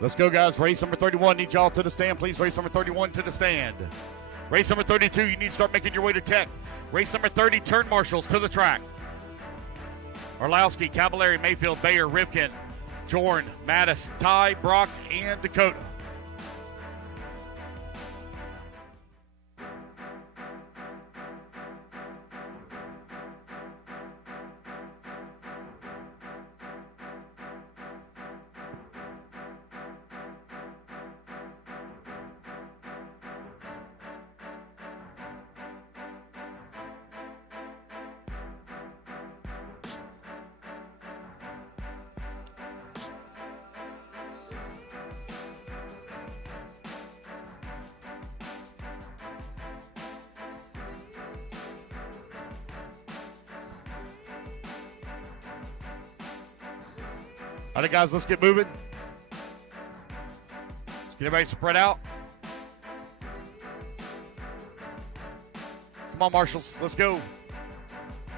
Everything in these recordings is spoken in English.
Let's go, guys. Race number 31. Need y'all to the stand, please. Race number 31 to the stand. Race number 32, you need to start making your way to tech. Race number 30, turn marshals to the track. Orlowski, Cavallari, Mayfield, Bayer, Rivkin, Jorn, Mattis, Ty, Brock, and Dakota. All right, guys, let's get moving. Let's get everybody spread out. Come on, marshals, let's go.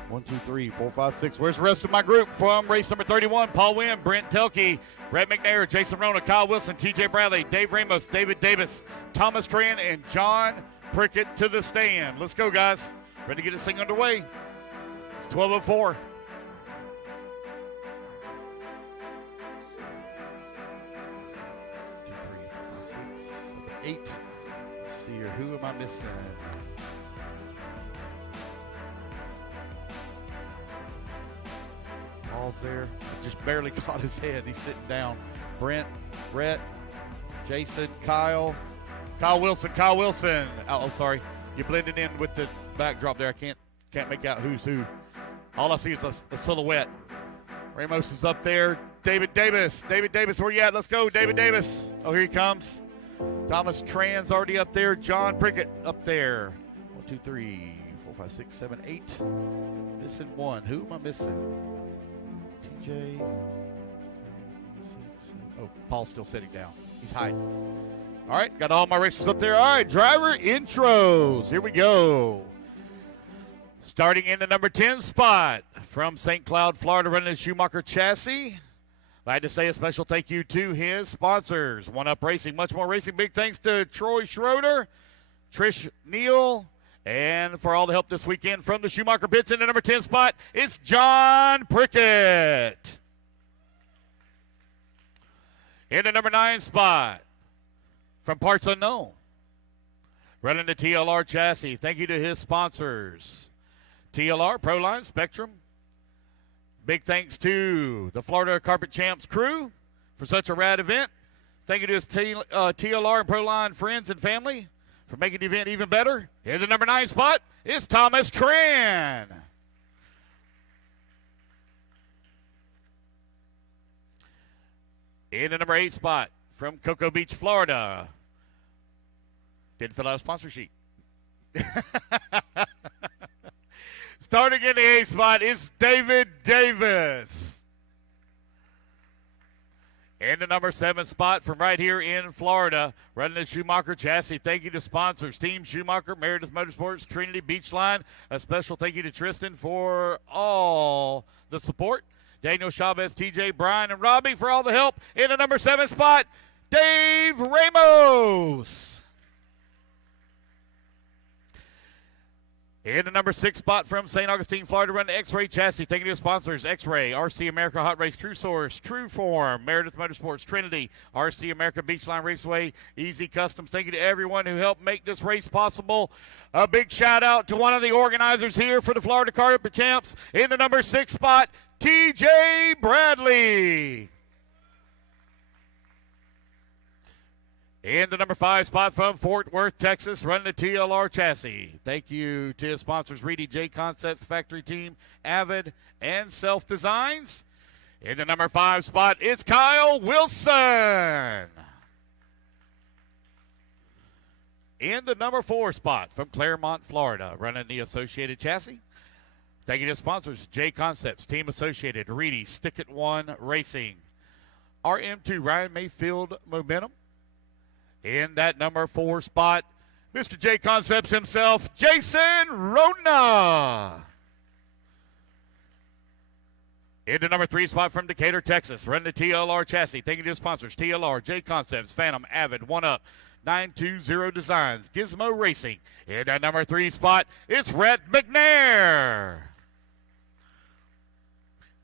1, 2, 3, 4, 5, 6. Where's the rest of my group from race number 31? Paul Wynn, Brent Telke, Brett McNair, Jason Rona, Kyle Wilson, TJ Bradley, Dave Ramos, David Davis, Thomas Tran, and John Prickett to the stand. Let's go, guys. Ready to get this thing underway. It's 12:04. 8. Let's see here. Who am I missing? Paul's there. I just barely caught his head. He's sitting down. Brent, Brett, Jason, Kyle Wilson. Oh, I'm sorry. You blended in with the backdrop there. I can't make out who's who. All I see is a silhouette. Ramos is up there. David Davis, where you at? Let's go, David Davis. Oh, here he comes. Thomas Tran's already up there. John Prickett up there. 1, 2, 3, 4, 5, 6, 7, 8. Missing one. Who am I missing? TJ. Oh, Paul's still sitting down. He's hiding. All right, got all my racers up there. All right, driver intros. Here we go. Starting in the number 10 spot from St. Cloud, Florida, running the Schumacher chassis. Like to say a special thank you to his sponsors. One Up Racing, Much More Racing. Big thanks to Troy Schroeder, Trish Neal, and for all the help this weekend from the Schumacher pits in the number 10 spot, it's John Prickett. In the number 9 spot from Parts Unknown, running the TLR chassis. Thank you to his sponsors. TLR, Proline, Spectrum. Big thanks to the Florida Carpet Champs crew for such a rad event. Thank you to his TLR and Proline friends and family for making the event even better. Here's the number 9 spot. It's Thomas Tran. In the number 8 spot from Cocoa Beach, Florida. Didn't fill out a sponsor sheet. Starting in the 8th spot is David Davis. In the number 7 spot from right here in Florida, running the Schumacher chassis. Thank you to sponsors, Team Schumacher, Meredith Motorsports, Trinity Beachline. A special thank you to Tristan for all the support. Daniel Chavez, TJ, Brian, and Robbie for all the help. In the number 7 spot, Dave Ramos. In the number 6 spot from St. Augustine, Florida, running the X-Ray chassis. Thank you to sponsors, X-Ray, RC America Hot Race, True Source, True Form, Meredith Motorsports, Trinity, RC America Beachline Raceway, Easy Customs. Thank you to everyone who helped make this race possible. A big shout out to one of the organizers here for the Florida Carpet Champs. In the number 6 spot, TJ Bradley. In the number 5 spot from Fort Worth, Texas, running the TLR chassis. Thank you to his sponsors, Reedy J Concepts, Factory Team, Avid, and Self Designs. In the number 5 spot, it's Kyle Wilson. In the number 4 spot from Claremont, Florida, running the Associated chassis. Thank you to sponsors, J Concepts, Team Associated, Reedy, Stick It One Racing, RM2, Ryan Mayfield Momentum. In that number 4 spot, Mr. J Concepts himself, Jason Rona. Into number 3 spot from Decatur, Texas. Running the TLR chassis. Thank you to the sponsors. TLR, J Concepts, Phantom, Avid, 1UP, 920 Designs, Gizmo Racing. In that number 3 spot, it's Rhett McNair.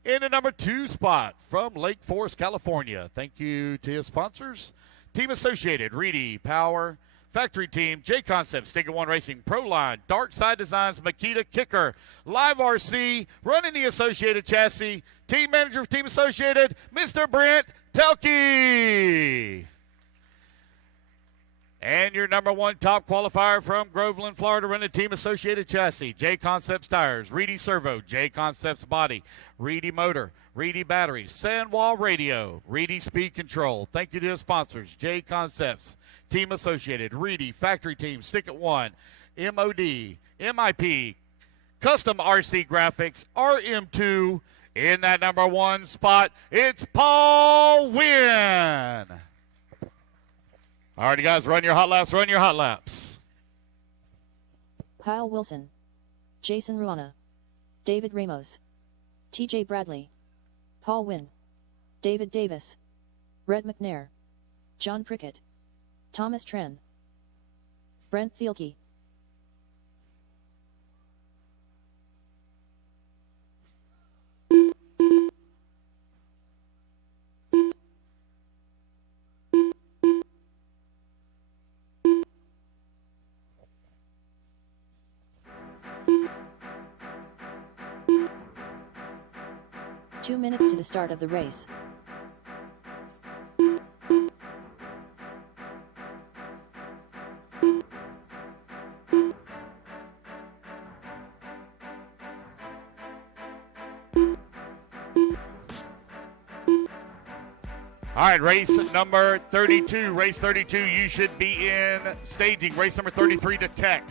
In the number 2 spot from Lake Forest, California. Thank you to his sponsors. Team Associated, Reedy, Power, Factory Team, J Concepts, Sticker One Racing, Proline, Dark Side Designs, Makita Kicker, Live RC, running the Associated chassis, Team Manager of Team Associated, Mr. Brent Telke. And your number 1 top qualifier from Groveland, Florida, running Team Associated chassis, J Concepts Tires, Reedy Servo, J Concepts Body, Reedy Motor, Reedy Batteries, Sandwall Radio, Reedy Speed Control. Thank you to the sponsors, J Concepts, Team Associated, Reedy, Factory Team, Stick It One, MOD, MIP, Custom RC Graphics, RM2. In that number 1 spot, it's Paul Wynn. All right, guys, run your hot laps, run your hot laps. Kyle Wilson, Jason Ruana, David Ramos, TJ Bradley, Paul Wynn, David Davis, Rhett McNair, John Prickett, Thomas Tren, Brent Thielke. Two minutes to the start of the race. All right, race number 32. Race 32, you should be in staging. Race number 33 to Tech.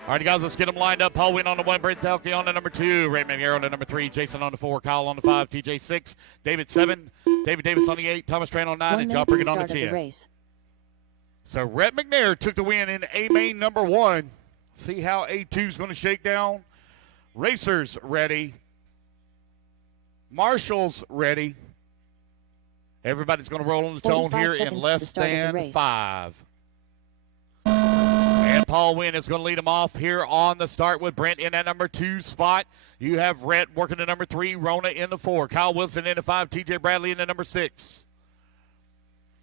All right, guys, let's get them lined up. Paul Wynn on the 1, Brent Telke on the number 2, Ray McNair on the number 3, Jason on the 4, Kyle on the 5, TJ 6, David 7, David Davis on the 8, Thomas Tran on 9, and John Prickett on the 10. So Rhett McNair took the win in A-Main number 1. See how A2 is going to shake down. Racers ready. Marshall's ready. Everybody's going to roll on the tone here in less than 5. And Paul Wynn is going to lead them off here on the start with Brent in that number 2 spot. You have Rhett working the number 3, Rona in the 4, Kyle Wilson in the 5, TJ Bradley in the number 6.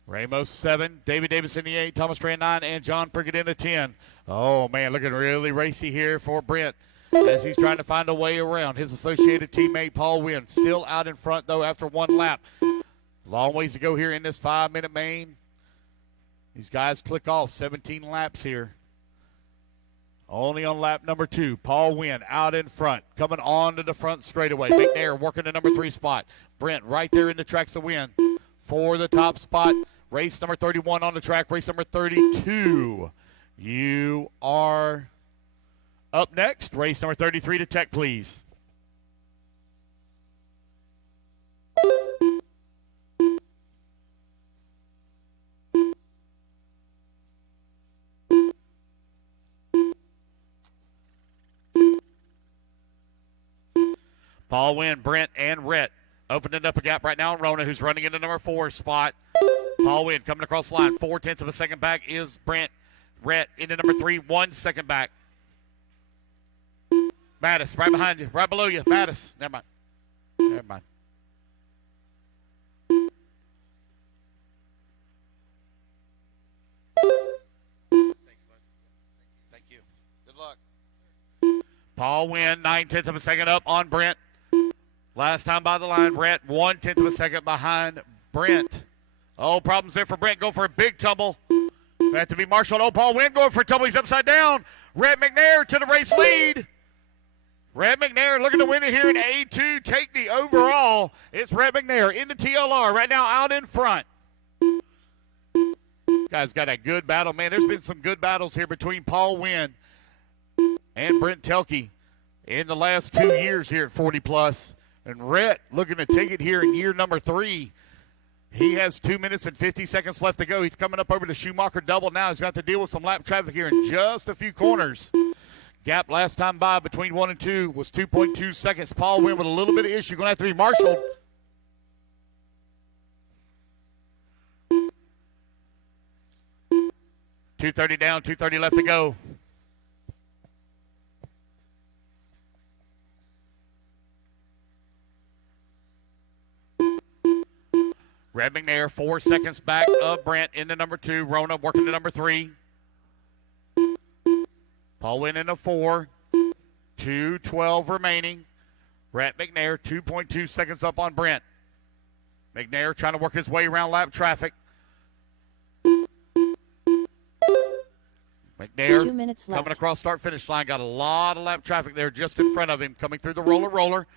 Ramos 7, David Davis in the 8, Thomas Tran 9, and John Prickett in the 10. Oh, man, looking really racy here for Brent as he's trying to find a way around. His associated teammate Paul Wynn still out in front, though, after 1 lap. Long ways to go here in this 5-minute main. These guys click off 17 laps here. Only on lap number 2. Paul Wynn out in front, coming on to the front straightaway. McNair working the number 3 spot. Brent right there in the tracks to win for the top spot. Race number 31 on the track. Race number 32. You are up next. Race number 33 to Tech, please. Paul Wynn, Brent, and Rhett opening up a gap right now. Rona, who's running in the number 4 spot. Paul Wynn coming across the line. 4/10 of a second back is Brent. Rhett into number 3, 1 second back. Mattis, right behind you, right below you. Mattis, never mind. Never mind. Thanks, bud. Thank you. Good luck. Paul Wynn, 9/10 of a second up on Brent. Last time by the line, Brent, 1/10 of a second behind Brent. Oh, problems there for Brent. Go for a big tumble. They have to be marshaled. Oh, Paul Wynn going for a tumble. He's upside down. Rhett McNair to the race lead. Rhett McNair looking to win it here in A2. Take the overall. It's Rhett McNair in the TLR right now out in front. Guys got a good battle. Man, there's been some good battles here between Paul Wynn and Brent Telke in the last 2 years here at 40 Plus. And Rhett looking to take it here in year number 3. He has 2 minutes and 50 seconds left to go. He's coming up over the Schumacher double now. He's got to deal with some lap traffic here in just a few corners. Gap last time by between 1 and 2 was 2.2 seconds. Paul Wynn with a little bit of issue. Going to have to be marshaled. .230 down, 2:30 left to go. Red McNair, 4 seconds back of Brent into number 2. Rona working to number 3. Paul Wynn into 4. 2:12 remaining. Red McNair, 2.2 seconds up on Brent. McNair trying to work his way around lap traffic. McNair 2 minutes left. coming across start-finish line. Got a lot of lap traffic there just in front of him. Coming through the roller.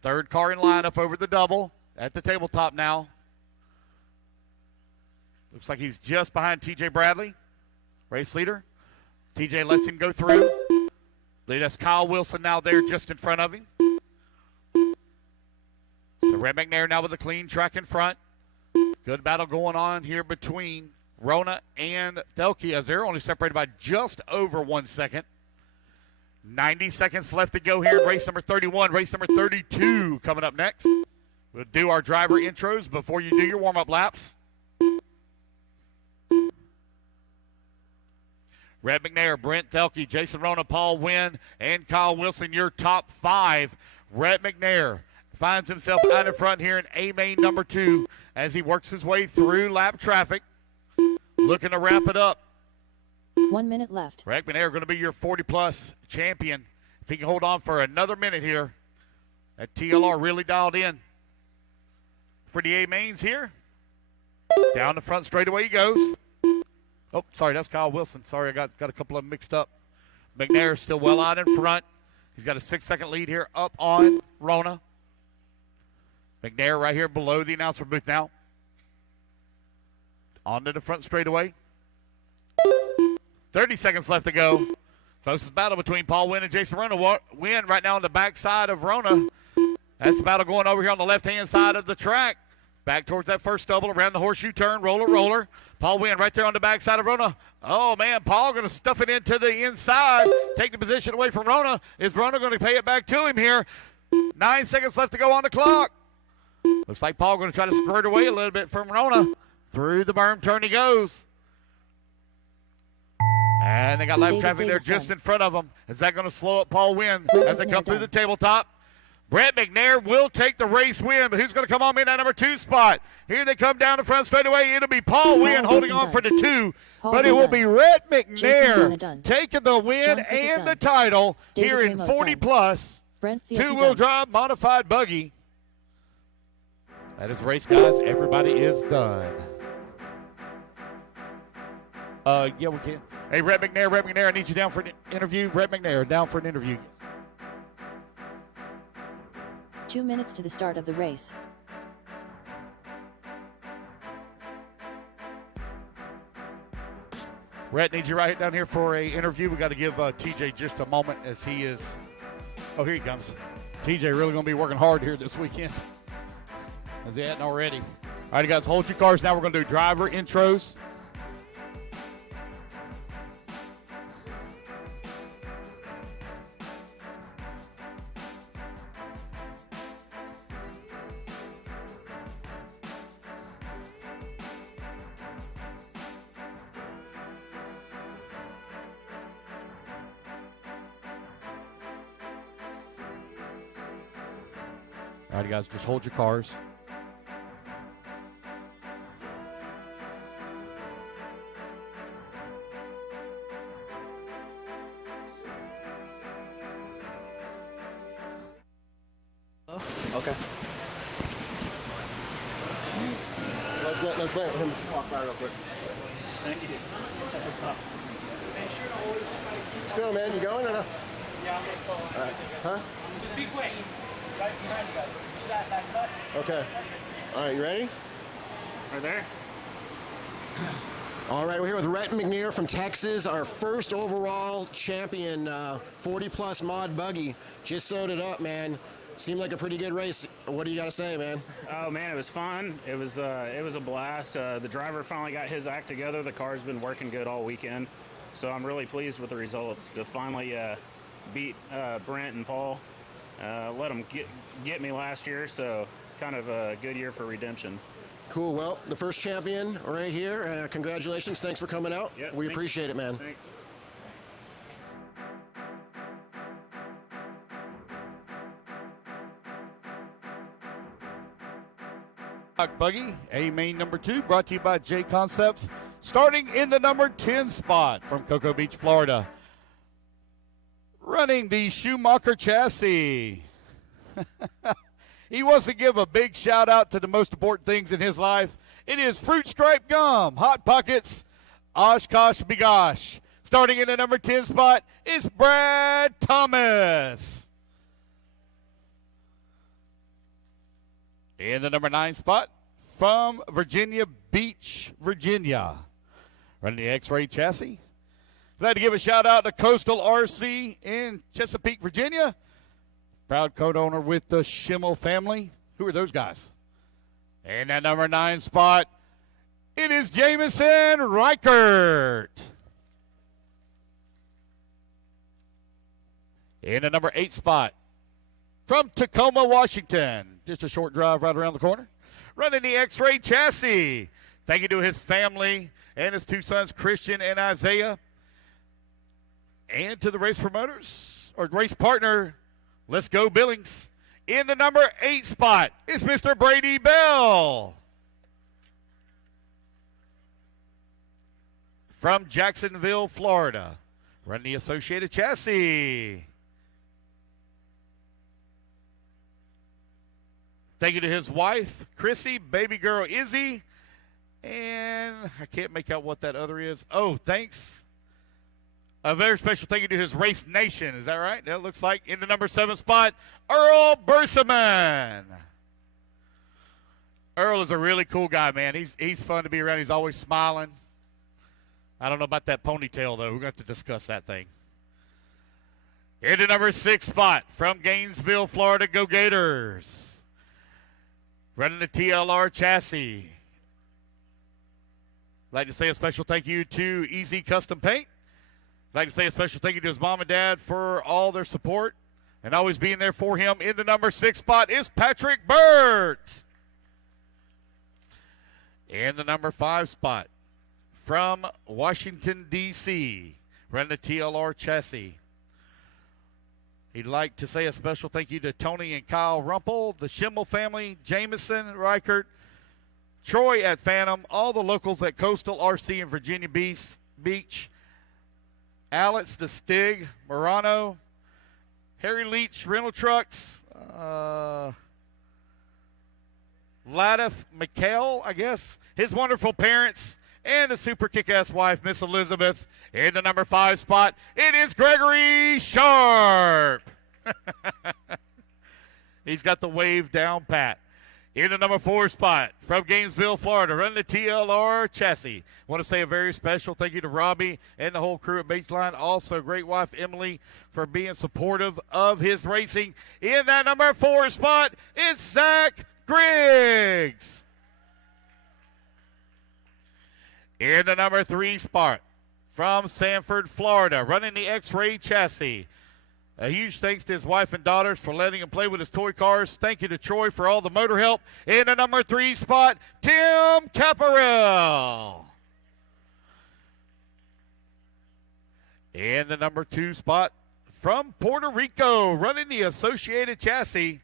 Third car in line up over the double. At the tabletop now. Looks like he's just behind TJ Bradley, race leader. TJ lets him go through. That's Kyle Wilson now there just in front of him. So Red McNair now with a clean track in front. Good battle going on here between Rona and Telke as they're only separated by just over 1 second. 90 seconds left to go here in race number 31. Race number 32 coming up next. We'll do our driver intros before you do your warm-up laps. Red McNair, Brent Telke, Jason Rona, Paul Wynn, and Kyle Wilson, your top 5. Red McNair finds himself out in front here in A-main number 2 as he works his way through lap traffic. Looking to wrap it up. 1 minute left. Red McNair going to be your 40-plus champion. If he can hold on for another minute here, that TLR really dialed in. For the A-mains here. Down the front straightaway he goes. Oh, sorry, that's Kyle Wilson. Sorry, I got a couple of them mixed up. McNair is still well out in front. He's got a 6-second lead here up on Rona. McNair right here below the announcer booth now. Onto the front straightaway. 30 seconds left to go. Closest battle between Paul Wynn and Jason Rona. Wynn right now on the backside of Rona. That's the battle going over here on the left-hand side of the track. Back towards that first double around the horseshoe turn. Roller. Paul Wynn right there on the backside of Rona. Oh, man, Paul going to stuff it into the inside. Take the position away from Rona. Is Rona going to pay it back to him here? 9 seconds left to go on the clock. Looks like Paul going to try to squirt away a little bit from Rona. Through the berm turn he goes. And they got lap traffic there just in front of them. Is that going to slow up Paul Wynn as they come through the tabletop? Brent McNair will take the race win, but who's going to come on in at number 2 spot? Here they come down the front straightaway. It'll be Paul Wynn holding on for the 2, but it will be Red McNair taking the win and the title here in 40 plus. 2-wheel drive modified buggy. That is the race, guys. Everybody is done. Yeah, we can. Hey, Red McNair, I need you down for an interview. Red McNair, down for an interview. 2 minutes to the start of the race. Rhett needs you right down here for a interview. We got to give TJ just a moment as he is. Oh, here he comes. TJ really going to be working hard here this weekend, as he hadn't already. All right, guys, hold your cars now. We're going to do driver intros. All right, guys, just hold your cars. Oh, okay. Let's let him walk by real quick. Thank you. Let's go, man. You going or no? Yeah, I'm going to go. All right. Huh? Just be quick. Right behind you guys. You see that cut? Okay. All right, you ready? Right there. All right, we're here with Rhett McNear from Texas, our first overall champion, 40-plus mod buggy. Just sewed it up, man. Seemed like a pretty good race. What do you got to say, man? Oh man, it was fun. It was a blast. The driver finally got his act together. The car's been working good all weekend, so I'm really pleased with the results. To finally beat Brent and Paul, let them get me last year. So kind of a good year for redemption. Cool. Well, the first champion right here. Congratulations. Thanks for coming out. Yep, we appreciate it, man. Thanks. Buggy, A main number 2, brought to you by J Concepts, starting in the number 10 spot from Cocoa Beach, Florida. Running the Schumacher chassis. He wants to give a big shout out to the most important things in his life. It is Fruit Stripe Gum, Hot Pockets, Oshkosh Bigosh. Starting in the number 10 spot is Brad Thomas. In the number 9 spot from Virginia Beach, Virginia. Running the X-Ray chassis. Glad to give a shout out to Coastal RC in Chesapeake, Virginia. Proud co-owner with the Schimmel family. Who are those guys? In that number 9 spot, it is Jamison Reichert. In the number 8 spot, from Tacoma, Washington, just a short drive right around the corner, running the X-Ray chassis. Thank you to his family and his 2 sons, Christian and Isaiah, and to the race promoters, or race partner, Let's Go Billings. In the number 8 spot is Mr. Brady Bell. From Jacksonville, Florida, running the Associated chassis. Thank you to his wife, Chrissy, baby girl, Izzy, and I can't make out what that other is. Oh, thanks. A very special thank you to his Race Nation. Is that right? That looks like in the number 7 spot, Earl Berseman. Earl is a really cool guy, man. He's fun to be around. He's always smiling. I don't know about that ponytail, though. We're going to have to discuss that thing. In the number 6 spot from Gainesville, Florida, go Gators. Running the TLR chassis. I'd like to say a special thank you to Easy Custom Paint. I'd like to say a special thank you to his mom and dad for all their support and always being there for him. In the number 6 spot is Patrick Burt. In the number 5 spot from Washington, D.C., running the TLR chassis. He'd like to say a special thank you to Tony and Kyle Rumpel, the Schimmel family, Jamison Reichert, Troy at Phantom, all the locals at Coastal RC in Virginia Beach, Alex the Stig, Morano, Harry Leach Rental Trucks, Ladif McHale, I guess, his wonderful parents, and a super kick-ass wife, Miss Elizabeth. In the number 5 spot, it is Gregory Sharp. He's got the wave down pat. In the number 4 spot from Gainesville, Florida, running the TLR chassis. Want to say a very special thank you to Robbie and the whole crew at Beachline. Also, great wife Emily for being supportive of his racing. In that number 4 spot is Zach Griggs. In the number 3 spot from Sanford, Florida, running the X-Ray chassis. A huge thanks to his wife and daughters for letting him play with his toy cars. Thank you to Troy for all the motor help. In the number 3 spot, Tim Caparel. In the number 2 spot from Puerto Rico, running the Associated chassis.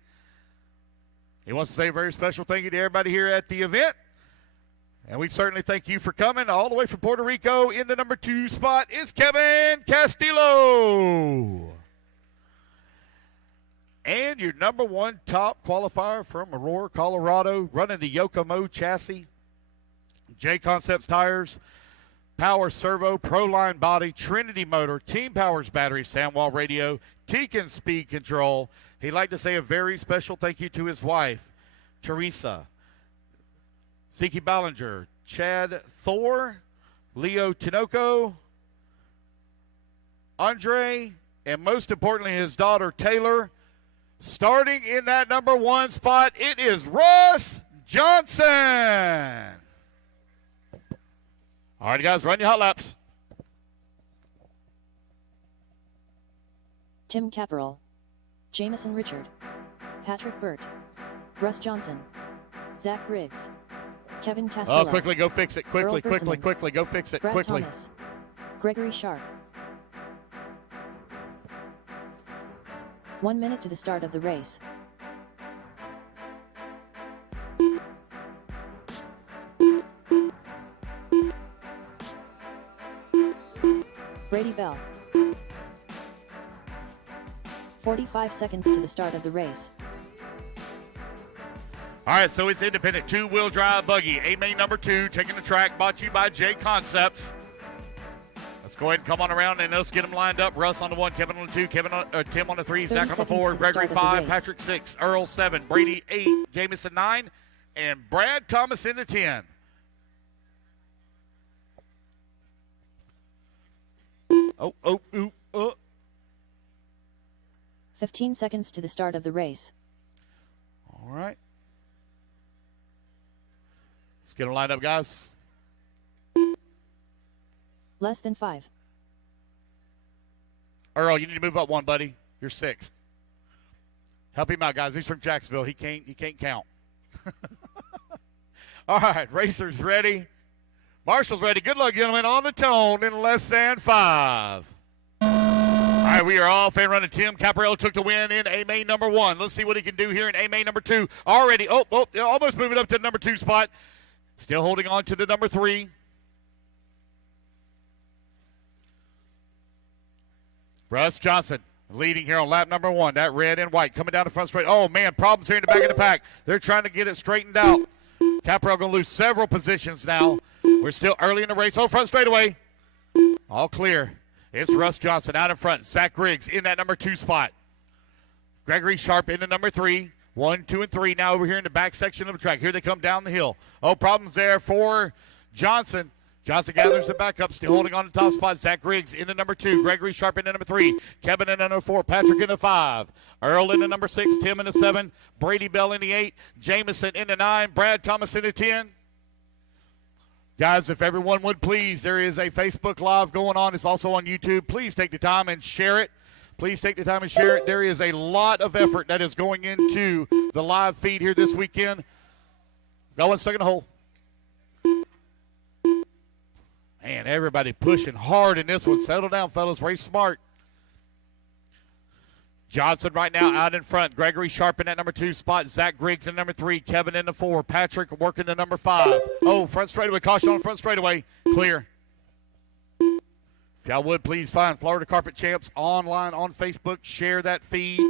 He wants to say a very special thank you to everybody here at the event. And we certainly thank you for coming all the way from Puerto Rico. In the number 2 spot is Kevin Castillo. And your number 1 top qualifier from Aurora, Colorado, running the Yokomo chassis, J Concepts tires, Power Servo, Proline body, Trinity motor, Team Powers battery, Sandwall radio, Tekin speed control. He'd like to say a very special thank you to his wife, Teresa, Zeke Ballinger, Chad Thor, Leo Tinoco, Andre, and most importantly, his daughter Taylor. Starting in that number 1 spot, it is Russ Johnson. All right, guys, run your hot laps. Tim Caporal, Jamison Richard, Patrick Burt, Russ Johnson, Zach Griggs, Kevin Castillo. Oh, quickly, go fix it. Quickly, Earl Berseman, quickly, go fix it. Brad Quickly. Thomas, Gregory Sharp. 1 minute to the start of the race. Brady Bell. 45 seconds to the start of the race. All right, so it's independent two-wheel drive buggy. A-main number 2, taking the track, brought to you by J Concepts. Let's go ahead and come on around and let's get them lined up. Russ on the 1, Kevin on the 2, Tim on the 3, Zach on the 4, Gregory 5, Patrick 6, Earl 7, Brady 8, Jamison 9, and Brad Thomas in the 10. Oh. 15 seconds to the start of the race. All right. Let's get them lined up, guys. Less than 5. Earl, you need to move up 1, buddy. You're 6th. Help him out, guys. He's from Jacksonville. He can't count. All right, racers ready. Marshall's ready. Good luck, gentlemen, on the tone in less than 5. All right, we are off and running. Tim Caprello took the win in A-main number 1. Let's see what he can do here in A-main number 2. Already, almost moving up to the number 2 spot. Still holding on to the number 3. Russ Johnson leading here on lap number 1. That red and white coming down the front straight. Oh, man, problems here in the back of the pack. They're trying to get it straightened out. Caprello going to lose several positions now. We're still early in the race. Oh, front straightaway. All clear. It's Russ Johnson out in front. Zach Griggs in that number 2 spot. Gregory Sharp in the number 3. 1, 2, and 3 now over here in the back section of the track. Here they come down the hill. Oh, problems there for Johnson. Johnson gathers the back up, still holding on to the top spot. Zach Griggs in the number 2. Gregory Sharp in the number 3. Kevin in the number 4. Patrick in the 5. Earl in the number 6. Tim in the 7. Brady Bell in the 8. Jamison in the 9. Brad Thomas in the 10. Guys, if everyone would please, there is a Facebook Live going on. It's also on YouTube. Please take the time and share it. Please take the time and share it. There is a lot of effort that is going into the live feed here this weekend. Got 1 second to hold. Man, everybody pushing hard in this one. Settle down, fellas. Race smart. Johnson right now out in front. Gregory Sharp in that number 2 spot. Zach Griggs in number 3. Kevin in the 4. Patrick working the number 5. Oh, front straightaway. Caution on front straightaway. Clear. If y'all would, please find Florida Carpet Champs online on Facebook. Share that feed.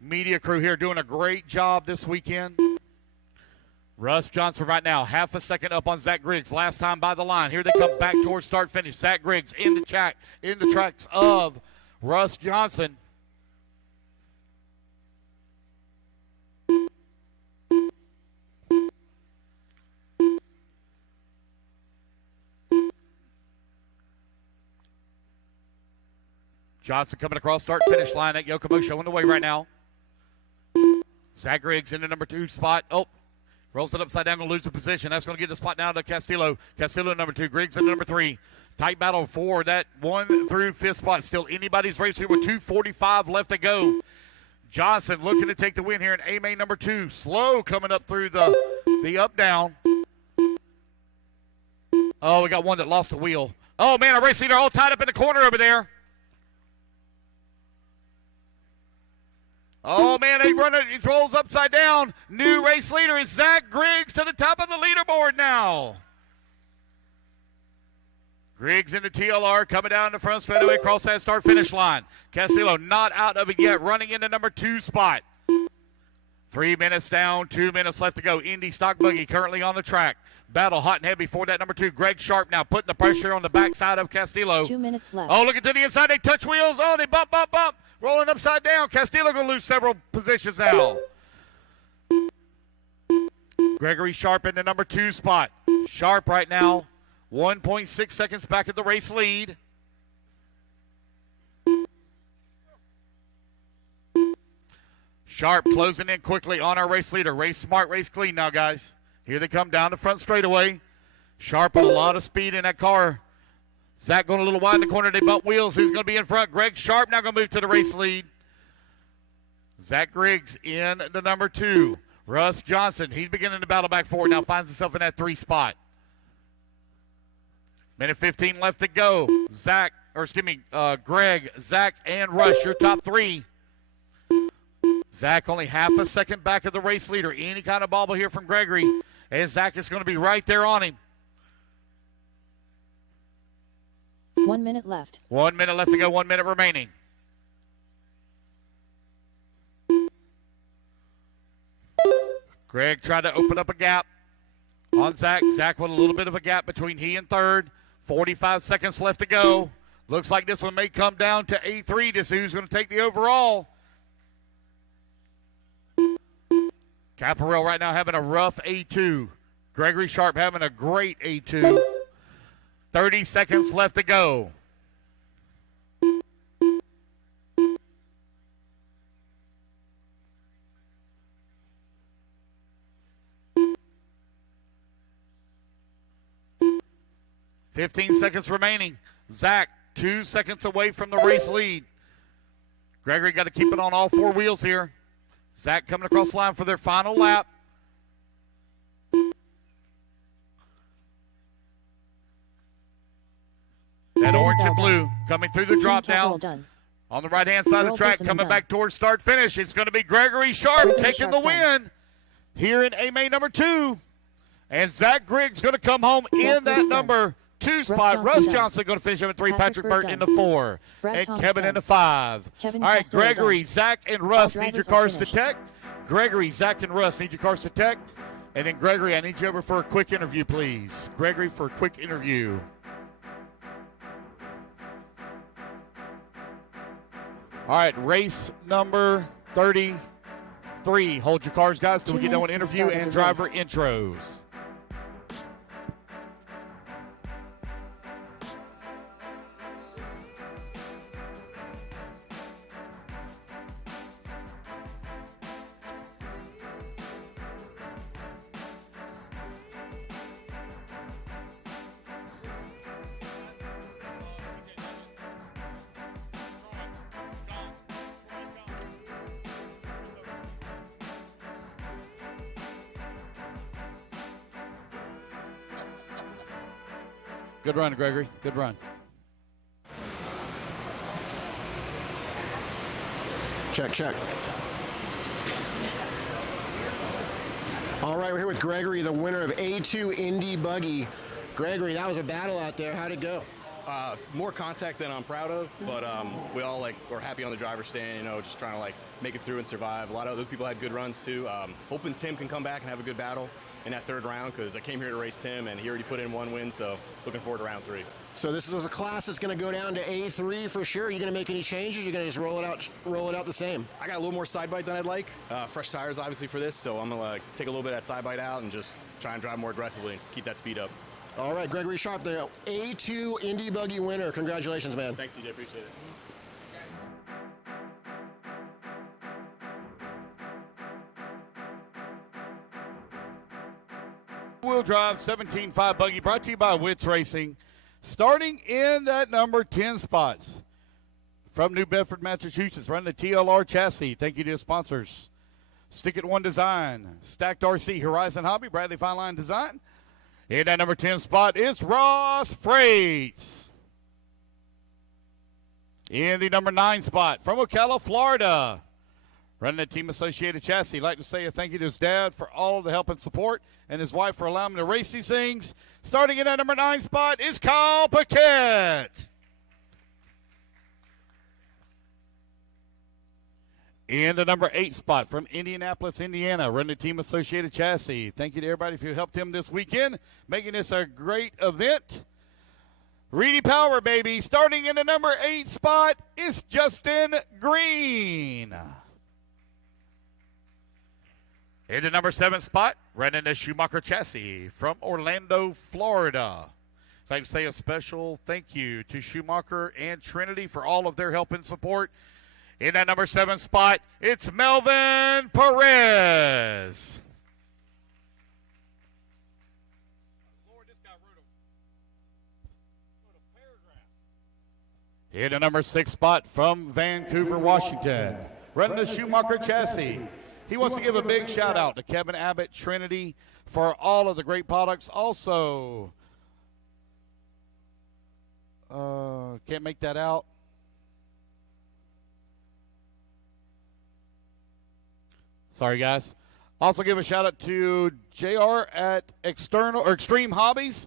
Media crew here doing a great job this weekend. Russ Johnson right now, half a second up on Zach Griggs. Last time by the line. Here they come back towards start finish. Zach Griggs in the tracks of Russ Johnson. Johnson coming across start finish line. That Yokomo showing the way right now. Zach Griggs in the number 2 spot. Oh. Rolls it upside down, going to lose the position. That's going to get the spot now to Castillo. Castillo, number 2. Griggs in number 3. Tight battle for that 1 through 5th spot. Still anybody's race here with 2:45 left to go. Johnson looking to take the win here in A-main number 2. Slow coming up through the up-down. Oh, we got one that lost the wheel. Oh, man, our race leader all tied up in the corner over there. Oh, man, he rolls upside down. New race leader is Zach Griggs to the top of the leaderboard now. Griggs in the TLR coming down the front straightaway across that start-finish line. Castillo not out of it yet, running in the number 2 spot. 3 minutes down, 2 minutes left to go. Indy stock buggy currently on the track. Battle hot and heavy for that number 2. Greg Sharp now putting the pressure on the backside of Castillo. 2 minutes left. Oh, looking to the inside. They touch wheels. Oh, they bump. Rolling upside down. Castillo going to lose several positions now. Gregory Sharp in the number 2 spot. Sharp right now, 1.6 seconds back at the race lead. Sharp closing in quickly on our race leader. Race smart, race clean now, guys. Here they come down the front straightaway. Sharp with a lot of speed in that car. Zach going a little wide in the corner. They bump wheels. Who's going to be in front? Greg Sharp now going to move to the race lead. Zach Griggs in the number 2. Russ Johnson, he's beginning to battle back forward. Now finds himself in that 3 spot. Minute 15 left to go. Greg, Zach, and Russ, your top 3. Zach only half a second back of the race leader. Any kind of bobble here from Gregory. And Zach is going to be right there on him. 1 minute left. 1 minute left to go. 1 minute remaining. Greg tried to open up a gap on Zach. Zach with a little bit of a gap between he and third. 45 seconds left to go. Looks like this one may come down to A3 to see who's going to take the overall. Caparel right now having a rough A2. Gregory Sharp having a great A2. 30 seconds left to go. $15 seconds remaining. Zach, 2 seconds away from the race lead. Gregory got to keep it on all 4 wheels here. Zach coming across the line for their final lap. That orange and blue coming through the drop down. On the right-hand side of the track, coming back towards start-finish. It's going to be Gregory Sharp taking the win here in A-Main number 2. And Zach Griggs going to come home in that number 2 spot. Russ Johnson going to finish up at 3. Patrick Burton in the 4. And Kevin in the 5. All right, Gregory, Zach, and Russ need your cars to tech. Gregory, Zach, and Russ need your cars to tech. And then Gregory, I need you over for a quick interview, please. Gregory for a quick interview. All right, race number 33. Hold your cars, guys, till we get done with interview and driver intros. Good run, Gregory. Good run. Check, check. All right, we're here with Gregory, the winner of A2 Indy Buggy. Gregory, that was a battle out there. How'd it go? More contact than I'm proud of, but we all were happy on the driver's stand, just trying to make it through and survive. A lot of other people had good runs too. Hoping Tim can come back and have a good battle in that 3rd round, because I came here to race Tim and he already put in 1 win, so looking forward to round 3. So this is a class that's going to go down to A3 for sure. Are you going to make any changes? You're going to just roll it out the same? I got a little more side bite than I'd like. Fresh tires obviously for this, so I'm going to take a little bit of that side bite out and just try and drive more aggressively and keep that speed up. All right, Gregory Sharp, the A2 Indy Buggy winner. Congratulations, man. Thanks, DJ. Appreciate it. Wheel drive 17.5 buggy brought to you by Wits Racing. Starting in that number 10 spots from New Bedford, Massachusetts, running the TLR chassis. Thank you to the sponsors. Stick It One Design, Stacked RC, Horizon Hobby, Bradley Fine Line Design. In that number 10 spot is Ross Freights. In the number 9 spot from Ocala, Florida, running the Team Associated Chassis. I'd like to say a thank you to his dad for all of the help and support, and his wife for allowing him to race these things. Starting in that number 9 spot is Kyle Paquette. In the number 8 spot from Indianapolis, Indiana, running the Team Associated Chassis. Thank you to everybody who helped him this weekend, making this a great event. Reedy Power, baby. Starting in the number 8 spot is Justin Green. In the number 7 spot, running the Schumacher chassis from Orlando, Florida. I'd like to say a special thank you to Schumacher and Trinity for all of their help and support. In that number 7 spot, it's Melvin Perez. In the number 6 spot from Vancouver, Washington, running the Schumacher chassis. He wants to give a big shout out to Kevin Abbott, Trinity, for all of the great products. Also, can't make that out. Sorry, guys. Also give a shout out to JR at Extreme Hobbies,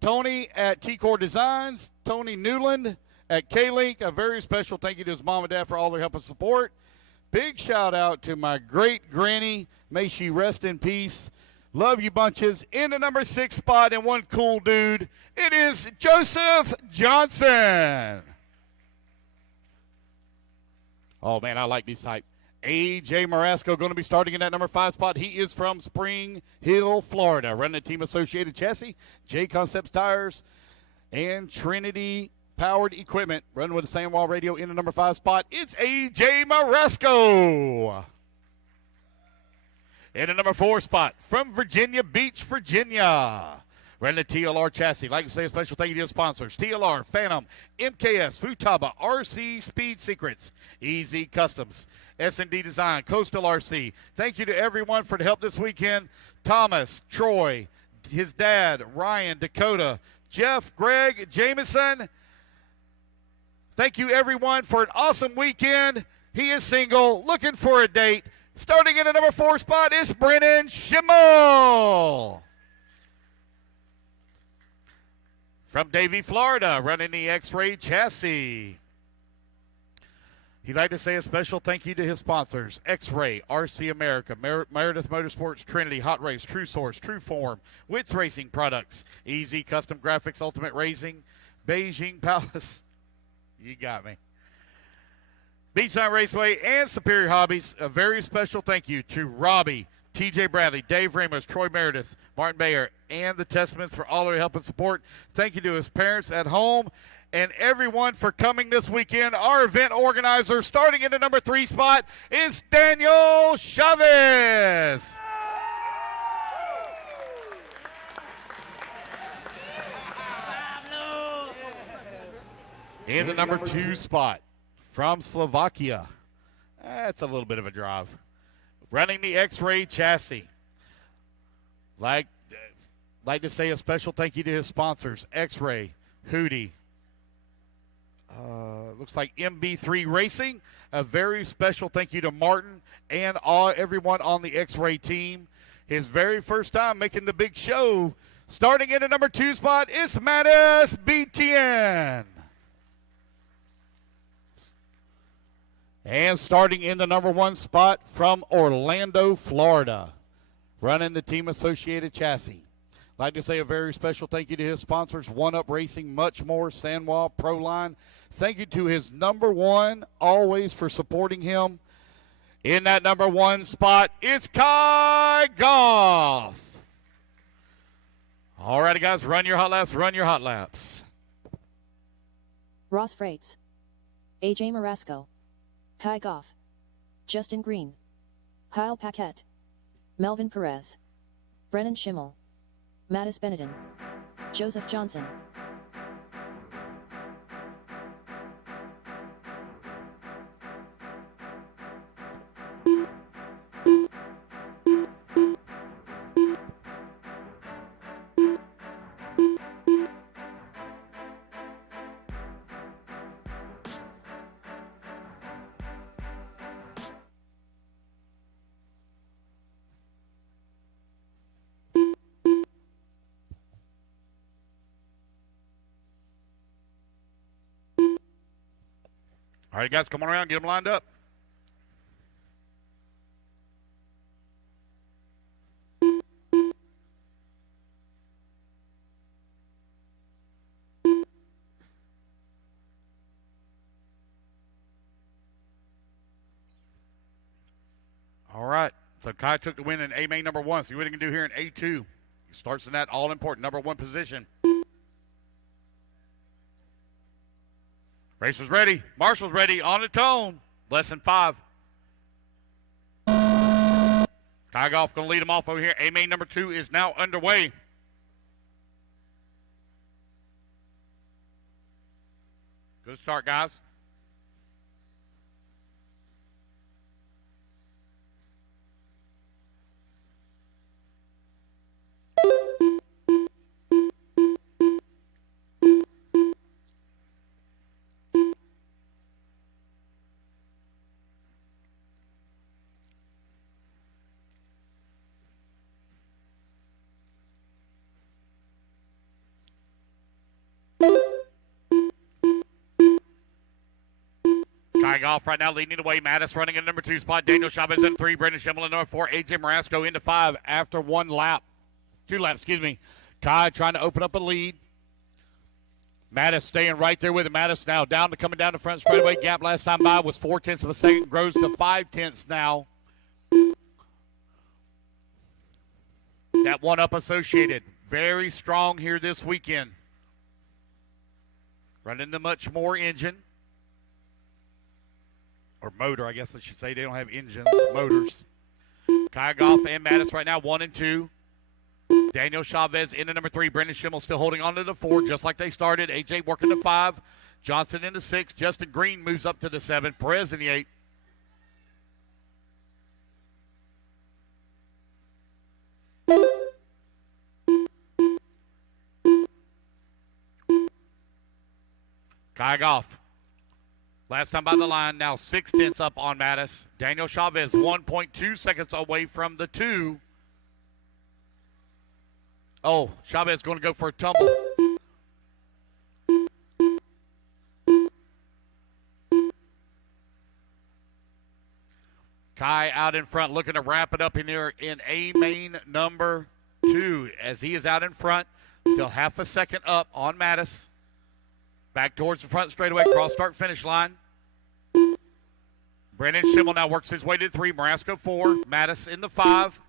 Tony at T-Core Designs, Tony Newland at K-Link. A very special thank you to his mom and dad for all their help and support. Big shout out to my great granny. May she rest in peace. Love you bunches. In the number 6 spot, and one cool dude, it is Joseph Johnson. Oh, man, I like these type. A.J. Marasco going to be starting in that number 5 spot. He is from Spring Hill, Florida, running the Team Associated Chassis, J Concepts Tires, and Trinity Powered Equipment, running with the Sandwall Radio in the number 5 spot. It's A.J. Marasco. In the number 4 spot, from Virginia Beach, Virginia, running the TLR chassis. Like to say a special thank you to the sponsors: TLR, Phantom, MKS, Futaba, RC Speed Secrets, Easy Customs, S&D Design, Coastal RC. Thank you to everyone for the help this weekend. Thomas, Troy, his dad, Ryan, Dakota, Jeff, Greg, Jameson. Thank you, everyone, for an awesome weekend. He is single, looking for a date. Starting in the number 4 spot is Brennan Schimmel. From Davie, Florida, running the X-Ray chassis. He'd like to say a special thank you to his sponsors: X-Ray, RC America, Meredith Motorsports, Trinity, Hot Race, True Source, True Form, Wits Racing Products, Easy Custom Graphics, Ultimate Racing, Beijing Palace. You got me. Beachside Raceway, and Superior Hobbies. A very special thank you to Robbie, TJ Bradley, Dave Ramos, Troy Meredith, Martin Bayer, and the Testaments for all their help and support. Thank you to his parents at home and everyone for coming this weekend. Our event organizer, starting in the number 3 spot, is Daniel Chavez. In the number 2 spot, from Slovakia, that's a little bit of a drive, running the X-Ray chassis. Like to say a special thank you to his sponsors: X-Ray, Hootie, looks like MB3 Racing. A very special thank you to Martin and everyone on the X-Ray team. His very first time making the big show. Starting in the number 2 spot is Mattis BTN. And starting in the number 1 spot from Orlando, Florida, running the Team Associated Chassis. I'd like to say a very special thank you to his sponsors: One Up Racing, Much More, Sandwall, Proline. Thank you to his number 1, always for supporting him. In that number 1 spot, it's Kai Goff. All righty, guys, run your hot laps, run your hot laps. Ross Freights, AJ Marasco, Kai Goff, Justin Green, Kyle Paquette, Melvin Perez, Brennan Schimmel, Mattis Benedin, Joseph Johnson. All right, guys, come on around. Get them lined up. All right. So Kai took the win in A main number 1. See what he can do here in A2. He starts in that all-important number 1 position. Racer's ready. Marshall's ready. On the tone. Less than 5. Kai Goff going to lead them off over here. A main number 2 is now underway. Good start, guys. Kai Goff right now leading the way. Mattis running in number 2 spot. Daniel Chavez in 3. Brendan Schimmel in number 4. AJ Marasco into 5 after 1 lap. 2 laps, excuse me. Kai trying to open up a lead. Mattis staying right there with him. Mattis now coming down the front straightaway. Gap last time by was 0.4 of a second. Grows to 0.5 now. That one up Associated. Very strong here this weekend. Running the much more engine. Or motor, I guess I should say. They don't have engines, motors. Kai Goff and Mattis right now, 1 and 2. Daniel Chavez into number 3. Brendan Schimmel still holding on to the 4, just like they started. AJ working the 5. Johnson into 6. Justin Green moves up to the 7. Perez in the 8. Kai Goff. Last time by the line, now 0.6 up on Mattis. Daniel Chavez 1.2 seconds away from the 2. Oh, Chavez going to go for a tumble. Kai out in front looking to wrap it up in there in A main number 2 as he is out in front. Still half a second up on Mattis. Back towards the front straightaway, cross start finish line. Brendan Schimmel now works his way to 3. Marasco 4. Mattis in the 5.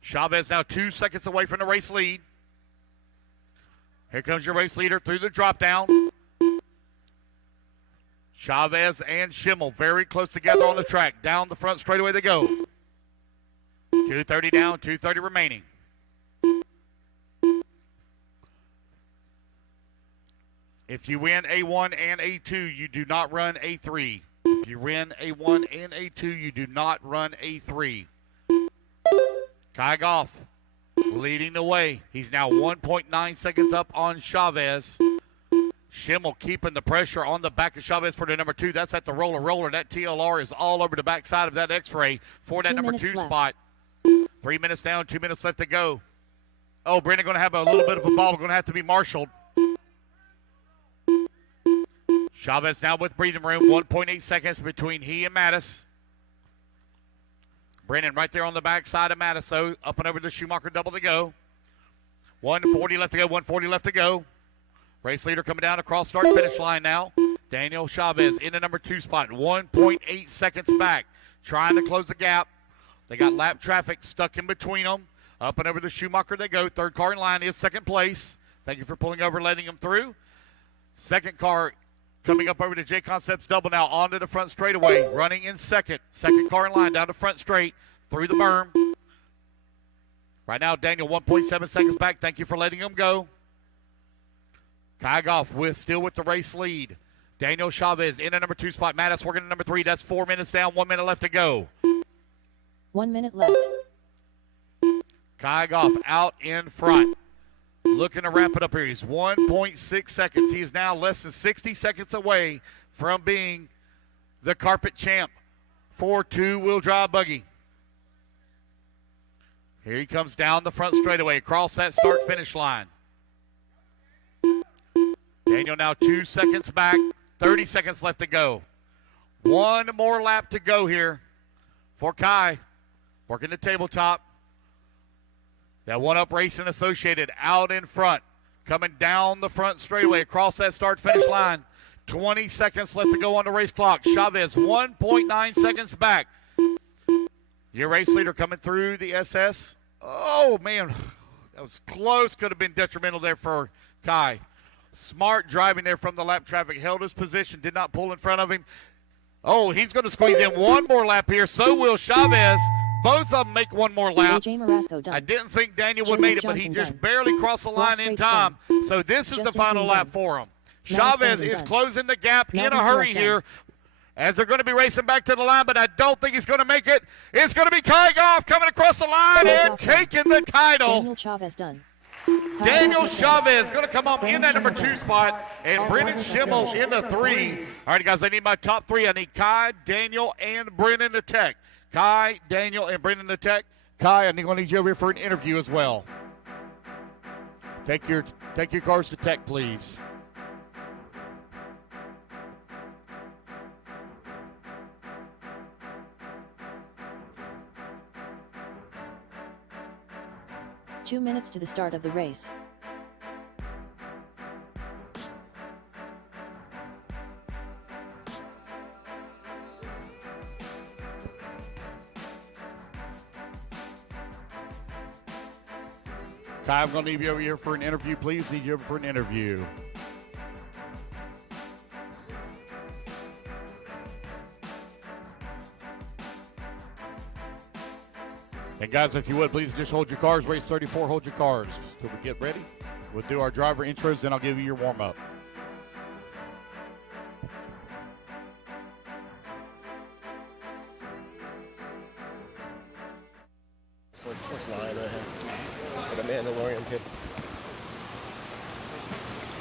Chavez now 2 seconds away from the race lead. Here comes your race leader through the drop down. Chavez and Schimmel very close together on the track. Down the front straightaway they go. 2:30 down, 2:30 remaining. If you win A1 and A2, you do not run A3. If you win A1 and A2, you do not run A3. Kai Goff leading the way. He's now 1.9 seconds up on Chavez. Schimmel keeping the pressure on the back of Chavez for the number 2. That's at the roller. That TLR is all over the backside of that X-ray for that number 2 spot. 3 minutes down, 2 minutes left to go. Oh, Brendan going to have a little bit of a ball. Going to have to be marshaled. Chavez now with breathing room. 1.8 seconds between he and Mattis. Brendan right there on the backside of Mattis, so up and over the Schumacher double to go. 1:40 left to go, 1:40 left to go. Race leader coming down across start finish line now. Daniel Chavez in the number 2 spot, 1.8 seconds back, trying to close the gap. They got lap traffic stuck in between them. Up and over the Schumacher they go. Third car in line is second place. Thank you for pulling over, letting them through. Second car coming up over to J Concepts double now onto the front straightaway, running in second. Second car in line down the front straight through the berm. Right now, Daniel 1.7 seconds back. Thank you for letting him go. Kai Goff still with the race lead. Daniel Chavez in a number 2 spot. Mattis working at number 3. That's 4 minutes down, 1 minute left to go. 1 minute left. Kai Goff out in front. Looking to wrap it up here. He's 1.6 seconds. He is now less than 60 seconds away from being the carpet champ for 2-wheel drive buggy. Here he comes down the front straightaway, across that start-finish line. Daniel now 2 seconds back, 30 seconds left to go. One more lap to go here for Kai. Working the tabletop. That one-up Racing Associated out in front. Coming down the front straightaway across that start-finish line. 20 seconds left to go on the race clock. Chavez 1.9 seconds back. Your race leader coming through the SS. Oh, man. That was close. Could have been detrimental there for Kai. Smart driving there from the lap traffic. Held his position. Did not pull in front of him. Oh, he's going to squeeze in one more lap here. So will Chavez. Both of them make one more lap. AJ Marasco done. I didn't think Daniel would Joseph make it, but he Johnson just done. barely crossed the line in Race time. So this is the Justin final Green lap done. for him. Miles Chavez Bowman is done. closing the gap in Melvin a hurry Flores done. here as they're going to be racing back to the line, but I don't think he's going to make it. It's going to be Kai Goff coming across the line and Goff done. taking the title. Daniel Chavez done. Daniel Chavez going to come up in that number 2 spot, and Brennan Schimmel in the 3. All right, guys, I need my top 3. I need Kai, Daniel, and Brennan the Tech. Kai, Daniel, and Brennan the Tech. Kai, I'm going to need you over here for an interview as well. Take your cars to Tech, please. Two minutes to the start of the race. Kai, I'm going to need you over here for an interview, please. Need you over for an interview. And guys, if you would, please just hold your cars. Race 34, hold your cars till we get ready. We'll do our driver intros, then I'll give you your warm-up. Let's line right here. Like a Mandalorian kid.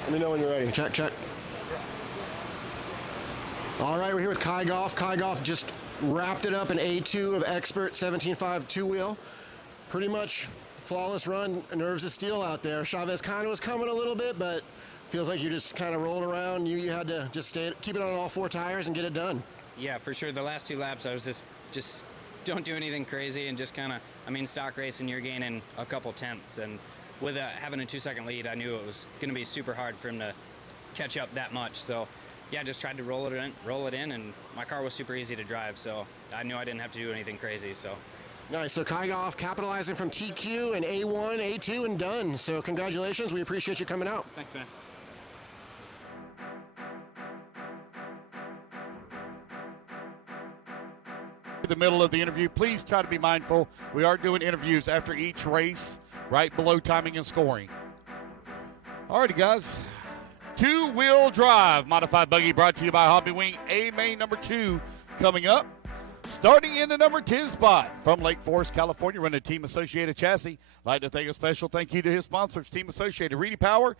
Let me know when you're ready. Check. All right, we're here with Kai Goff. Kai Goff just wrapped it up in A2 of Expert 17.5 two-wheel. Pretty much flawless run, nerves of steel out there. Chavez kind of was coming a little bit, but feels like you just kind of rolled around. You had to just keep it on all 4 tires and get it done. Yeah, for sure. The last 2 laps, I was just don't do anything crazy and just kind of, stock racing, you're gaining a couple tenths. And with having a 2-second lead, I knew it was going to be super hard for him to catch up that much. So, yeah, just tried to roll it in, and my car was super easy to drive. So I knew I didn't have to do anything crazy. So. Nice. So Kai Goff capitalizing from TQ and A1, A2, and done. So congratulations. We appreciate you coming out. Thanks, man. The middle of the interview, please try to be mindful. We are doing interviews after each race, right below timing and scoring. Alrighty, guys. 2-wheel drive modified buggy brought to you by Hobby Wing. A main number 2 coming up. Starting in the number 10 spot from Lake Forest, California, running Team Associated chassis. Like to thank a special thank you to his sponsors, Team Associated, Reedy Power,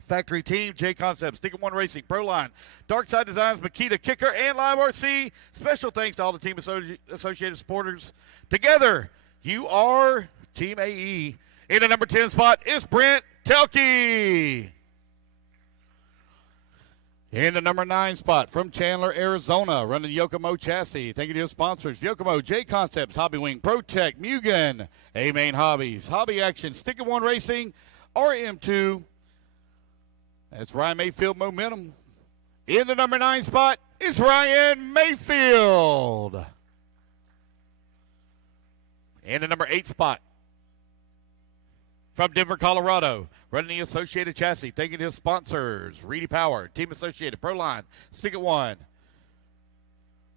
Factory Team, J Concepts, Stick 'Em One Racing, Proline, Darkside Designs, Makita Kicker, and Live RC. Special thanks to all the Team Associated supporters. Together, you are Team AE. In the number 10 spot is Brent Telke. In the number 9 spot from Chandler, Arizona, running Yokomo chassis. Thank you to his sponsors, Yokomo, J Concepts, Hobby Wing, ProTech, Mugen, A-Main Hobbies, Hobby Action, Stick 'Em One Racing, RM2. That's Ryan Mayfield Momentum. In the number 9 spot is Ryan Mayfield. In the number 8 spot from Denver, Colorado, running the Associated chassis. Thank you to his sponsors, Reedy Power, Team Associated, Proline, Stick It One,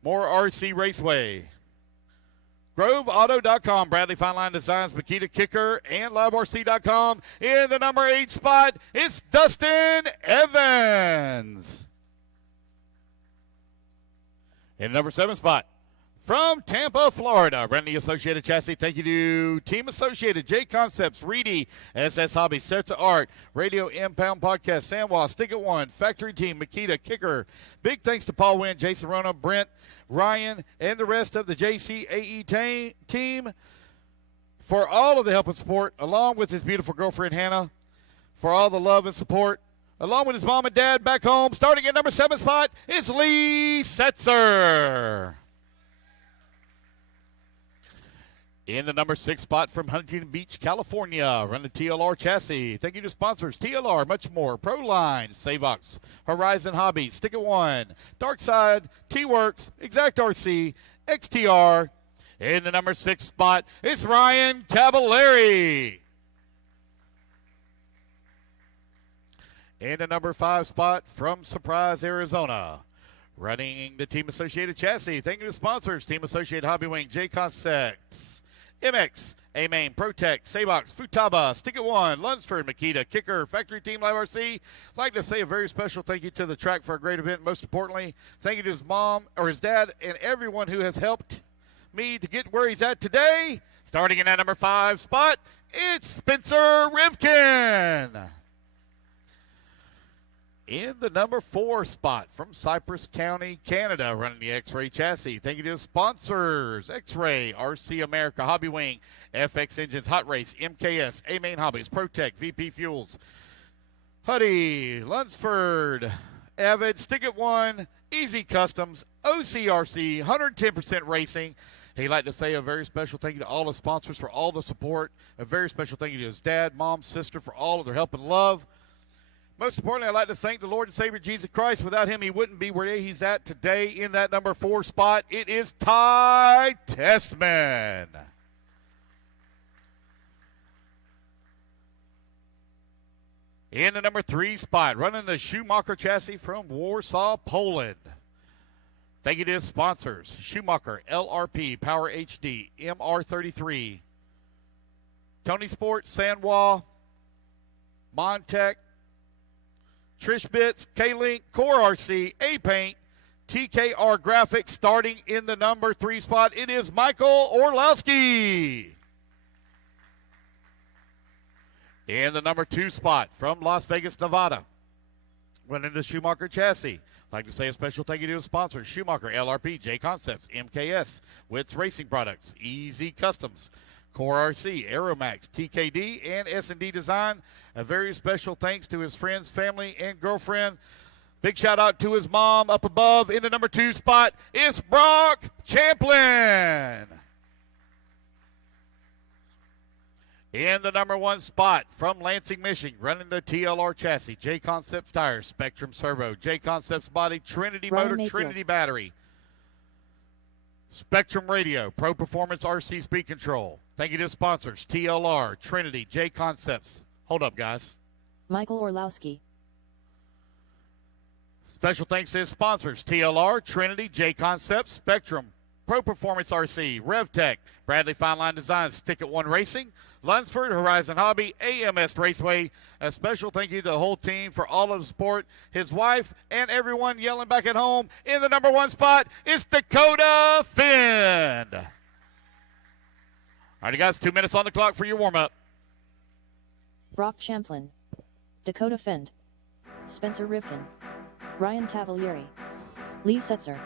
More RC Raceway, GroveAuto.com, Bradley Fine Line Designs, Makita Kicker, and LiveRC.com. In the number 8 spot, it's Dustin Evans. In the number 7 spot, from Tampa, Florida, running the Associated chassis. Thank you to Team Associated, J Concepts, Reedy, SS Hobby, Sets of Art, Radio Impound Podcast, Sandwall, Stick It One, Factory Team, Makita Kicker. Big thanks to Paul Wynn, Jason Rona, Brent, Ryan, and the rest of the JCAE team for all of the help and support, along with his beautiful girlfriend, Hannah, for all the love and support, along with his mom and dad back home. Starting at number 7 spot, it's Lee Setzer. In the number 6 spot from Huntington Beach, California, running TLR chassis. Thank you to sponsors, TLR, much more, Proline, Savox, Horizon Hobbies, Stick It One, Darkside, T-Works, Exact RC, XTR, In the number 6 spot, it's Ryan Cavallari. In the number 5 spot from Surprise, Arizona, running the Team Associated Chassis. Thank you to sponsors, Team Associated Hobby Wing, J Concepts, MX, A-Main, Protect, Sabox, Futaba, Stick It One, Lunsford, Makita, Kicker, Factory Team Live RC. I'd like to say a very special thank you to the track for a great event. Most importantly, thank you to his mom or his dad and everyone who has helped me to get where he's at today. Starting in that number 5 spot, it's Spencer Rivkin. In the number 4 spot from Cypress County, Canada, running the X-Ray chassis. Thank you to the sponsors, X-Ray, RC America, Hobby Wing, FX Engines, Hot Race, MKS, A-Main Hobbies, Protect, VP Fuels, Huddy, Lunsford, Avid, Stick It One, Easy Customs, OCRC, 110% Racing. He'd like to say a very special thank you to all the sponsors for all the support. A very special thank you to his dad, mom, sister for all of their help and love. Most importantly, I'd like to thank the Lord and Savior Jesus Christ. Without him, he wouldn't be where he's at today. In that number 4 spot, it is Ty Tessman. In the number 3 spot, running the Schumacher chassis from Warsaw, Poland. Thank you to his sponsors, Schumacher, LRP, Power HD, MR33, Tony Sports, Sanwa, Montec, Trish Bits, K-Link, Core RC, A-Paint, TKR Graphics. Starting in the number 3 spot, it is Michael Orlowski. In the number 2 spot from Las Vegas, Nevada, running the Schumacher chassis. I'd like to say a special thank you to the sponsors, Schumacher, LRP, J Concepts, MKS, Wits Racing Products, Easy Customs, Core RC, Aeromax, TKD, and S&D Design. A very special thanks to his friends, family, and girlfriend. Big shout out to his mom up above. In the number 2 spot is Brock Champlin. In the number 1 spot from Lansing, Michigan, running the TLR chassis, J Concepts tires, Spectrum Servo, J Concepts body, Trinity Ryan motor, Mayfield. Trinity battery, Spectrum Radio, Pro Performance RC Speed Control. Thank you to sponsors, TLR, Trinity, J Concepts. Hold up, guys. Michael Orlowski. Special thanks to his sponsors, TLR, Trinity, J Concepts, Spectrum, Pro Performance RC, RevTech, Bradley Fine Line Designs, Stick It One Racing, Lunsford, Horizon Hobby, AMS Raceway. A special thank you to the whole team for all of the support. His wife and everyone yelling back at home. In the number 1 spot is Dakota Finn. All right, you guys, 2 minutes on the clock for your warm-up. Brock Champlin. Dakota Fend. Spencer Rivkin. Ryan Cavalieri. Lee Setzer.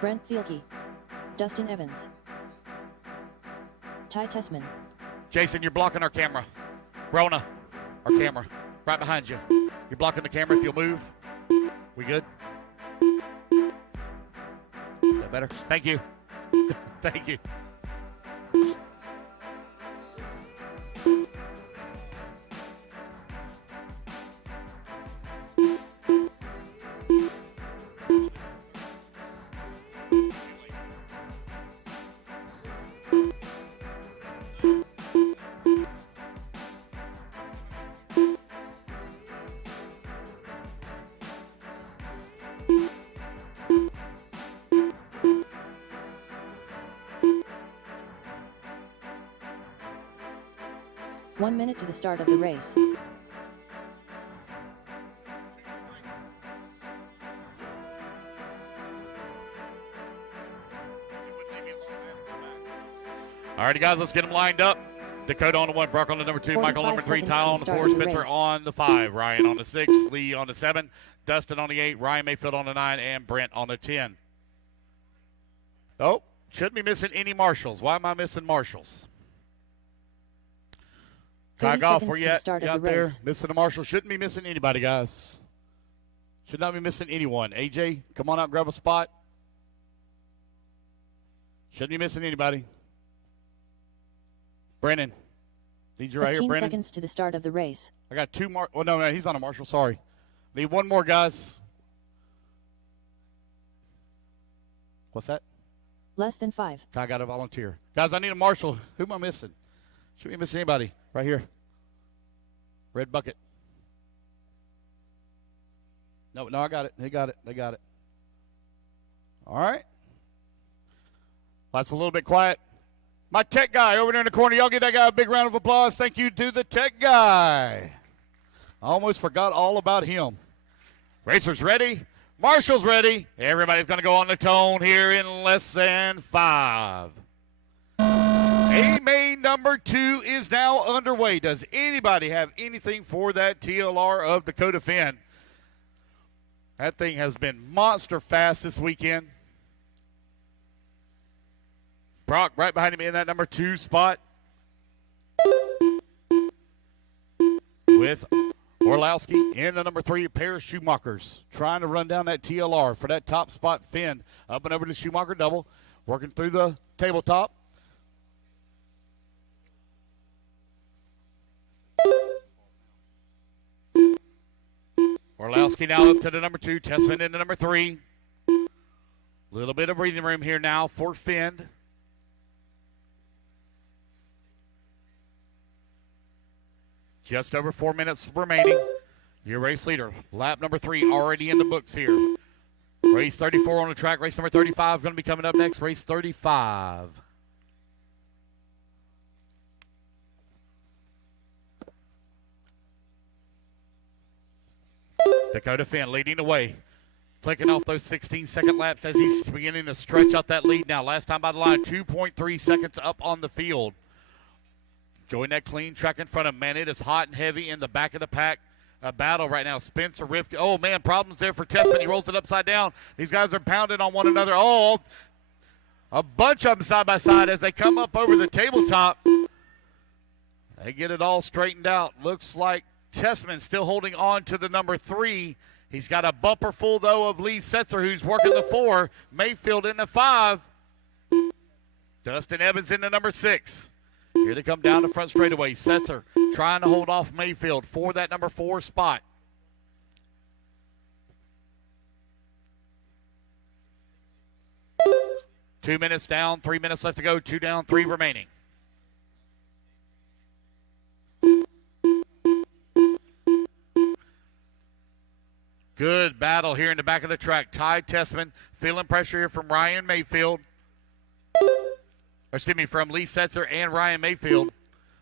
Brent Thielke. Dustin Evans. Ty Tessman. Jason, you're blocking our camera. Rona, our camera, right behind you. You're blocking the camera if you'll move. We good? Is that better? Thank you. Thank you. One minute to the start of the race. All righty, guys, let's get them lined up. Dakota on the 1, Brock on the number 2, Michael on the number 3, 45 Tyler on the seconds 4, to start the Spencer race. on the 5, Ryan on the 6, Lee on the 7, Dustin on the 8, Ryan Mayfield on the 9, and Brent on the 10. Oh, shouldn't be missing any marshals. Why am I missing marshals? 30 Ty Goff, seconds where to you the at? start You of out the there? race. Missing a marshal. Shouldn't be missing anybody, guys. Should not be missing anyone. AJ, come on out and grab a spot. Shouldn't be missing anybody. Brennan. Need you right here, 15 Brennan. seconds to the start of the race. I got 2 more. Oh, no, he's on a marshal. Sorry. Need 1 more, guys. What's that? Less than 5. Kai got a volunteer. Guys, I need a marshal. Who am I missing? Should we miss anybody? Right here. Red bucket. No, I got it. They got it. All right. That's a little bit quiet. My tech guy over there in the corner. Y'all give that guy a big round of applause. Thank you to the tech guy. I almost forgot all about him. Racers ready. Marshall's ready. Everybody's going to go on the tone here in less than 5. A-main number 2 is now underway. Does anybody have anything for that TLR of Dakota Finn? That thing has been monster fast this weekend. Brock right behind him in that number 2 spot. With Orlowski in the number 3 pair of Schumachers. Trying to run down that TLR for that top spot. Finn up and over to Schumacher double. Working through the tabletop. Orlowski now up to the number 2. Tessman into number 3. Little bit of breathing room here now for Finn. Just over 4 minutes remaining. Your race leader, lap number 3, already in the books here. Race 34 on the track. Race number 35 is going to be coming up next. Race 35. Dakota Finn leading the way. Clicking off those 16-second laps as he's beginning to stretch out that lead now. Last time by the line, 2.3 seconds up on the field. Enjoying that clean track in front of him. Man, it is hot and heavy in the back of the pack. A battle right now. Spencer Rifkin. Oh, man, problems there for Tessman. He rolls it upside down. These guys are pounding on one another. Oh, a bunch of them side by side as they come up over the tabletop. They get it all straightened out. Looks like Tessman still holding on to the number 3. He's got a bumper full, though, of Lee Setzer, who's working the 4. Mayfield in the 5. Dustin Evans in the number 6. Here they come down the front straightaway. Setzer trying to hold off Mayfield for that number 4 spot. Two minutes down, 3 minutes left to go. 2 down, 3 remaining. Good battle here in the back of the track. Ty Tessman feeling pressure here from Ryan Mayfield. From Lee Setzer and Ryan Mayfield.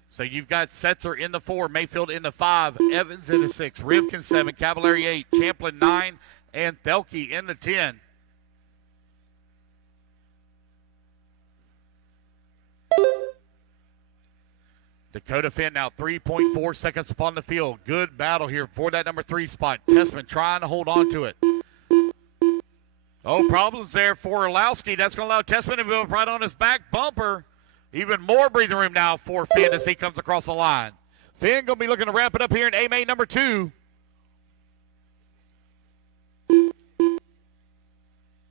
So you've got Setzer in the 4, Mayfield in the 5, Evans in the 6, Rivkin 7, Cavallari 8, Champlin 9, and Thelke in the 10. Dakota Finn now 3.4 seconds upon the field. Good battle here for that number 3 spot. Tessman trying to hold on to it. Oh, problems there for Orlowski. That's going to allow Tessman to move right on his back bumper. Even more breathing room now for Finn as he comes across the line. Finn going to be looking to wrap it up here in A-main number 2.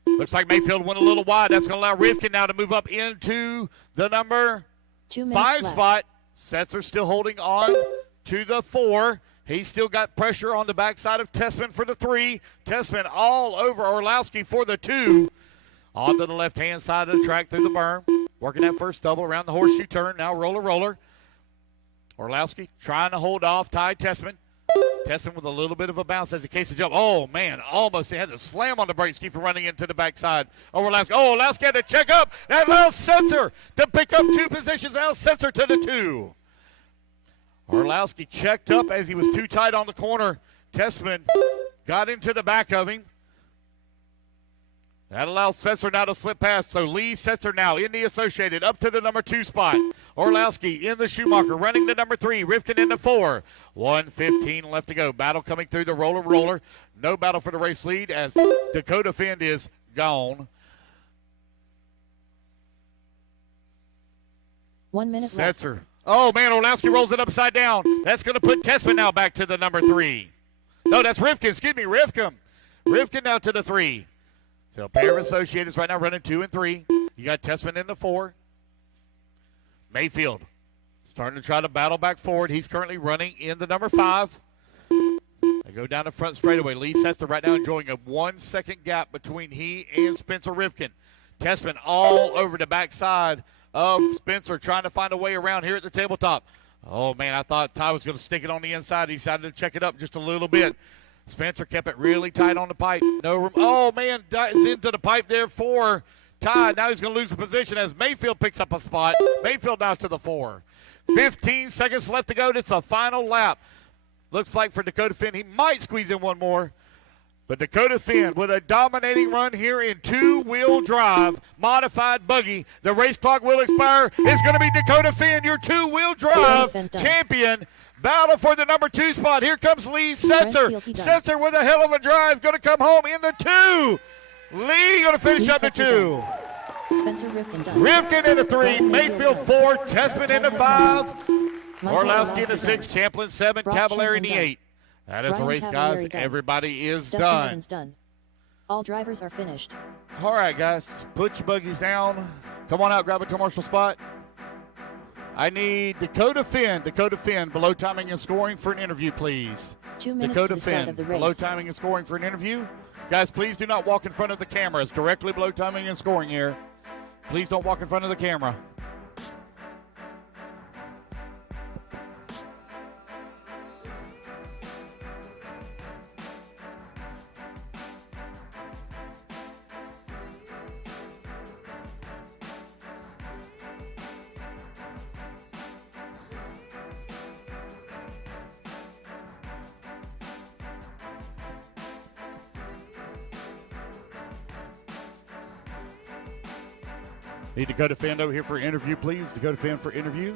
Looks like Mayfield went a little wide. That's going to allow Rivkin now to move up into the number 5 spot. Setzer still holding on to the 4. He's still got pressure on the backside of Tessman for the 3. Tessman all over Orlowski for the 2. Onto the left-hand side of the track through the berm. Working that first double around the horseshoe turn. Now roller. Orlowski trying to hold off Ty Tessman. Tessman with a little bit of a bounce as he case of jump. Oh, man, almost he had to slam on the brakes. Keep from running into the backside. Orlowski. Oh, Orlowski had to check up. That allows Setzer to pick up 2 positions. Now Setzer to the 2. Orlowski checked up as he was too tight on the corner. Tessman got into the back of him. That allows Setzer now to slip past. So Lee Setzer now in the Associated up to the number 2 spot. Orlowski in the Schumacher running the number 3. Rivkin in the 4. 1:15 left to go. Battle coming through the roller. No battle for the race lead as Dakota Finn is gone. 1 minute left. Setzer. Oh, man, Orlowski rolls it upside down. That's going to put Tessman now back to the number 3. No, that's Rivkin. Excuse me, Rivkin. Rivkin now to the 3. So a pair of Associateds right now running 2 and 3. You got Tessman in the 4. Mayfield starting to try to battle back forward. He's currently running in the number 5. They go down the front straightaway. Lee Setzer right now enjoying a 1 second gap between he and Spencer Rivkin. Tessman all over the backside of Spencer, trying to find a way around here at the tabletop. Oh, man, I thought Ty was going to stick it on the inside. He decided to check it up just a little bit. Spencer kept it really tight on the pipe. No room. Oh, man, is into the pipe there for Ty. Now he's going to lose the position as Mayfield picks up a spot. Mayfield now to the 4. 15 seconds left to go. It's a final lap. Looks like for Dakota Finn, he might squeeze in one more. But Dakota Finn with a dominating run here in two-wheel drive, modified buggy. The race clock will expire. It's going to be Dakota Finn, your two-wheel drive champion. Battle for the number 2 spot. Here comes Lee Setzer. Setzer with a hell of a drive. Going to come home in the 2. Lee going to finish up the 2. Spencer Rifkin done. Rifkin in the 3. Mayfield 4. Tessman in the 5. Orlowski in the 6. Champlin 7. Cavallari in the 8. That is the race, guys. Everybody is done. All drivers are finished. All right, guys. Put your buggies down. Come on out. Grab a commercial spot. I need Dakota Finn. Dakota Finn, below timing and scoring for an interview, please. 2 minutes Dakota to the start Finn, of the race. below timing and scoring for an interview. Guys, please do not walk in front of the camera. It's directly below timing and scoring here. Please don't walk in front of the camera. Need Dakota Finn over here for an interview, please. Dakota Finn for interview.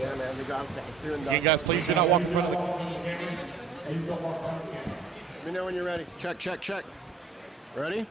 Yeah, man, you got it. Again, guys, please do not walk in front of the Let me know when you're ready. Check, check, check. Ready?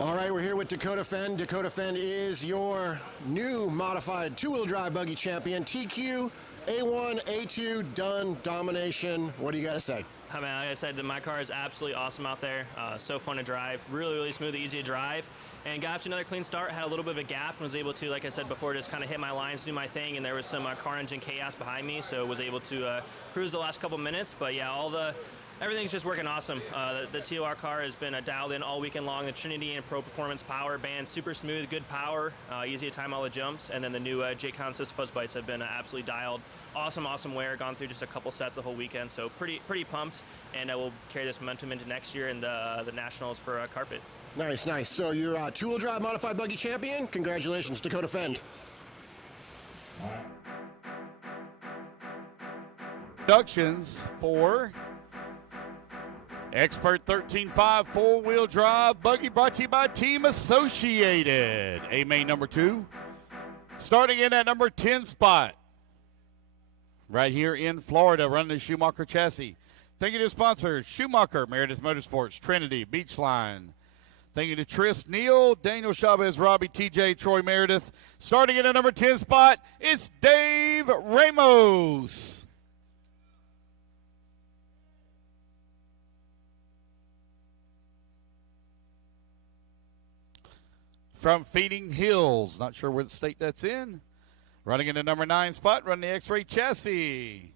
All right, we're here with Dakota Finn. Dakota Finn is your new modified two-wheel drive buggy champion. TQ, A1, A2, done, domination. What do you got to say? I mean, like I said, my car is absolutely awesome out there. So fun to drive, really smooth, easy to drive. And got off to another clean start, had a little bit of a gap, and was able to, like I said before, just kind of hit my lines, do my thing, and there was some car engine chaos behind me, so was able to cruise the last couple minutes. But yeah, everything's just working awesome. The TOR car has been dialed in all weekend long. The Trinity and Pro Performance power band, super smooth, good power, easy to time all the jumps. And then the new J-Con Swiss fuzz bites have been absolutely dialed. Awesome wear. Gone through just a couple sets the whole weekend, so pretty pumped. And we'll carry this momentum into next year in the Nationals for carpet. Nice, nice. So you're two-wheel drive modified buggy champion. Congratulations, Dakota Finn. Productions for Expert 13.5 four-wheel drive buggy, brought to you by Team Associated. A-Main number 2. Starting in at number 10 spot. Right here in Florida, running the Schumacher chassis. Thank you to sponsors, Schumacher, Meredith Motorsports, Trinity, Beachline. Thank you to Tris Neal, Daniel Chavez, Robbie, TJ, Troy Meredith. Starting in at number 10 spot, it's Dave Ramos. From Feeding Hills, not sure where the state that's in. Running in the number 9 spot, running the X-Ray chassis.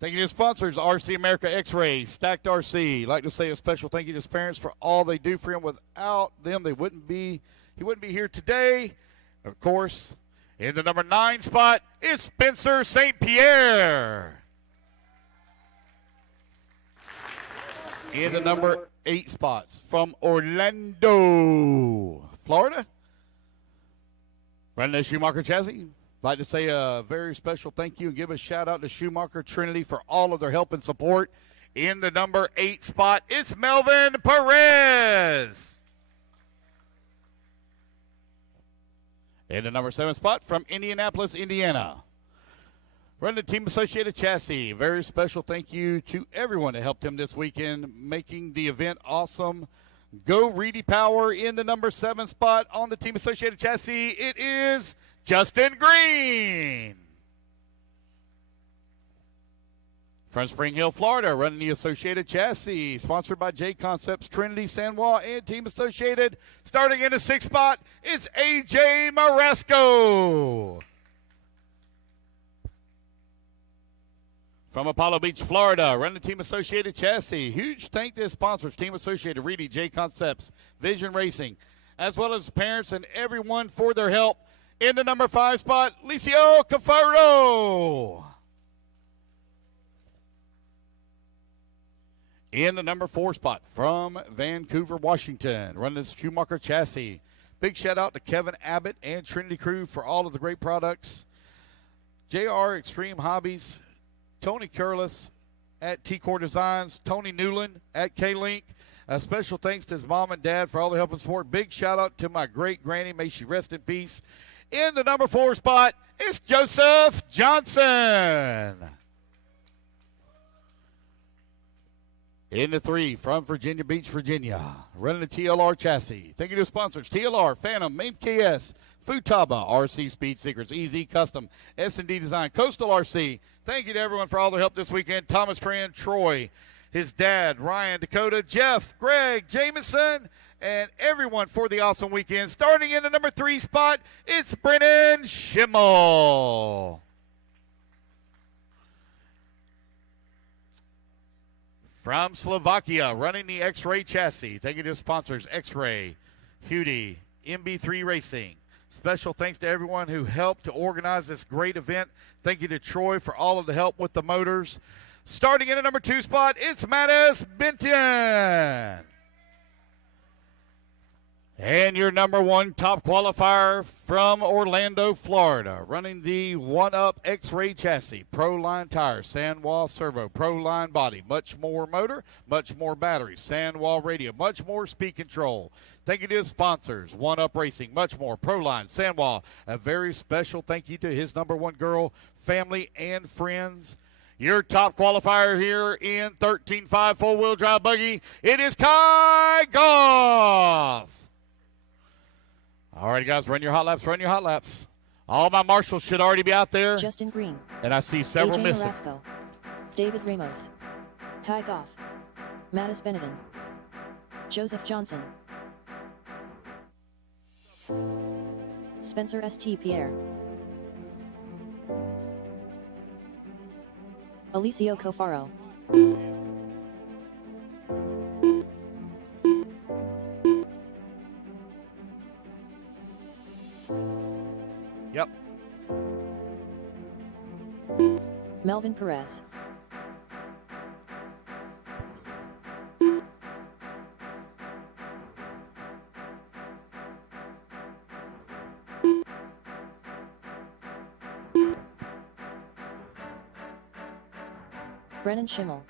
Thank you to sponsors, RC America X-Ray, Stacked RC. Like to say a special thank you to his parents for all they do for him. Without them, he wouldn't be here today. Of course, in the number 9 spot, it's Spencer St. Pierre. In the number 8 spots, from Orlando, Florida, running the Schumacher chassis. Like to say a very special thank you and give a shout out to Schumacher Trinity for all of their help and support. In the number 8 spot, it's Melvin Perez. In the number 7 spot, from Indianapolis, Indiana, running the Team Associated chassis. Very special thank you to everyone that helped him this weekend, making the event awesome. Go Reedy Power in the number 7 spot on the Team Associated chassis. It is Justin Green. From Spring Hill, Florida, running the Associated chassis. Sponsored by J Concepts, Trinity, San Juan, and Team Associated. Starting in the 6th spot, it's AJ Maresco. From Apollo Beach, Florida, running Team Associated Chassis. Huge thank to his sponsors, Team Associated, Reedy, J Concepts, Vision Racing, as well as parents and everyone for their help. In the number 5 spot, Licio Cafaro. In the number 4 spot, from Vancouver, Washington, running the Schumacher Chassis. Big shout out to Kevin Abbott and Trinity Crew for all of the great products. JR Extreme Hobbies, Tony Curlis at T-Core Designs, Tony Newland at K-Link. A special thanks to his mom and dad for all the help and support. Big shout out to my great granny. May she rest in peace. In the number 4 spot, it's Joseph Johnson. In the 3, from Virginia Beach, Virginia, running the TLR chassis. Thank you to sponsors, TLR, Phantom, MKS, Futaba, RC Speed Secrets, EZ Custom, S&D Design, Coastal RC. Thank you to everyone for all the help this weekend. Thomas Tran, Troy, his dad, Ryan, Dakota, Jeff, Greg, Jameson, and everyone for the awesome weekend. Starting in the number 3 spot, it's Brennan Schimmel. From Slovakia, running the X-Ray chassis. Thank you to sponsors, X-Ray, Hudi, MB3 Racing. Special thanks to everyone who helped to organize this great event. Thank you to Troy for all of the help with the motors. Starting in the number 2 spot, it's Mattis Benton. And your number 1 top qualifier from Orlando, Florida, running the 1-Up X-Ray chassis, Pro Line tires, Sandwall servo, Pro Line body, much more motor, much more battery, Sandwall radio, much more speed control. Thank you to his sponsors, 1-Up Racing, much more, Pro Line, Sandwall. A very special thank you to his number 1 girl, family, and friends. Your top qualifier here in 13.5 4-wheel drive buggy, it is Kai Goff. All right, guys, run your hot laps, run your hot laps. All my marshals should already be out there. Justin Green. And I see several AJ missing. Marasco, David Ramos. Kai Goff. Mattis Benetton. Joseph Johnson. Spencer St. Pierre. Alicio Cofaro. Yep. Melvin Perez. Brennan Schimmel.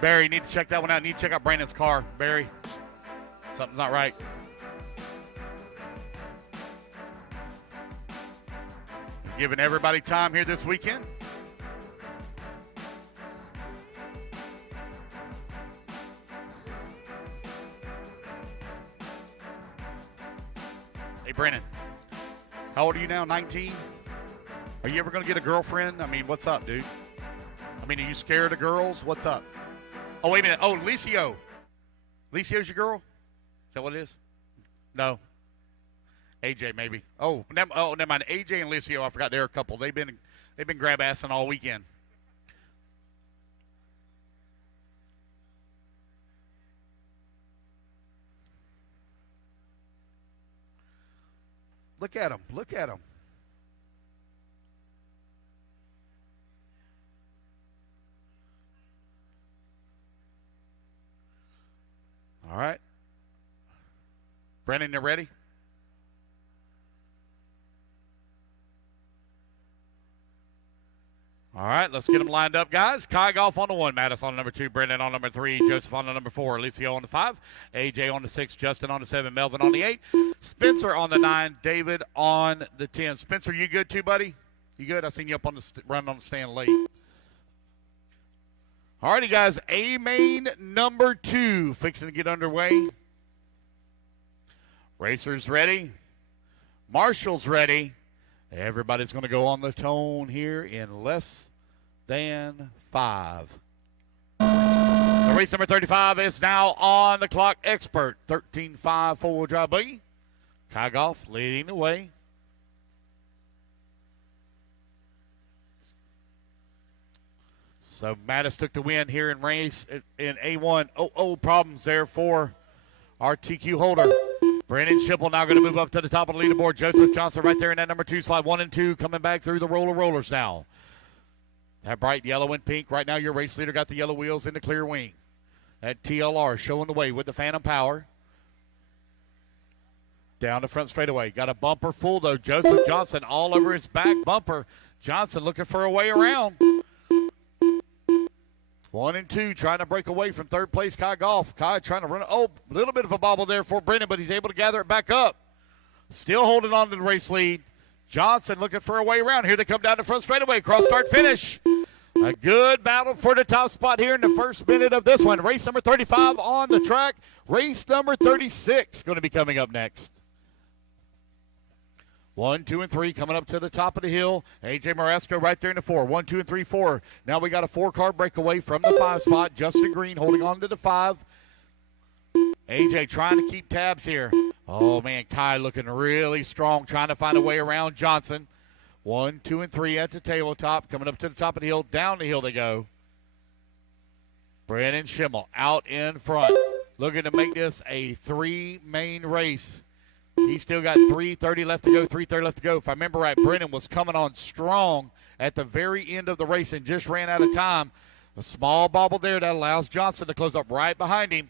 Barry, you need to check that one out. You need to check out Brandon's car, Barry. Something's not right. Giving everybody time here this weekend. Hey, Brennan, how old are you now, 19? Are you ever going to get a girlfriend? I mean, what's up, dude? I mean, are you scared of girls? What's up? Oh, wait a minute. Oh, Licio. Licio's your girl? Is that what it is? No. AJ, maybe. Oh, never mind. AJ and Licio, I forgot they're a couple. They've been grab assing all weekend. Look at them. Look at them. All right. Brennan, you ready? All right, let's get them lined up, guys. Kai Goff on the 1, Mattis on the number 2, Brendan on number 3, Joseph on the number 4, Alicio on the 5, AJ on the 6, Justin on the 7, Melvin on the 8, Spencer on the 9, David on the 10. Spencer, you good too, buddy? You good? I seen you up on the running on the stand late. All righty, guys. A-main number 2 fixing to get underway. Racers ready. Marshall's ready. Everybody's going to go on the tone here in less than 5. The race number 35 is now on the clock. Expert 13.5 4-wheel drive buggy. Kai Goff leading the way. So Mattis took the win here in race in A1. Problems there for our TQ holder. Brandon Schipple now going to move up to the top of the leaderboard. Joseph Johnson right there in that number 2 spot. 1 and 2 coming back through the rollers now. That bright yellow and pink. Right now your race leader got the yellow wheels in the clear wing. That TLR showing the way with the Phantom Power. Down the front straightaway. Got a bumper full, though. Joseph Johnson all over his back bumper. Johnson looking for a way around. 1 and 2 trying to break away from third place Kai Goff. Kai trying to run. A little bit of a bobble there for Brennan, but he's able to gather it back up. Still holding on to the race lead. Johnson looking for a way around. Here they come down the front straightaway. Cross start finish. A good battle for the top spot here in the first minute of this one. Race number 35 on the track. Race number 36 going to be coming up next. 1, 2, and 3 coming up to the top of the hill. A.J. Marasco right there in the 4. 1, 2, and 3, 4. Now we got a 4-car breakaway from the 5 spot. Justin Green holding on to the 5. A.J. trying to keep tabs here. Oh, man, Kai looking really strong, trying to find a way around Johnson. 1, 2, and 3 at the tabletop. Coming up to the top of the hill. Down the hill they go. Brandon Schimmel out in front. Looking to make this a 3-main race. He's still got 3:30 left to go, 3:30 left to go. If I remember right, Brennan was coming on strong at the very end of the race and just ran out of time. A small bobble there that allows Johnson to close up right behind him.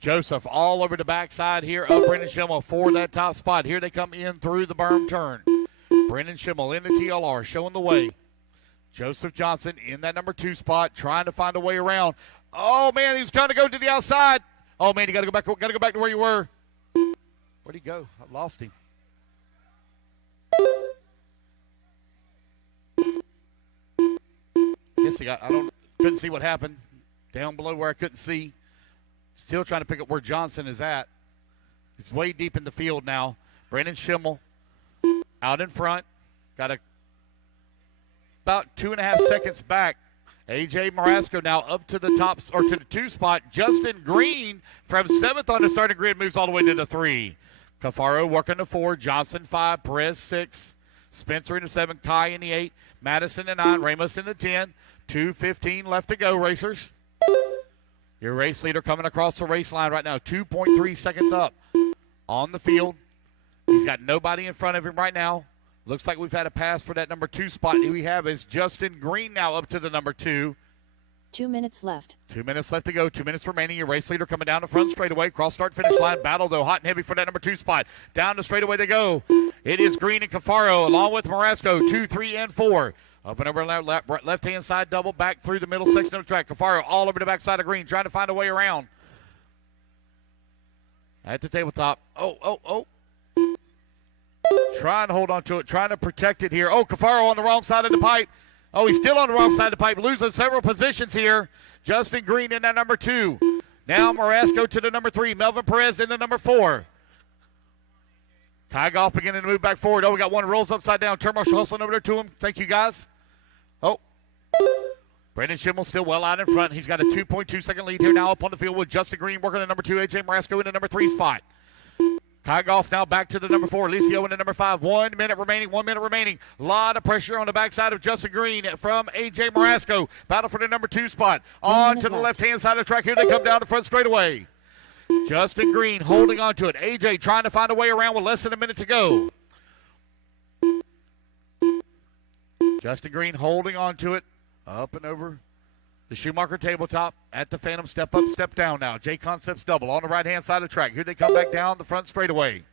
Joseph all over the backside here of Brendan Schimmel for that top spot. Here they come in through the berm turn. Brendan Schimmel in the TLR showing the way. Joseph Johnson in that number 2 spot trying to find a way around. Oh, man, he was trying to go to the outside. Oh, man, you got to go back to where you were. Where'd he go? I lost him. Guess he got. Couldn't see what happened down below where I couldn't see. Still trying to pick up where Johnson is at. He's way deep in the field now. Brandon Schimmel out in front. Got about 2.5 seconds back. A.J. Marasco now up to the top, or to the 2 spot. Justin Green from 7th on the starting grid moves all the way to the 3. Cafaro working the 4, Johnson 5, Perez 6, Spencer in the 7, Kai in the 8, Madison in the 9, Ramos in the 10. 2:15 left to go, racers. Your race leader coming across the race line right now. 2.3 seconds up on the field. He's got nobody in front of him right now. Looks like we've had a pass for that number 2 spot. Who we have is Justin Green now up to the number 2. 2 minutes left. 2 minutes left to go. 2 minutes remaining. Your race leader coming down the front straightaway. Cross start finish line. Battle, though, hot and heavy for that number 2 spot. Down the straightaway they go. It is Green and Cafaro along with Marasco. 2, 3, and 4. Up and over left-hand side double. Back through the middle section of the track. Cafaro all over the backside of Green. Trying to find a way around. At the tabletop. Trying to hold on to it. Trying to protect it here. Oh, Cafaro on the wrong side of the pipe. Oh, he's still on the wrong side of the pipe, losing several positions here. Justin Green in that number 2. Now Marasco to the number 3. Melvin Perez in the number 4. Kai Goff beginning to move back forward. Oh, we got one rolls upside down. Turn Marshall hustling over there to him. Thank you, guys. Oh. Brandon Schimmel still well out in front. He's got a 2.2 second lead here now up on the field with Justin Green working the number 2. A.J. Marasco in the number 3 spot. Kai Goff now back to the number 4. Licio in the number 5. 1 minute remaining. 1 minute remaining. A lot of pressure on the backside of Justin Green from A.J. Marasco. Battle for the number 2 spot. On to the left-hand side of the track. Here they come down the front straightaway. Justin Green holding on to it. A.J. trying to find a way around with less than a minute to go. Justin Green holding on to it. Up and over the Schumacher tabletop at the Phantom. Step up, step down now. J Concepts double on the right-hand side of the track. Here they come back down the front straightaway.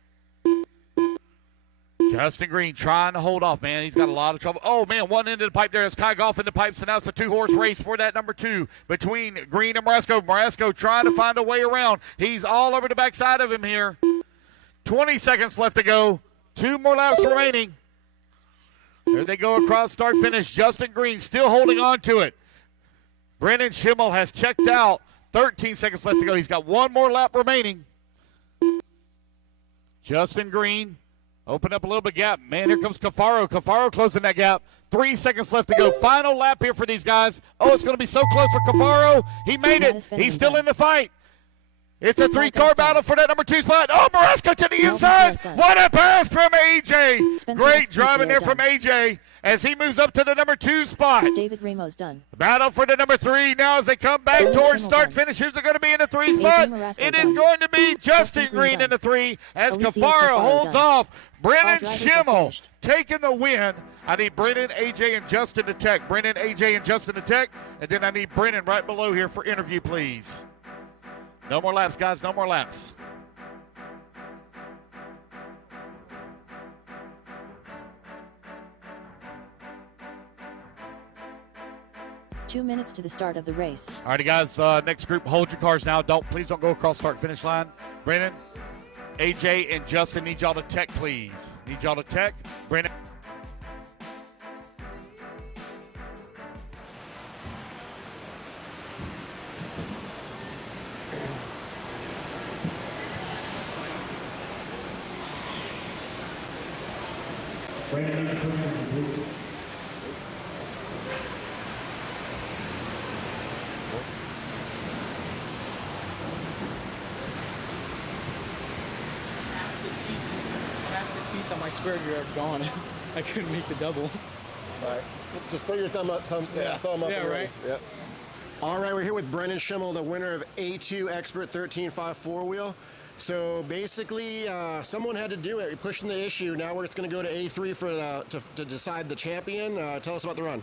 Justin Green trying to hold off, man. He's got a lot of trouble. Oh, man, one end of the pipe there is Kai Goff in the pipe. So now it's a 2-horse race for that number 2 between Green and Marasco. Marasco trying to find a way around. He's all over the backside of him here. 20 seconds left to go. 2 more laps remaining. There they go across start finish. Justin Green still holding on to it. Brandon Schimmel has checked out. 13 seconds left to go. He's got 1 more lap remaining. Justin Green open up a little bit gap. Man, here comes Cafaro. Cafaro closing that gap. 3 seconds left to go. Final lap here for these guys. Oh, it's going to be so close for Cafaro. He made it. He's still in the fight. It's a 3-car battle for that number 2 spot. Oh, Marasco to the inside. What a pass from A.J. Great driving there from A.J. as he moves up to the number 2 spot. David Ramos done. Battle for the number 3 now as they come back towards start finish. Who's it going to be in the 3 spot? It is going to be Justin Green in the 3 as Kafara holds off. Brennan Schimmel taking the win. I need Brennan, AJ, and Justin to tech. Brennan, AJ, and Justin to tech. And then I need Brennan right below here for interview, please. No more laps, guys. No more laps. Two minutes to the start of the race. All righty, guys. Next group, hold your cars now. Please don't go across start finish line. Brennan, AJ, and Justin need y'all to tech, please. Need y'all to tech. Brennan. On my spur gear gone. I couldn't make the double. All right. Just put your thumb up. Thumb up. Yeah, right. Yep. All right, we're here with Brennan Schimmel, the winner of A2 Expert 13.5 four-wheel. So basically, someone had to do it. We're pushing the issue. Now it's going to go to A3 for to decide the champion. Tell us about the run.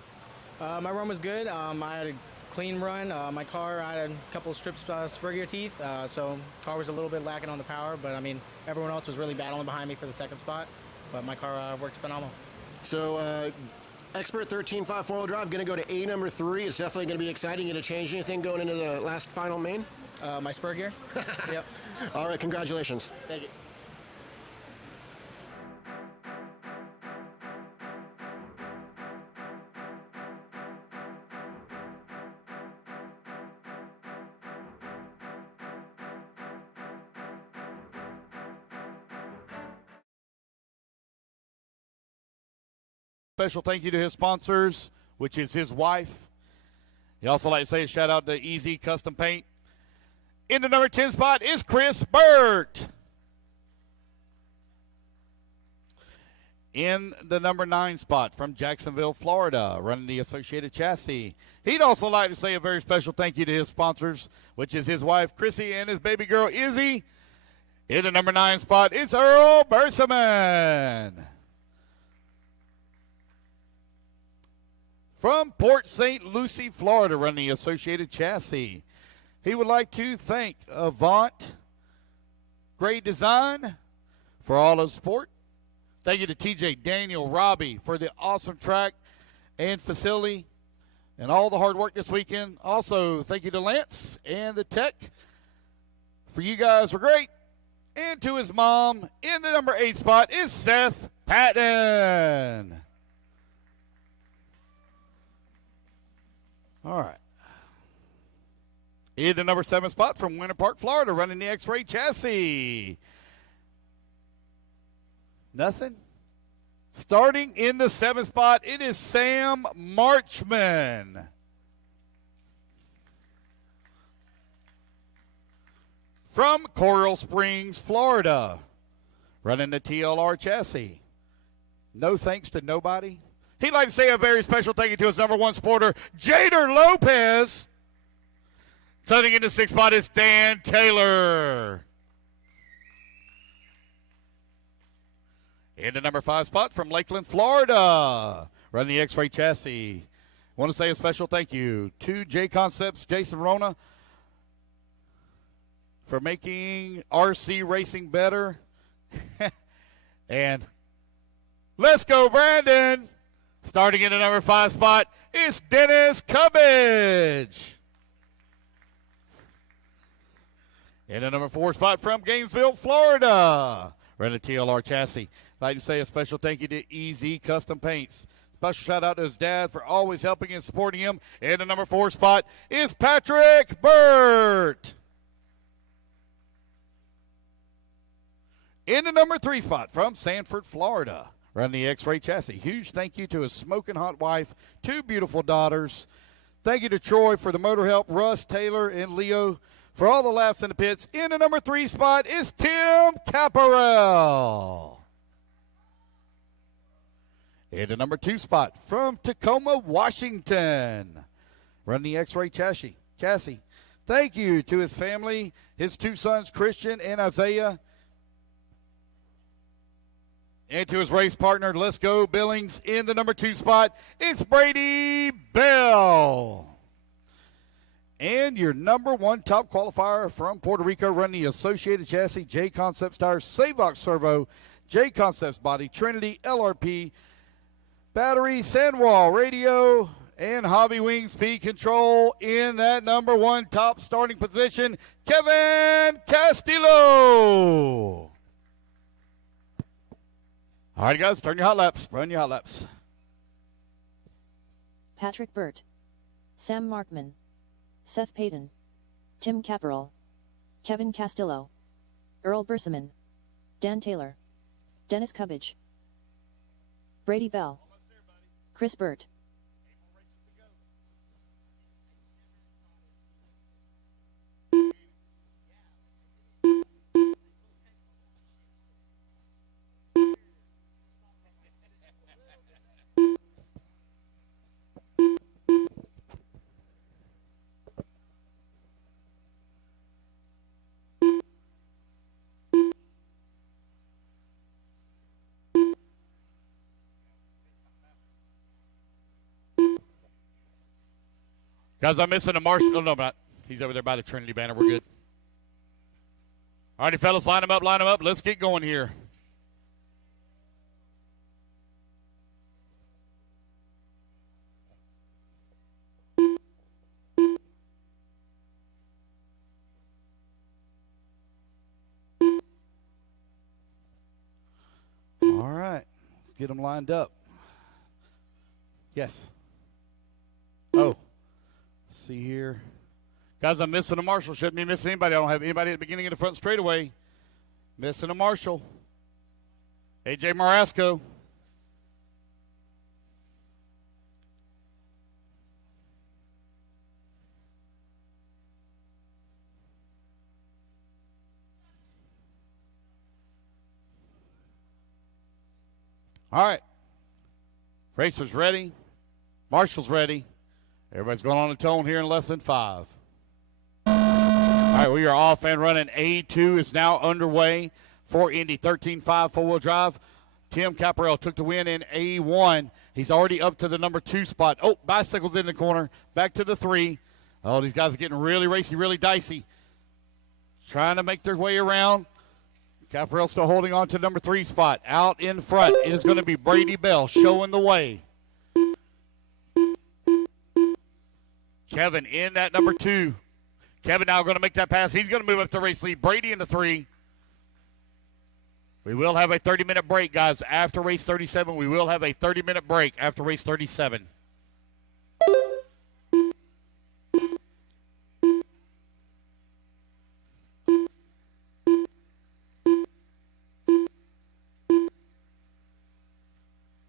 My run was good. I had a clean run. My car, I had a couple of strips spur gear teeth, so car was a little bit lacking on the power, but I mean, everyone else was really battling behind me for the second spot, but my car worked phenomenal. So Expert 13.5 four-wheel drive, going to go to A number 3. It's definitely going to be exciting. You going to change anything going into the last final main? My spur gear. Yep. All right, congratulations. Thank you. Special thank you to his sponsors, which is his wife. He also like to say a shout out to Easy Custom Paint. In the number 10 spot is Chris Burt. In the number 9 spot from Jacksonville, Florida, running the Associated Chassis. He'd also like to say a very special thank you to his sponsors, which is his wife, Chrissy, and his baby girl, Izzy. In the number 9 spot, it's Earl Berseman. From Port St. Lucie, Florida, running the Associated Chassis. He would like to thank Avant Great Design for all of the support. Thank you to TJ, Daniel, Robbie for the awesome track and facility and all the hard work this weekend. Also, thank you to Lance and the tech. For you guys were great. And to his mom, in the number 8 spot is Seth Patton. All right. In the number 7 spot from Winter Park, Florida, running the X-Ray chassis. Nothing. Starting in the 7th spot, it is Sam Marchman. From Coral Springs, Florida, running the TLR chassis. No thanks to nobody. He'd like to say a very special thank you to his number 1 supporter, Jader Lopez. Turning in the 6th spot is Dan Taylor. In the number 5 spot from Lakeland, Florida, running the X-Ray chassis. Want to say a special thank you to J Concepts, Jason Rona, for making RC racing better. And let's go, Brandon. Starting in the number 5 spot is Dennis Cubbage. In the number 4 spot from Gainesville, Florida, running the TLR chassis. I'd like to say a special thank you to EZ Custom Paints. Special shout out to his dad for always helping and supporting him. In the number 4 spot is Patrick Burt. In the number 3 spot from Sanford, Florida, running the X-Ray chassis. Huge thank you to his smoking hot wife, 2 beautiful daughters. Thank you to Troy for the motor help, Russ, Taylor, and Leo for all the laps in the pits. In the number 3 spot is Tim Caparel. In the number 2 spot from Tacoma, Washington, running the X-Ray chassis. Thank you to his family, his 2 sons, Christian and Isaiah, and to his race partner, Let's Go Billings. In the number 2 spot, it's Brady Bell. And your number 1 top qualifier from Puerto Rico, running the Associated Chassis, J Concepts tires, Savox Servo, J Concepts body, Trinity LRP, battery, Sandwall radio, and Hobby Wing speed control. In that number 1 top starting position, Kevin Castillo. All right, guys, turn your hot laps. Run your hot laps. Patrick Burt, Sam Markman, Seth Payton, Tim Caparel, Kevin Castillo, Earl Berseman, Dan Taylor, Dennis Cubbage, Brady Bell, Chris Burt. Guys, I'm missing a Marshall. No, I'm not. He's over there by the Trinity banner. We're good. All righty, fellas, line them up, line them up. Let's get going here. All right, let's get them lined up. Yes. Oh. See here. Guys, I'm missing a Marshall. Shouldn't be missing anybody. I don't have anybody at the beginning of the front straightaway. Missing a Marshall. AJ Marasco. All right. Racer's ready. Marshall's ready. Everybody's going on the tone here in less than 5. All right, we are off and running. A2 is now underway for Indy. 13.5 four-wheel drive. Tim Caparel took the win in A1. He's already up to the number 2 spot. Oh, bicycles in the corner. Back to the 3. Oh, these guys are getting really racy, really dicey. Trying to make their way around. Caparel still holding on to number 3 spot. Out in front is going to be Brady Bell showing the way. Kevin in that number 2. Kevin now going to make that pass. He's going to move up to race lead. Brady in the 3. We will have a 30-minute break, guys, after race 37. We will have a 30-minute break after race 37.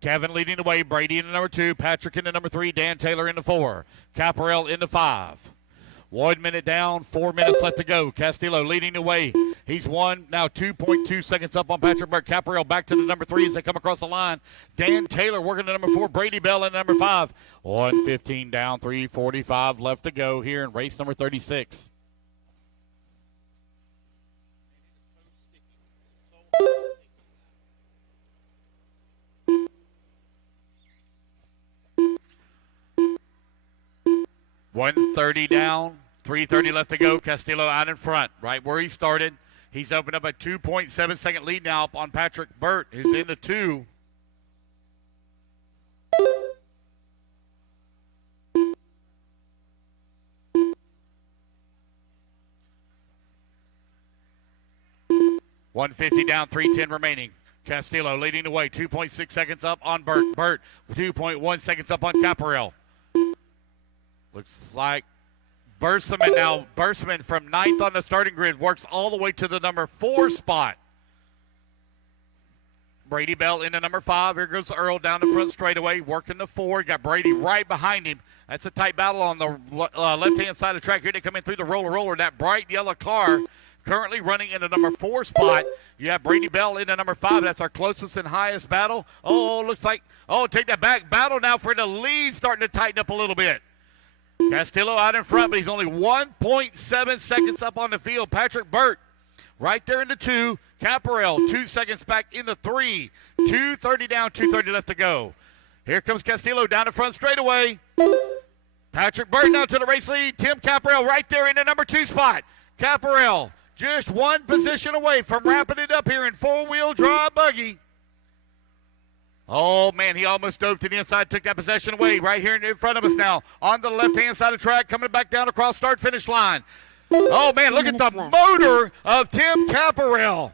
Kevin leading the way. Brady in the number 2. Patrick in the number 3. Dan Taylor in the 4. Caparel in the 5. 1 minute down. 4 minutes left to go. Castillo leading the way. He's won now 2.2 seconds up on Patrick Burke. Caparel back to the number 3 as they come across the line. Dan Taylor working the number 4. Brady Bell in the number 5. 1:15 down. 3:45 left to go here in race number 36. $130 down, 3:30 left to go. Castillo out in front, right where he started. He's opened up a 2.7 second lead now up on Patrick Burt, who's in the 2. $150 down, 3:10 remaining. Castillo leading the way, 2.6 seconds up on Burt. Burt, 2.1 seconds up on Caparel. Looks like Berseman now. Berseman from 9th on the starting grid works all the way to the number 4 spot. Brady Bell in the number 5. Here goes Earl down the front straightaway, working the 4. Got Brady right behind him. That's a tight battle on the left-hand side of the track. Here they come in through the roller. That bright yellow car currently running in the number 4 spot. You have Brady Bell in the number 5. That's our closest and highest battle. Oh, looks like, take that back. Battle now for the lead starting to tighten up a little bit. Castillo out in front, but he's only 1.7 seconds up on the field. Patrick Burt right there in the 2. Caparel 2 seconds back in the 3. 2:30 down, 2:30 left to go. Here comes Castillo down the front straightaway. Patrick Burt now to the race lead. Tim Caparel right there in the number 2 spot. Caparel just one position away from wrapping it up here in 4-wheel drive buggy. Oh, man, he almost dove to the inside, took that possession away right here in front of us now. On the left-hand side of the track, coming back down across start-finish line. Oh, man, look at the motor of Tim Caparel.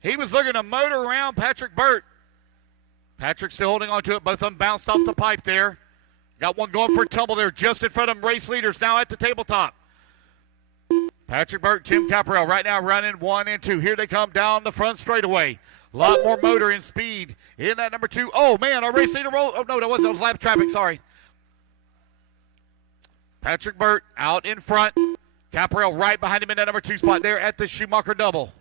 He was looking to motor around Patrick Burt. Patrick still holding on to it. Both of them bounced off the pipe there. Got one going for a tumble there just in front of them. Race leaders now at the tabletop. Patrick Burt, Tim Caparel right now running 1 and 2. Here they come down the front straightaway. A lot more motor and speed in that number 2. Oh, man, our race leader roll. Oh, no, that was lap traffic. Sorry. Patrick Burt out in front. Caparel right behind him in that number 2 spot there at the Schumacher double.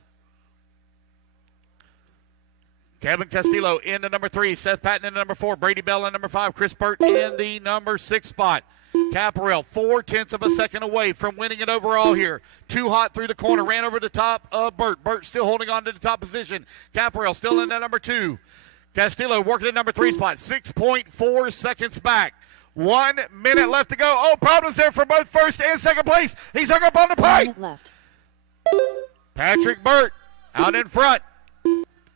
Kevin Castillo in the number 3. Seth Patton in the number 4. Brady Bell in number 5. Chris Burt in the number 6 spot. Caparel 0.4 of a second away from winning it overall here. Too hot through the corner. Ran over the top of Burt. Burt still holding on to the top position. Caparel still in that number 2. Castillo working at number 3 spot. 6.4 seconds back. 1 minute left to go. Oh, problems there for both first and second place. He's hung up on the pipe. 1 minute left. Patrick Burt out in front.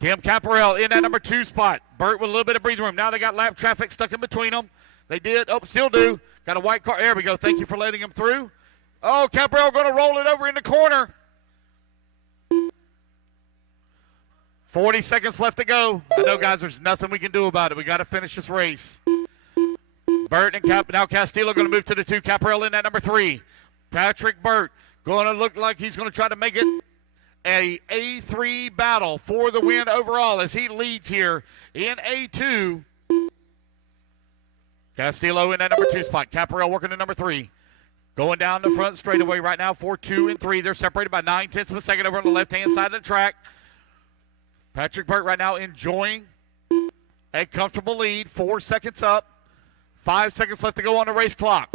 Tim Caparel in that number 2 spot. Burt with a little bit of breathing room. Now they got lap traffic stuck in between them. They did. Oh, still do. Got a white car. There we go. Thank you for letting him through. Oh, Caparel going to roll it over in the corner. 40 seconds left to go. I know, guys, there's nothing we can do about it. We got to finish this race. Burt and now Castillo going to move to the 2. Caparel in that number 3. Patrick Burt going to look like he's going to try to make it a A3 battle for the win overall as he leads here in A2. Castillo in that number 2 spot. Caparel working at number 3. Going down the front straightaway right now for 2 and 3. They're separated by 9/10 of a second over on the left-hand side of the track. Patrick Burt right now enjoying a comfortable lead. 4 seconds up. 5 seconds left to go on the race clock.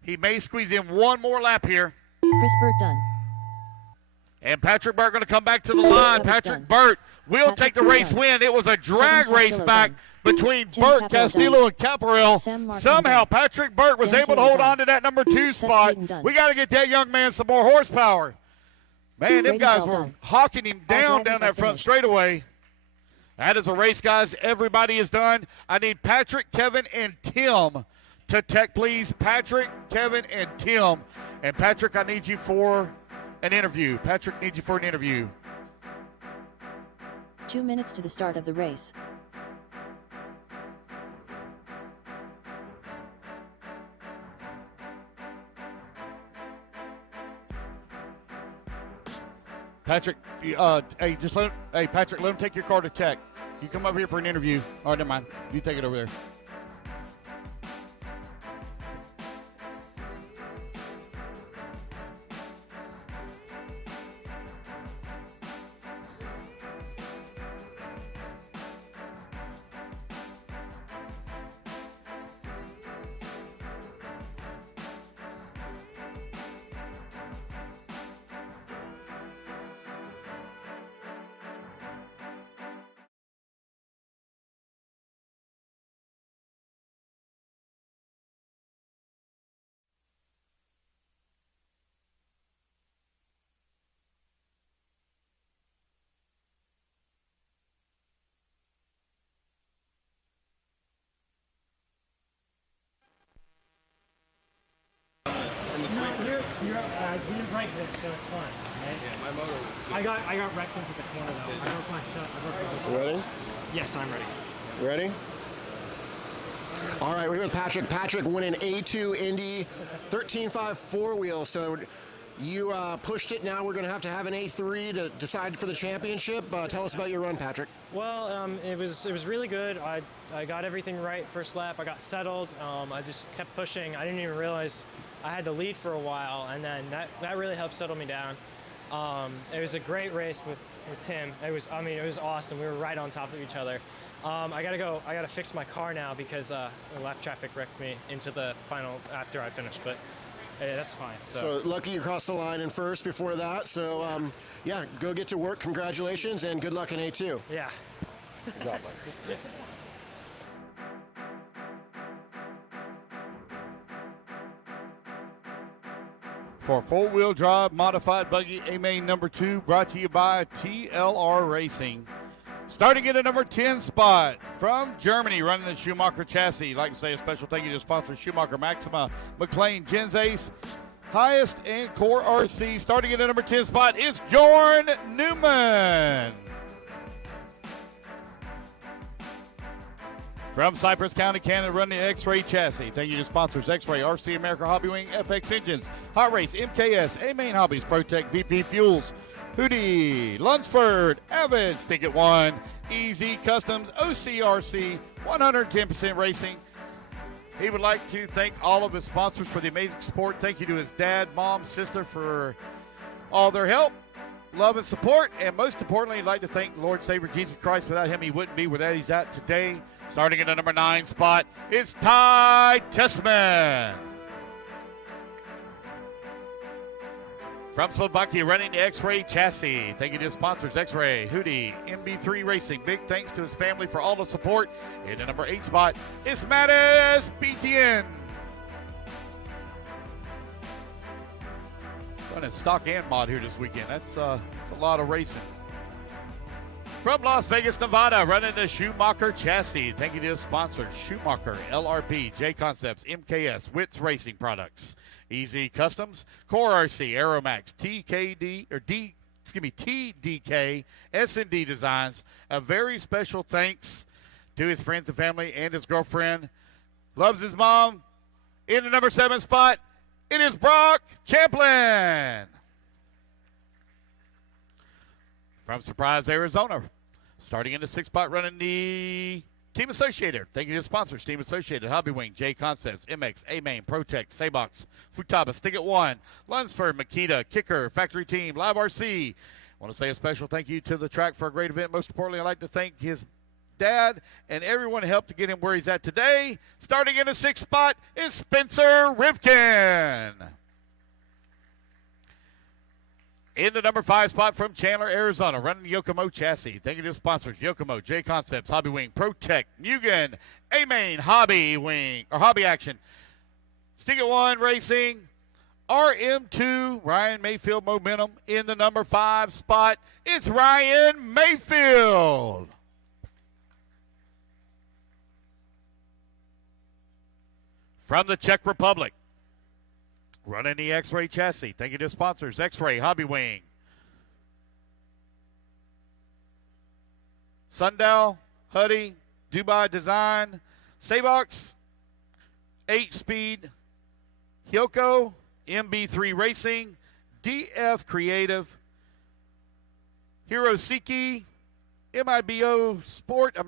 He may squeeze in one more lap here. Chris Burt done. And Patrick Burt going to come back to the line. Patrick Burt will take the race win. It was a drag race back between Burt, Castillo, and Caparel. Somehow Patrick Burt was able to hold on to that number 2 spot. We got to get that young man some more horsepower. Man, them guys were hawking him down that front straightaway. That is a race, guys. Everybody is done. I need Patrick, Kevin, and Tim to tech, please. Patrick, Kevin, and Tim. And Patrick, I need you for an interview. Patrick needs you for an interview. 2 minutes to the start of the race. Patrick, Patrick, let him take your car to tech. You come over here for an interview. Oh, never mind. You take it over there. We didn't break this, so it's fine. Right? Yeah, my motor was good. I got wrecked into the corner though. I broke my shut. Ready? Yes, I'm ready. Ready? All right, we're here with Patrick. Patrick winning A2 Indy 13.5 4-wheel. So you pushed it. Now we're going to have an A3 to decide for the championship. Tell us about your run, Patrick. Well, it was really good. I got everything right first lap. I got settled. I just kept pushing. I didn't even realize I had the lead for a while, and then that really helped settle me down. It was a great race with Tim. It was awesome. We were right on top of each other. I gotta fix my car now because the left traffic wrecked me into the final after I finished, but that's fine. So lucky you crossed the line in first before that. So yeah, go get to work. Congratulations and good luck in A2. Yeah. Good job, Mike. For four-wheel drive modified buggy A-Main number 2, brought to you by TLR Racing. Starting at a number 10 spot from Germany, running the Schumacher chassis. I'd like to say a special thank you to sponsor Schumacher, Maxima, McLean, Gens Ace, Highest, and Core RC. Starting at a number 10 spot is Jorn Newman. From Cypress County, Canada, running the X-Ray chassis. Thank you to sponsors X-Ray, RC America, Hobby Wing, FX Engines, Hot Race, MKS, A-Main Hobbies, ProTech, VP Fuels, Hootie, Lunsford, Evans, Ticket One, Easy Customs, OCRC, 110% Racing. He would like to thank all of his sponsors for the amazing support. Thank you to his dad, mom, sister for all their help, love, and support. And most importantly, I'd like to thank Lord Savior Jesus Christ. Without him, he wouldn't be where he's at today. Starting at the number 9 spot, it's Ty Tessman. From Slovakia, running the X-Ray chassis. Thank you to sponsors X-Ray, Hootie, MB3 Racing. Big thanks to his family for all the support. In the number 8 spot, it's Mattis BTN. Running stock and mod here this weekend. That's a lot of racing. From Las Vegas, Nevada, running the Schumacher chassis. Thank you to the sponsors Schumacher, LRP, J Concepts, MKS, Witz Racing Products, Easy Customs, Core RC, Aeromax, TDK, S&D Designs. A very special thanks to his friends and family and his girlfriend. Loves his mom. In the number 7 spot, it is Brock Champlin. From Surprise, Arizona, starting in the 6th spot, running the Team Associated. Thank you to sponsors, Team Associated, Hobby Wing, J Concepts, MX, A-Main, ProTech, Saybox, Futaba, Stick 1, Lunsford, Makita, Kicker, Factory Team, Live RC. I want to say a special thank you to the track for a great event. Most importantly, I'd like to thank his dad and everyone who helped to get him where he's at today. Starting in the 6th spot is Spencer Rivkin. In the number 5 spot from Chandler, Arizona, running the Yokomo chassis. Thank you to sponsors Yokomo, J Concepts, Hobby Wing, ProTech, Mugen, A-Main, Hobby Wing, or Hobby Action, Stick 1 Racing, RM2, Ryan Mayfield Momentum. In the number 5 spot, it's Ryan Mayfield. From the Czech Republic, running the X-Ray chassis. Thank you to sponsors X-Ray, Hobby Wing, Sundow, Huddy, Dubai Design, Saybox, 8-Speed, Hyoko, MB3 Racing, DF Creative, Hirosiki, MIBO Sport. I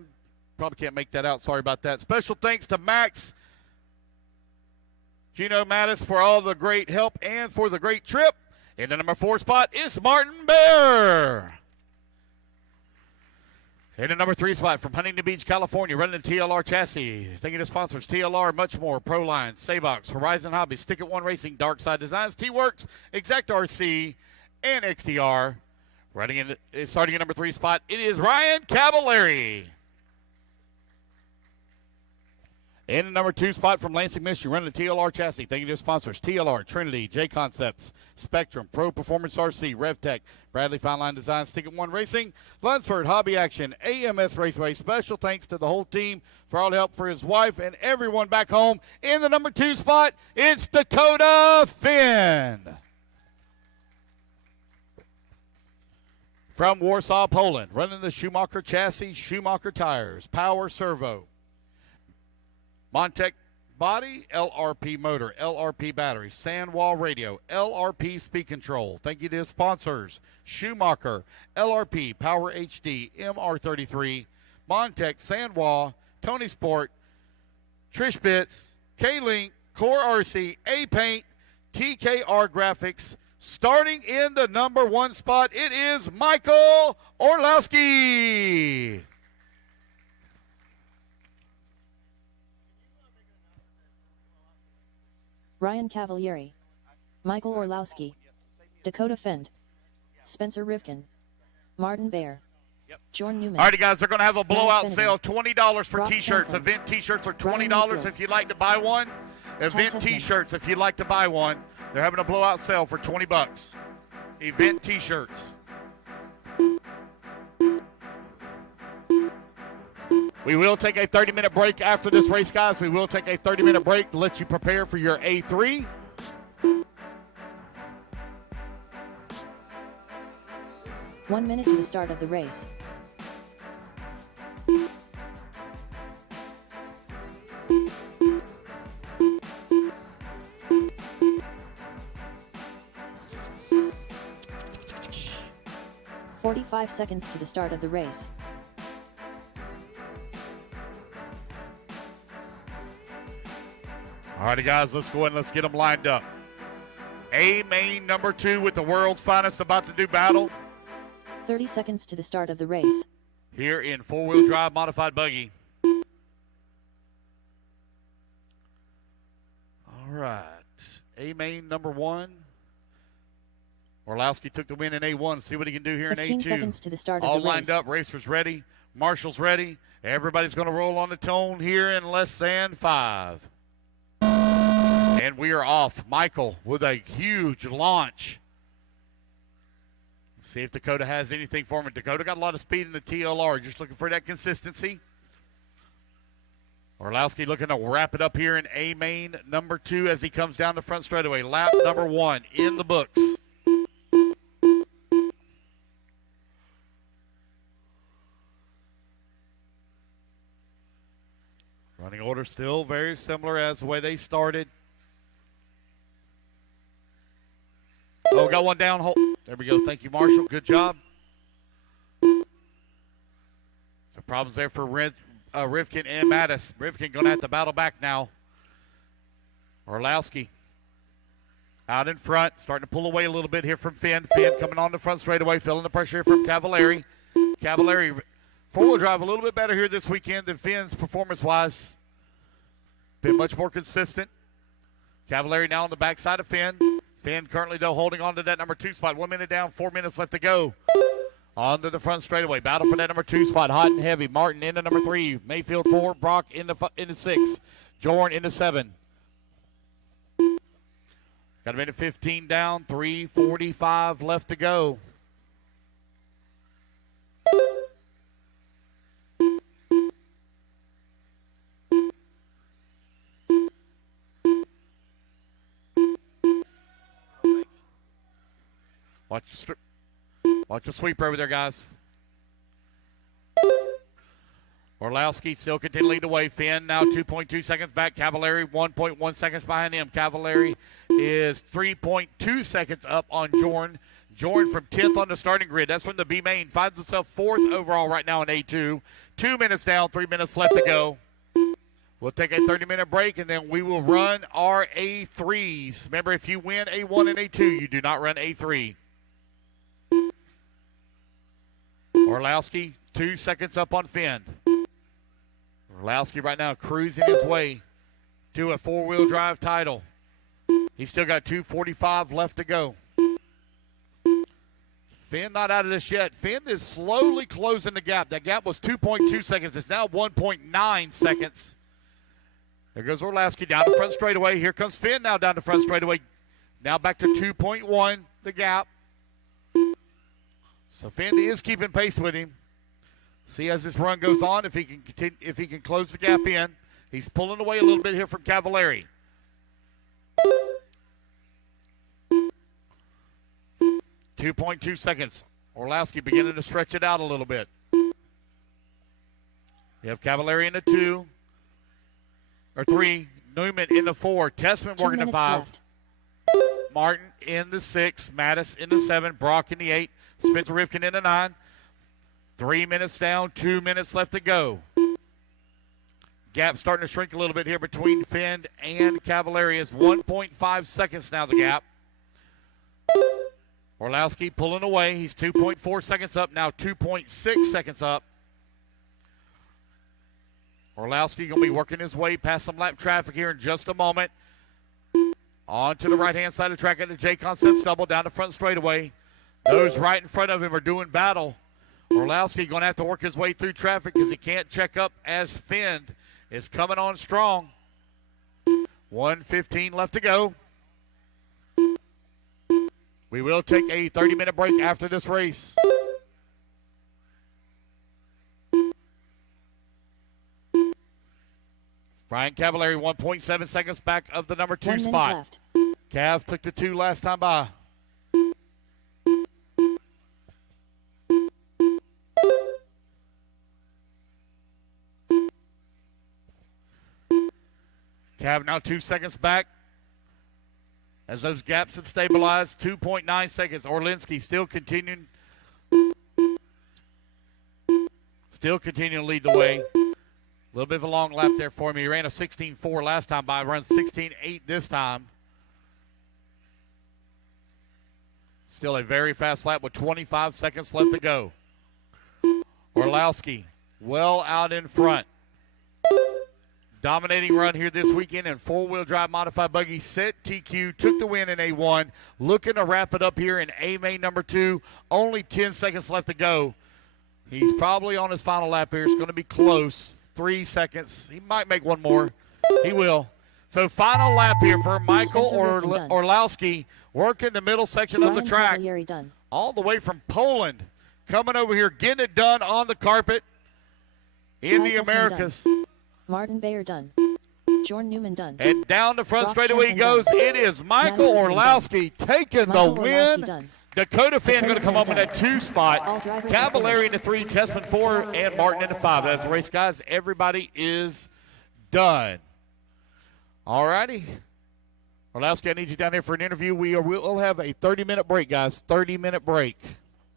probably can't make that out. Sorry about that. Special thanks to Max Gino Mattis for all the great help and for the great trip. In the number 4 spot is Martin Bear. In the number 3 spot from Huntington Beach, California, running the TLR chassis. Thank you to sponsors TLR, Much More, Proline, Saybox, Horizon Hobbies, Stick 1 Racing, Darkside Designs, T-Works, Exact RC, and XTR. Starting at number 3 spot, it is Ryan Cavallari. In the number 2 spot from Lansing, Michigan, running the TLR chassis. Thank you to sponsors TLR, Trinity, J Concepts, Spectrum, Pro Performance RC, RevTech, Bradley Fine Line Design, Stick 1 Racing, Lunsford, Hobby Action, AMS Raceway. Special thanks to the whole team for all the help for his wife and everyone back home. In the number 2 spot, it's Dakota Finn. From Warsaw, Poland, running the Schumacher chassis, Schumacher tires, Power Servo, Montec body, LRP motor, LRP battery, Sandwall radio, LRP speed control. Thank you to the sponsors, Schumacher, LRP, Power HD, MR33, Montec, Sandwall, Tony Sport, Trish Bits, K-Link, Core RC, A-Paint, TKR Graphics, Starting in the number 1 spot, it is Michael Orlowski. Ryan Cavalieri, Michael Orlowski, Dakota Fend, Spencer Rivkin, Martin Baer, Jorn Newman. All right, guys, they're going to have a blowout Finnegan, sale, $20 for Brock T-shirts. Franklin, Event T-shirts are Brian $20 Woodruff, if you'd like to buy one. Event Tessman. T-shirts if you'd like to buy one. They're having a blowout sale for $20. Event T-shirts. We will take a 30-minute break after this race, guys. We will take a 30-minute break to let you prepare for your A3. One minute to the start of the race. "45 seconds to the start of the race. All righty, guys, let's go ahead and let's get them lined up. A main number 2 with the world's finest about to do battle 30 seconds to the start of the race. here in four-wheel drive modified buggy. All right, A main number 1. Orlowski took the win in A1. See what he can do here in 15 A2. seconds to the start of All the lined race. up. Racers ready. Marshall's ready. Everybody's going to roll on the tone here in less than 5. And we are off. Michael with a huge launch. See if Dakota has anything for him. Dakota got a lot of speed in the TLR. Just looking for that consistency. Orlowski looking to wrap it up here in A main number 2 as he comes down the front straightaway. Lap number 1 in the books. Running order still very similar as the way they started. Oh, got one down. There we go. Thank you, Marshall. Good job. So problems there for Rivkin and Mattis. Rivkin going to have to battle back now. Orlowski out in front, starting to pull away a little bit here from Finn. Finn coming on the front straightaway, feeling the pressure here from Cavalieri. Cavalieri four-wheel drive a little bit better here this weekend than Finn's performance-wise. Been much more consistent. Cavalieri now on the backside of Finn. Finn currently, though, holding on to that number 2 spot. 1 minute down, 4 minutes left to go. On to the front straightaway. Battle for that number 2 spot. Hot and heavy. Martin into number 3. Mayfield 4. Brock into 6. Jorn into 7. Got a minute 15 down. 3:45 left to go. Watch the sweeper over there, guys. Orlowski still continuing to lead the way. Finn now 2.2 seconds back. Cavalieri 1.1 seconds behind him. Cavalieri is 3.2 seconds up on Jorn. Jorn from 10th on the starting grid. That's from the B main. Finds himself 4th overall right now in A2. 2 minutes down, 3 minutes left to go. We'll take a 30-minute break, and then we will run our A3s. Remember, if you win A1 and A2, you do not run A3. Orlowski, 2 seconds up on Finn. Orlowski right now cruising his way to a four-wheel drive title. He's still got 2:45 left to go. Finn not out of this yet. Finn is slowly closing the gap. That gap was 2.2 seconds. It's now 1.9 seconds. There goes Orlowski down the front straightaway. Here comes Finn now down the front straightaway. Now back to 2.1, the gap. So Finn is keeping pace with him. See as this run goes on if he can continue, if he can close the gap in. He's pulling away a little bit here from Cavalieri. .2 seconds. Orlowski beginning to stretch it out a little bit. You have Cavalieri in the 2 or 3. Newman in the 4. Tessman working the 5. Left. Martin in the 6. Mattis in the 7. Brock in the 8. Spencer Rivkin in the 9. 3 minutes down, 2 minutes left to go. Gap starting to shrink a little bit here between Finn and Cavalieri. Is 1.5 seconds now the gap. Orlowski pulling away. He's 2.4 seconds up, now 2.6 seconds up. Orlowski going to be working his way past some lap traffic here in just a moment. On to the right-hand side of the track at the J Concepts double down the front straightaway. Those right in front of him are doing battle. Orlowski going to have to work his way through traffic because he can't check up as Finn is coming on strong. 1:15 left to go. We will take a 30-minute break after this race. Brian Cavallari, 1.7 seconds back of the number 2 spot. Left. Cav took the 2 last time by. Cav now 2 seconds back. As those gaps have stabilized, 2.9 seconds. Orlinski still continuing to lead the way. A little bit of a long lap there for me. He ran a 16.4 last time by, runs 16.8 this time. Still a very fast lap with 25 seconds left to go. Orlowski well out in front. Dominating run here this weekend in four-wheel drive modified buggy. Set TQ, took the win in A1. Looking to wrap it up here in A-Main number 2. Only 10 seconds left to go. He's probably on his final lap here. It's going to be close. 3 seconds. He might make one more. He will. So final lap here for Michael Orlowski, working the middle section of the track. All the way from Poland. Coming over here, getting it done on the carpet in the Americas. Martin Bayer done. Jordan Newman done. And down the front straightaway he goes. Done. It is Michael Orlowski taking the win. Dakota Finn going to come up in that 2 spot. Cavallari in the 3, Tessman 4, and Martin in the 5. That's the race, guys. Everybody is done. All righty. Orlowski, I need you down there for an interview. We'll have a 30-minute break, guys. 30-minute break.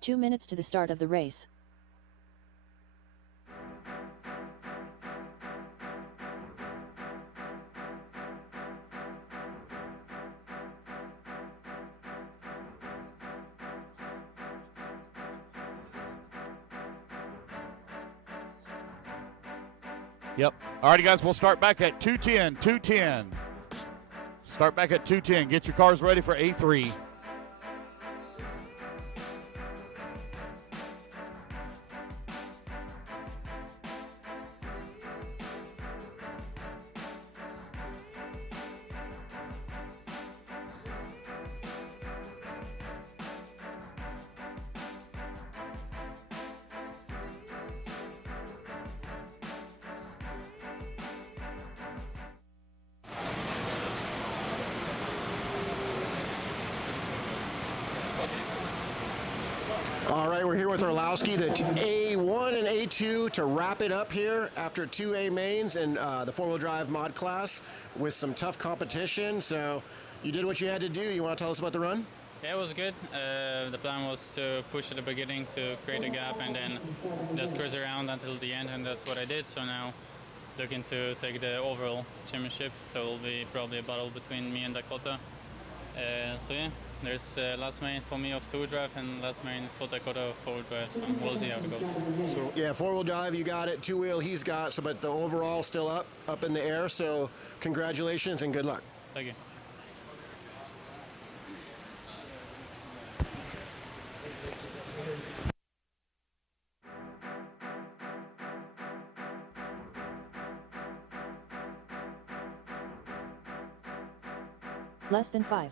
2 minutes to the start of the race. Yep. All righty, guys, we'll start back at 2:10. Start back at 2:10. Get your cars ready for A3. All right, we're here with Orlowski, the A1 and A2 to wrap it up here after 2 A mains and the four-wheel drive mod class with some tough competition. So you did what you had to do. You want to tell us about the run? Yeah, it was good. The plan was to push at the beginning to create a gap and then just cruise around until the end, and that's what I did. So now looking to take the overall championship. So it'll be probably a battle between me and Dakota. So yeah, there's last main for me of 2-wheel drive and last main for Dakota of 4-wheel drive. So we'll see how it goes. So yeah, 4-wheel drive, you got it. 2-wheel, he's got. So, but the overall still up in the air. So congratulations and good luck. Thank you. Less than 5.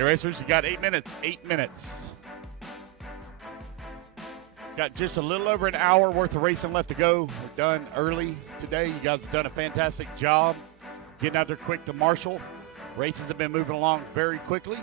Indy Racers, you got 8 minutes. 8 minutes. Got just a little over an hour worth of racing left to go. We're done early today. You guys have done a fantastic job getting out there quick to Marshall. Races have been moving along very quickly.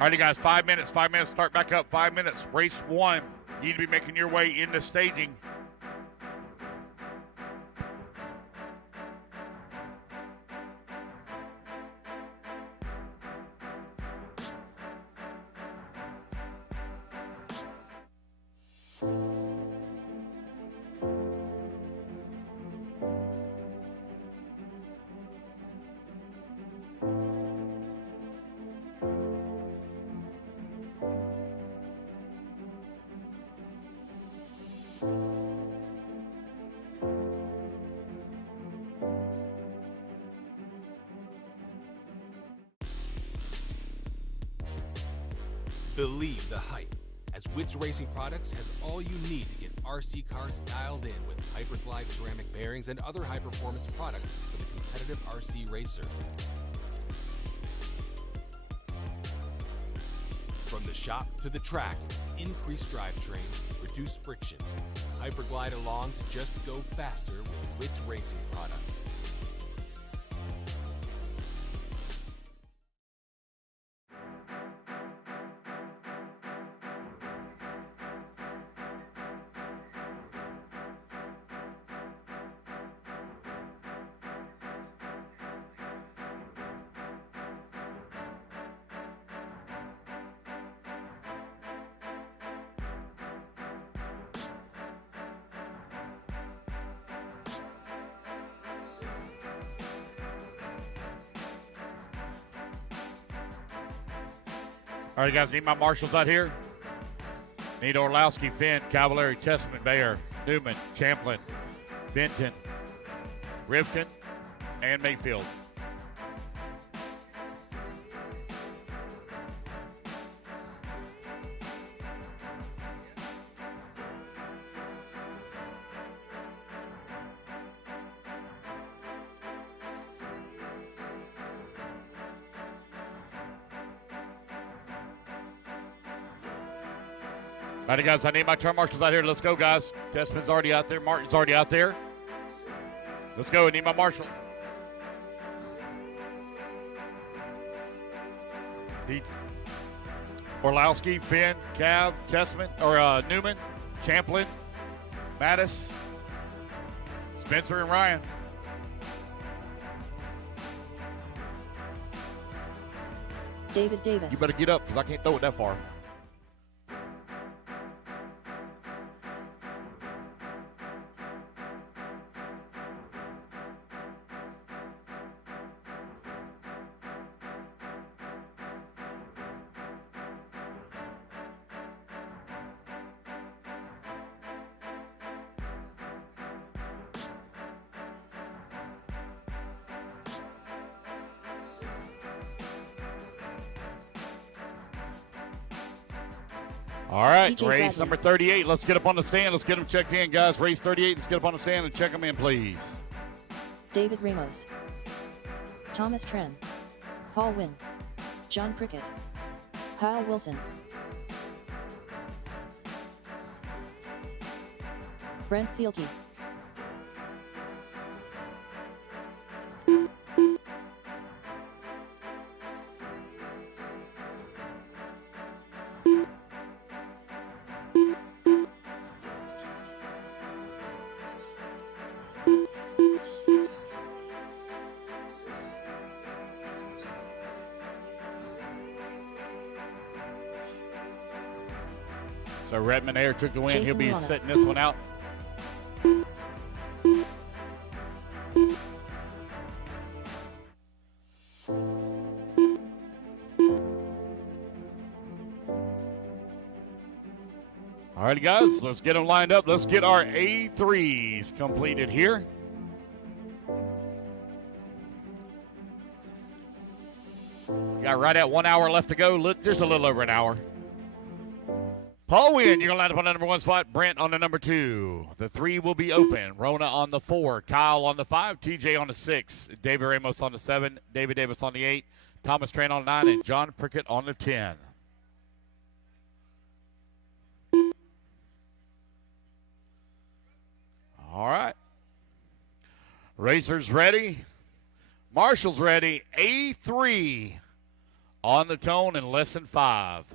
All right, you guys, 5 minutes. 5 minutes, start back up. 5 minutes, race one. You need to be making your way into staging. Believe the hype. as Wits Racing Products has all you need to get RC cars dialed in with Hyperglide ceramic bearings and other high-performance products for the competitive RC racer. From the shop to the track, increased drivetrain, reduced friction. Hyperglide along to just go faster with Wits Racing Products. All right, guys, need my marshals out here. Need Orlowski, Finn, Cavallari, Tessman, Bayer, Newman, Champlin, Benton, Rivkin, and Mayfield. All right, guys, I need my turn marshals out here. Let's go, guys. Tessman's already out there. Martin's already out there. Let's go. I need my marshal. Need Orlowski, Finn, Cav, Tessman, or Newman, Champlin, Mattis, Spencer, and Ryan. David Davis. You better get up because I can't throw it that far. All right, TJ race Bradley. number 38. Let's get up on the stand. Let's get them checked in, guys. Race 38. Let's get up on the stand and check them in, please. David Ramos. Thomas Tren. Paul Wynn. John Prickett. Kyle Wilson. Brent Thielke. So Redmond Air took the win. Jason He'll be Milano. setting this one out. All right, guys, let's get them lined up. Let's get our A3s completed here. Got right at 1 hour left to go. Just a little over an hour. Paul Wynn, you're going to line up on the number 1 spot. Brent on the number 2. The 3 will be open. Rona on the 4. Kyle on the 5. TJ on the 6. David Ramos on the 7. David Davis on the 8. Thomas Tran on the 9. And John Prickett on the 10. All right. Racers ready. Marshall's ready. A3 on the tone in less than 5.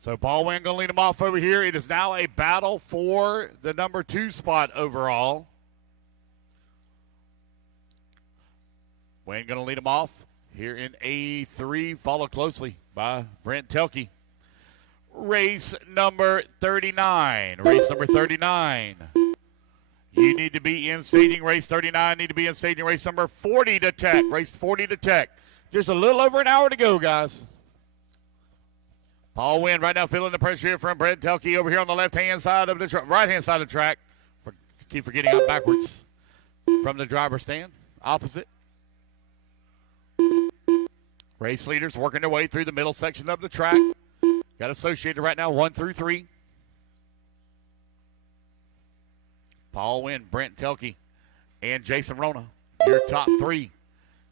So Paul Wynn going to lead him off over here. It is now a battle for the number 2 spot overall. Wynn going to lead him off here in A3, followed closely by Brent Thielke. Race number 39. Race number 39. You need to be in staging race 39. Need to be in staging race number 40 to Tech. Race 40 to Tech. Just a little over an hour to go, guys. Paul Wynn right now feeling the pressure here from Brent Thielke over here on the left-hand side of the track, right-hand side of the track. Keep forgetting out backwards from the driver's stand. Opposite. Race leaders working their way through the middle section of the track. Got Associated right now, 1 through 3. Paul Wynn, Brent Telke, and Jason Rona, your top 3.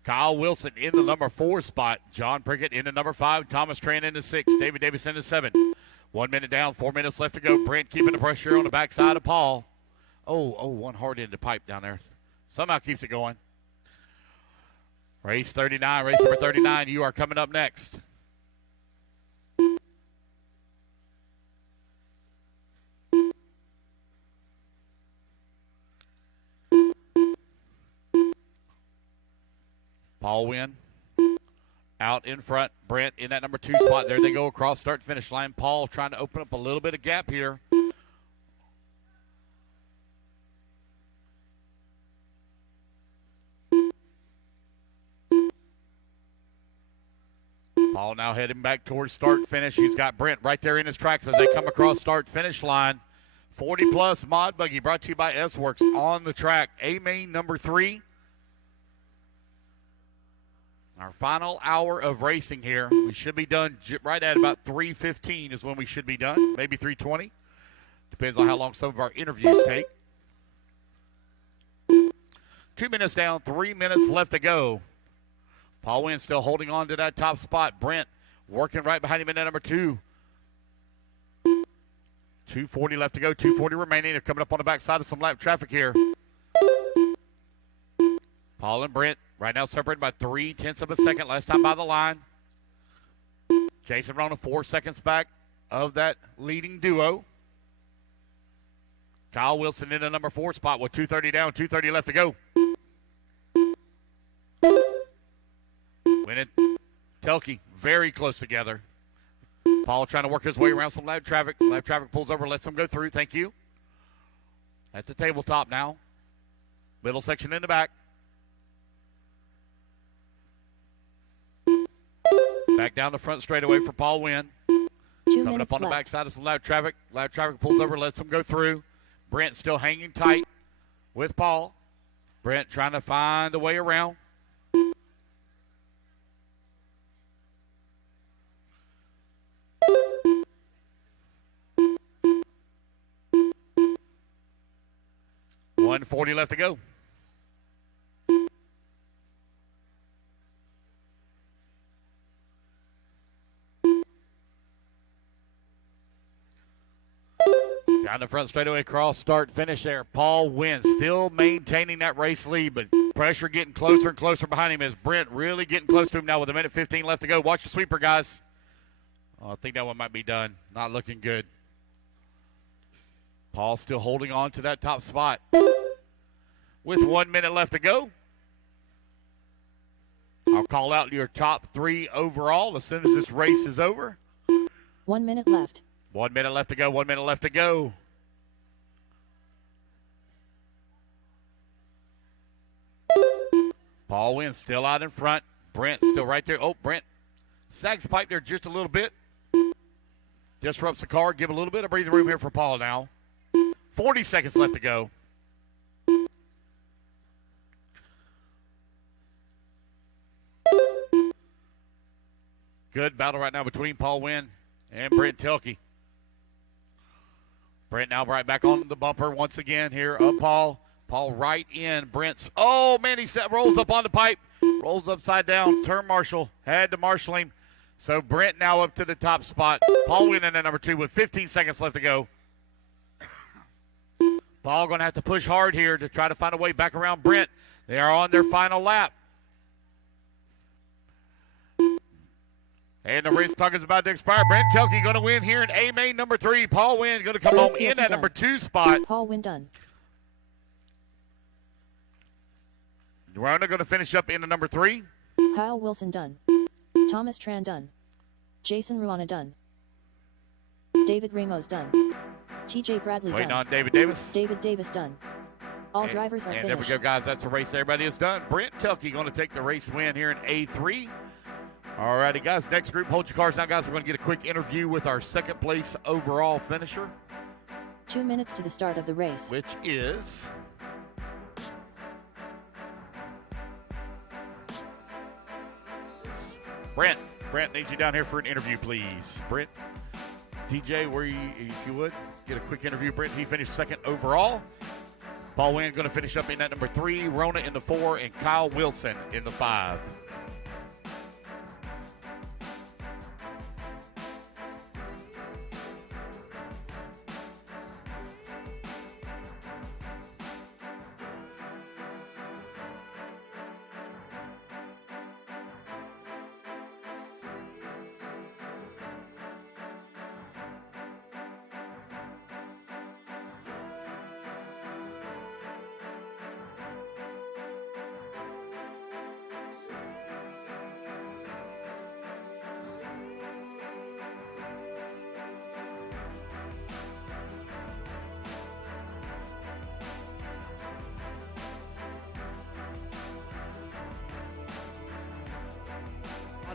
Kyle Wilson in the number 4 spot. John Prickett in the number 5. Thomas Tran in the 6. David Davis in the 7. 1 minute down, 4 minutes left to go. Brent keeping the pressure on the backside of Paul. One hard end to pipe down there. Somehow keeps it going. Race 39, race number 39, you are coming up next. Paul Wynn out in front. Brent in that number 2 spot. There they go across start to finish line. Paul trying to open up a little bit of gap here. Paul now heading back towards start finish. He's got Brent right there in his tracks as they come across start finish line. 40 plus Mod Buggy brought to you by S-Works on the track. A-Main number 3. Our final hour of racing here. We should be done right at about 3:15 is when we should be done. Maybe 3:20. Depends on how long some of our interviews take. 2 minutes down, 3 minutes left to go. Paul Wynn still holding on to that top spot. Brent working right behind him in that number 2. 2:40 left to go, 2:40 remaining. They're coming up on the backside of some lap traffic here. Paul and Brent right now separated by 0.3 of a second. Last time by the line. Jason Rona 4 seconds back of that leading duo. Kyle Wilson in the number 4 spot with 2:30 down, 2:30 left to go. Wynn and Telke very close together. Paul trying to work his way around some lap traffic. Lap traffic pulls over, lets them go through. Thank you. At the tabletop now. Middle section in the back. Back down the front straightaway for Paul Wynn. 2 Coming up on the backside of some lap traffic. Lap traffic pulls over, lets them go through. Brent still hanging tight with Paul. Brent trying to find a way around. .140 left to go. Down the front straightaway, cross, start, finish there. Paul Wynn still maintaining that race lead, but pressure getting closer and closer behind him as Brent really getting close to him now with 1:15 left to go. Watch the sweeper, guys. Oh, I think that one might be done. Not looking good. Paul still holding on to that top spot. With 1 minute left to go. I'll call out your top 3 overall as soon as this race is over. 1 minute left. 1 minute left to go. 1 minute left to go. Paul Wynn still out in front. Brent still right there. Oh, Brent sags the pipe there just a little bit. Disrupts the car. Give a little bit of breathing room here for Paul now. 40 seconds left to go. Good battle right now between Paul Wynn and Brent Telke. Brent now right back on the bumper once again here of Paul. Paul right in Brent's. Oh, man, he rolls up on the pipe. Rolls upside down. Turn marshal. Had to marshal him. So Brent now up to the top spot. Paul Wynn in at number 2 with 15 seconds left to go. Paul going to have to push hard here to try to find a way back around Brent. They are on their final lap. And the race clock is about to expire. Brent Telke going to win here in A-Main number 3. Paul Wynn going to come home in at number 2 spot. Paul Wynn done. Rona going to finish up in the number 3. Kyle Wilson done. Thomas Tran done. Jason Ruana done. David Ramos done. TJ Bradley Waiting done. on David Davis. David Davis done. All drivers are and finished. there we go, guys. That's the race. Everybody is done. Brent Telke going to take the race win here in A3. All righty, guys. Next group, hold your cars now, guys. We're going to get a quick interview with our second place overall finisher. 2 minutes to the start of the race. Which is... Brent needs you down here for an interview, please. Brent, DJ, where you, if you would, get a quick interview. Brent, he finished second overall. Paul Wynn going to finish up in that number 3, Rona in the 4, and Kyle Wilson in the 5.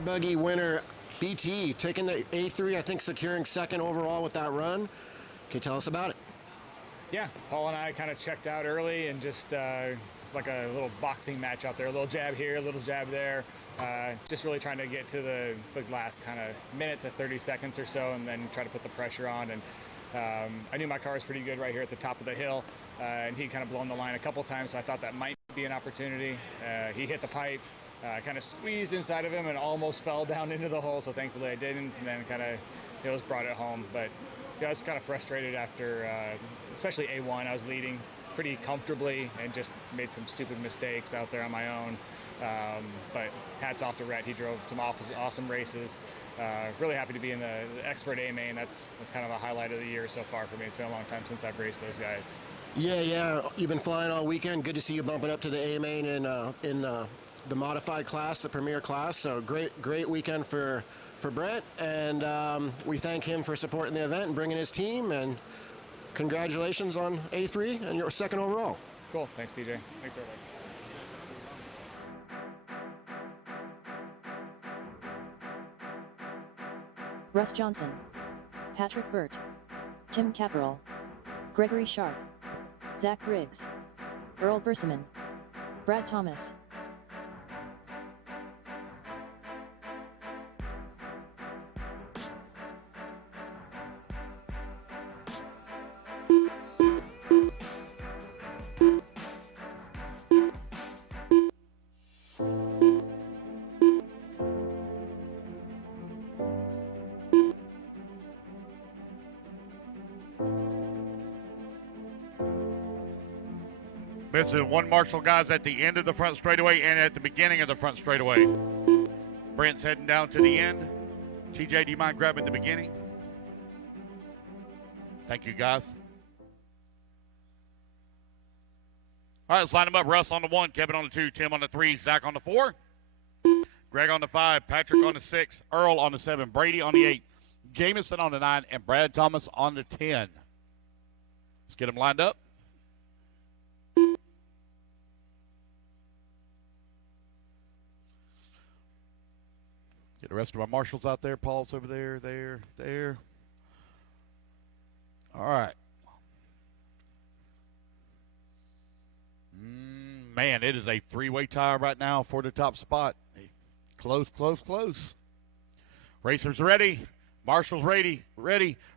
Buggy winner BT taking the A3, I think securing second overall with that run. Can you tell us about it? Yeah, Paul and I kind of checked out early and just it's like a little boxing match out there. A little jab here, a little jab there. Just really trying to get to the last kind of minute to 30 seconds or so and then try to put the pressure on. And I knew my car was pretty good right here at the top of the hill. And he'd kind of blown the line a couple times, so I thought that might be an opportunity. He hit the pipe. Kind of squeezed inside of him and almost fell down into the hole, so thankfully I didn't, and then kind of just brought it home. But I was kind of frustrated after, especially A1. I was leading pretty comfortably and just made some stupid mistakes out there on my own. But hats off to Rhett. He drove some awesome races. Really happy to be in the expert A main. That's kind of a highlight of the year so far for me. It's been a long time since I've raced those guys. Yeah. You've been flying all weekend. Good to see you bumping up to the A main in the modified class, the premier class. So great weekend for Brent, and we thank him for supporting the event and bringing his team, and congratulations on A3 and your second overall. Cool. Thanks, TJ. Thanks, everybody. Russ Johnson, Patrick Burt, Tim Caporal, Gregory Sharp, Zach Griggs, Earl Berseman, Brad Thomas. Missing one Marshall, guys, at the end of the front straightaway and at the beginning of the front straightaway. Brent's heading down to the end. TJ, do you mind grabbing the beginning? Thank you, guys. All right, let's line them up. Russ on the 1, Kevin on the 2, Tim on the 3, Zach on the 4, Greg on the 5, Patrick on the 6, Earl on the 7, Brady on the 8, Jameson on the 9, and Brad Thomas on the 10. Let's get them lined up. Get the rest of our marshals out there. Paul's over there, there. All right. Man, it is a three-way tie right now for the top spot. Close. Racers ready. Marshals ready.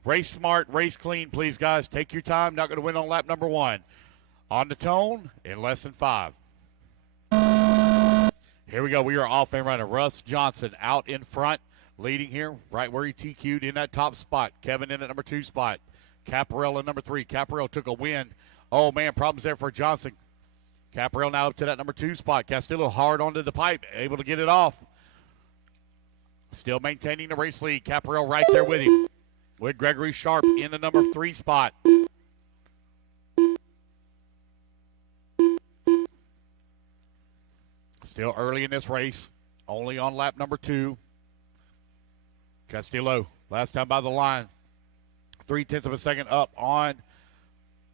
Race smart, race clean, please, guys. Take your time. Not going to win on lap number 1. On the tone in less than 5. Here we go. We are off and running. Russ Johnson out in front, leading here, right where he TQ'd in that top spot. Kevin in at number 2 spot. Caparell in number 3. Caparell took a win. Oh, man, problems there for Johnson. Caparell now up to that number 2 spot. Castillo hard onto the pipe, able to get it off. Still maintaining the race lead. Caparell right there with him. With Gregory Sharp in the number 3 spot. Still early in this race, only on lap number 2. Castillo, last time by the line, 0.3 of a second up on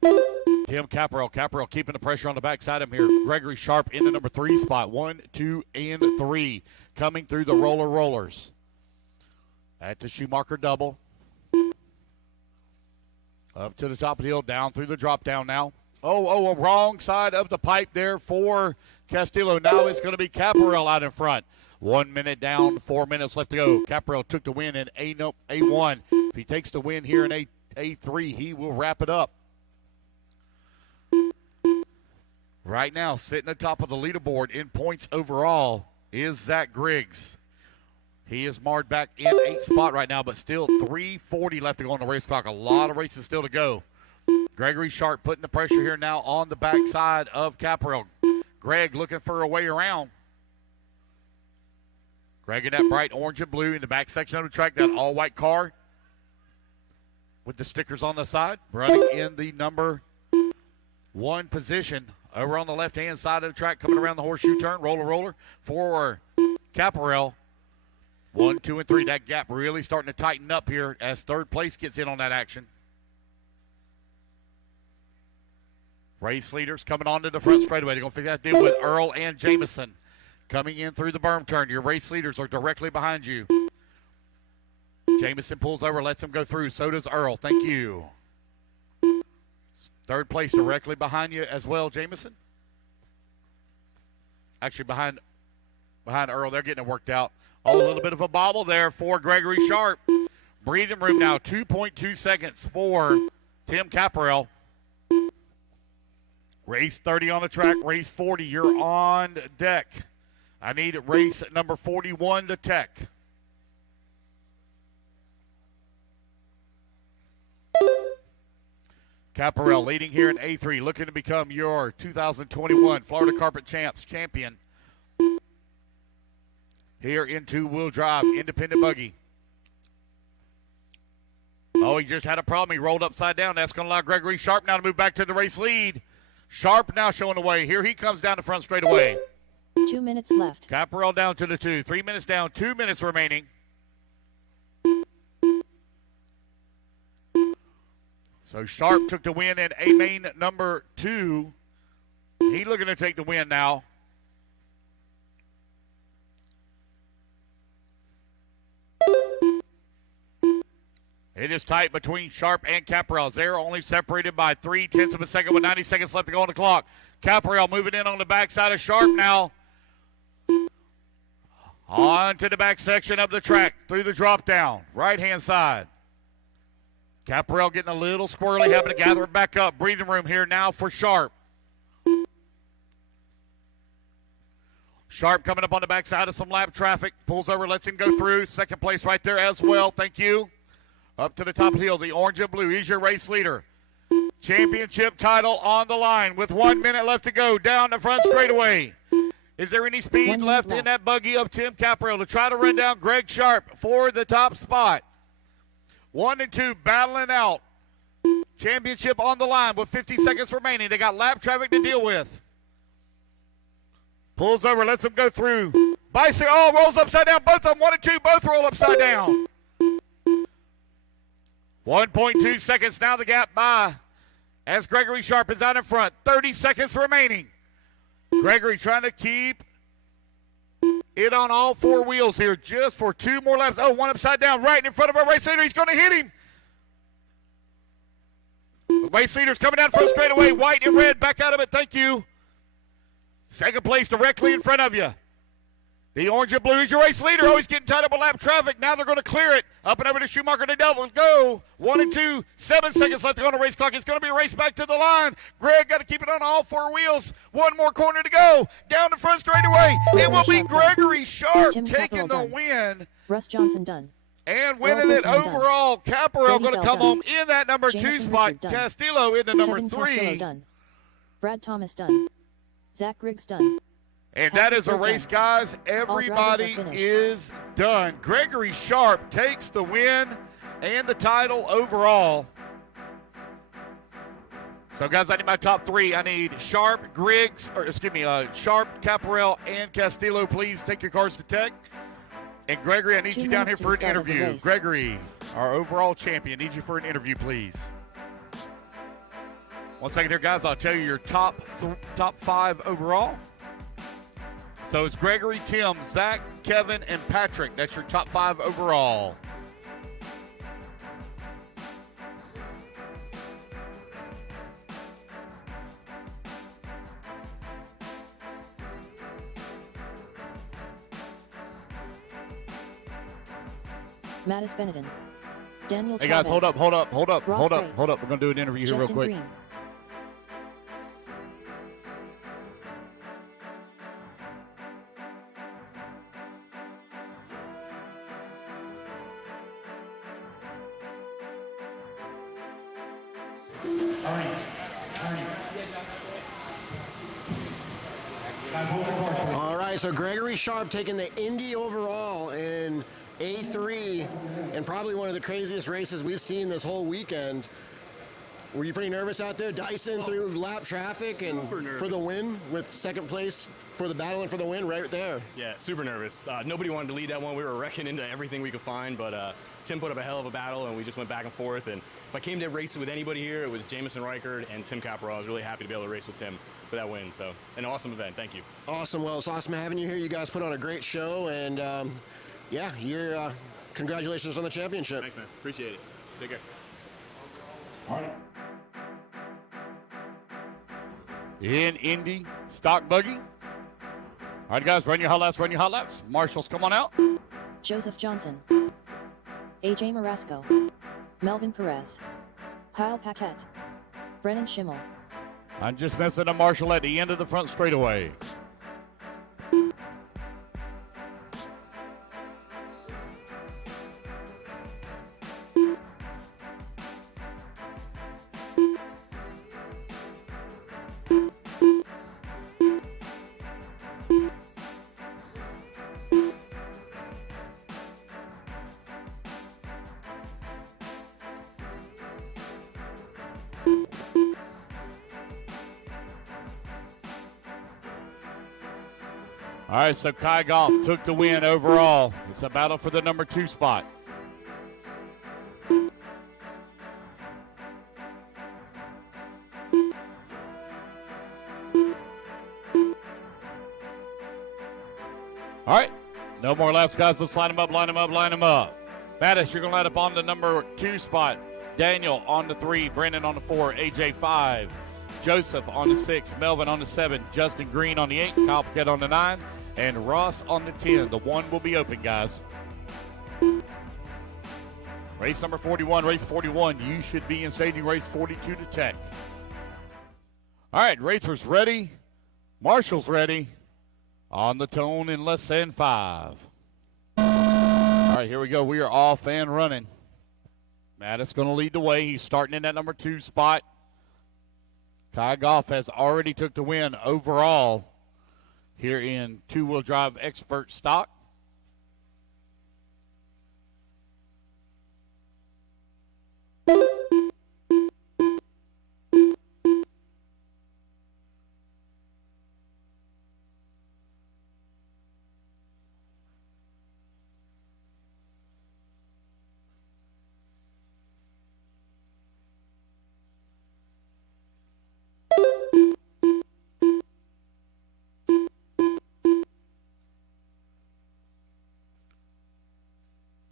Tim Caparell. Caparell keeping the pressure on the backside of him here. Gregory Sharp in the number 3 spot. 1, 2, and 3 coming through the rollers. At the Schumacher double. Up to the top of the hill, down through the drop down now. Oh, wrong side of the pipe there for Castillo. Now it's going to be Caparell out in front. 1 minute down, 4 minutes left to go. Caparel took the win in A1. If he takes the win here in A3, he will wrap it up. Right now, sitting atop of the leaderboard in points overall is Zach Griggs. He is marred back in 8th spot right now, but still 3:40 left to go on the race clock. A lot of races still to go. Gregory Sharp putting the pressure here now on the backside of Caparel. Greg looking for a way around. Greg in that bright orange and blue in the back section of the track, that all-white car with the stickers on the side, running in the number 1 position. Over on the left-hand side of the track, coming around the horseshoe turn, roller for Caparel. 1, 2, and 3. That gap really starting to tighten up here as third place gets in on that action. Race leaders coming onto the front straightaway. They're going to figure out to deal with Earl and Jamison. Coming in through the berm turn. Your race leaders are directly behind you. Jamison pulls over, lets him go through. So does Earl. Thank you. Third place directly behind you as well, Jamison. Actually, behind Earl. They're getting it worked out. Oh, a little bit of a bobble there for Gregory Sharp. Breathing room now. 2.2 seconds for Tim Caparel. Race 30 on the track. Race 40. You're on deck. I need race number 41 to tech. Caparel leading here in A3, looking to become your 2021 Florida Carpet Champs champion. Here in two-wheel drive, independent buggy. Oh, he just had a problem. He rolled upside down. That's going to allow Gregory Sharp now to move back to the race lead. Sharp now showing the way. Here he comes down the front straightaway. 2 minutes left. Caparel down to the 2. 3 minutes down, 2 minutes remaining. So Sharp took the win in A-main number 2. He looking to take the win now. It is tight between Sharp and Caparel. They're only separated by 0.3 of a second with 90 seconds left to go on the clock. Caparel moving in on the backside of Sharp now. On to the back section of the track through the drop down. Right-hand side. Caparel getting a little squirrely, having to gather it back up. Breathing room here now for Sharp. Sharp coming up on the backside of some lap traffic. Pulls over, lets him go through. Second place right there as well. Thank you. Up to the top of the hill, the orange and blue. He's your race leader. Championship title on the line with 1 minute left to go down the front straightaway. Is there any speed left in that buggy of Tim Caparel to try to run down Greg Sharp for the top spot? 1 and 2 battling out. Championship on the line with 50 seconds remaining. They got lap traffic to deal with. Pulls over, lets them go through. Bicycle, rolls upside down. Both of them, 1 and 2, both roll upside down. 1.2 seconds now the gap by as Gregory Sharp is out in front. 30 seconds remaining. Gregory trying to keep it on all 4 wheels here just for 2 more laps. Oh, 1 upside down right in front of our race leader. He's going to hit him. The race leader's coming down front straight away. White and red back out of it. Thank you. Second place directly in front of you. The orange and blue is your race leader. Oh, he's getting tied up with lap traffic. Now they're going to clear it. Up and over to Schumacher to double. Go. 1 and 2. 7 seconds left to go on the race clock. It's going to be a race back to the line. Greg got to keep it on all 4 wheels. 1 more corner to go. Down the front straightaway. It will be Gregory Sharp taking the win. Russ Johnson done. And winning it overall. Caparel going to come home in that number 2 spot. Castillo in the number Kevin 3. Castillo done. Brad Thomas done. Zach Griggs done. And that is a race, guys. Everybody is done. Gregory Sharp takes the win and the title overall. So, guys, I need my top 3. I need Sharp, Sharp, Caparel, and Castillo. Please take your cars to tech. And Gregory, I need you down here for an interview. Gregory, our overall champion, need you for an interview, please. 1 second here, guys. I'll tell you your top 5 overall. So it's Gregory, Tim, Zach, Kevin, and Patrick. That's your top 5 overall. Mattis Benetton. Daniel Hey guys, hold Chavez. up, hold up, hold up, Ross hold up, Grace. hold up. We're gonna do an interview here Justin real quick. Green. All right, so Gregory Sharp taking the Indy overall in A3, and probably one of the craziest races we've seen this whole weekend. Were you pretty nervous out there, Dyson, through lap traffic and for the win, with second place for the battle and for the win right there? Yeah, super nervous. Nobody wanted to lead that one. We were wrecking into everything we could find, but Tim put up a hell of a battle, and we just went back and forth. And if I came to race with anybody here, it was Jamison Reichert and Tim Caparel. I was really happy to be able to race with Tim for that win. So, an awesome event. Thank you. Awesome. Well, it's awesome having you here. You guys put on a great show, and yeah, you're congratulations on the championship. Thanks, man. Appreciate it. Take care. In Indy, stock buggy. All right, guys, run your hot laps, run your hot laps. Marshals, come on out. Joseph Johnson. AJ Marasco. Melvin Perez. Kyle Paquette. Brennan Schimmel. I'm just missing a marshal at the end of the front straightaway. All right, so Kai Goff took the win overall. It's a battle for the number 2 spot. All right, no more laps, guys. Let's line them up, line them up, line them up. Mattis, you're going to line up on the number 2 spot. Daniel on the 3, Brendan on the 4, AJ 5, Joseph on the 6, Melvin on the 7, Justin Green on the 8, Kyle Paquette on the 9, and Ross on the 10. The 1 will be open, guys. Race number 41, race 41. You should be in staging race 42 to check. All right, racers ready. Marshals ready. On the tone in less than 5. All right, here we go. We are off and running. Mattis going to lead the way. He's starting in that number 2 spot. Kai Goff has already took the win overall here in two-wheel drive expert stock.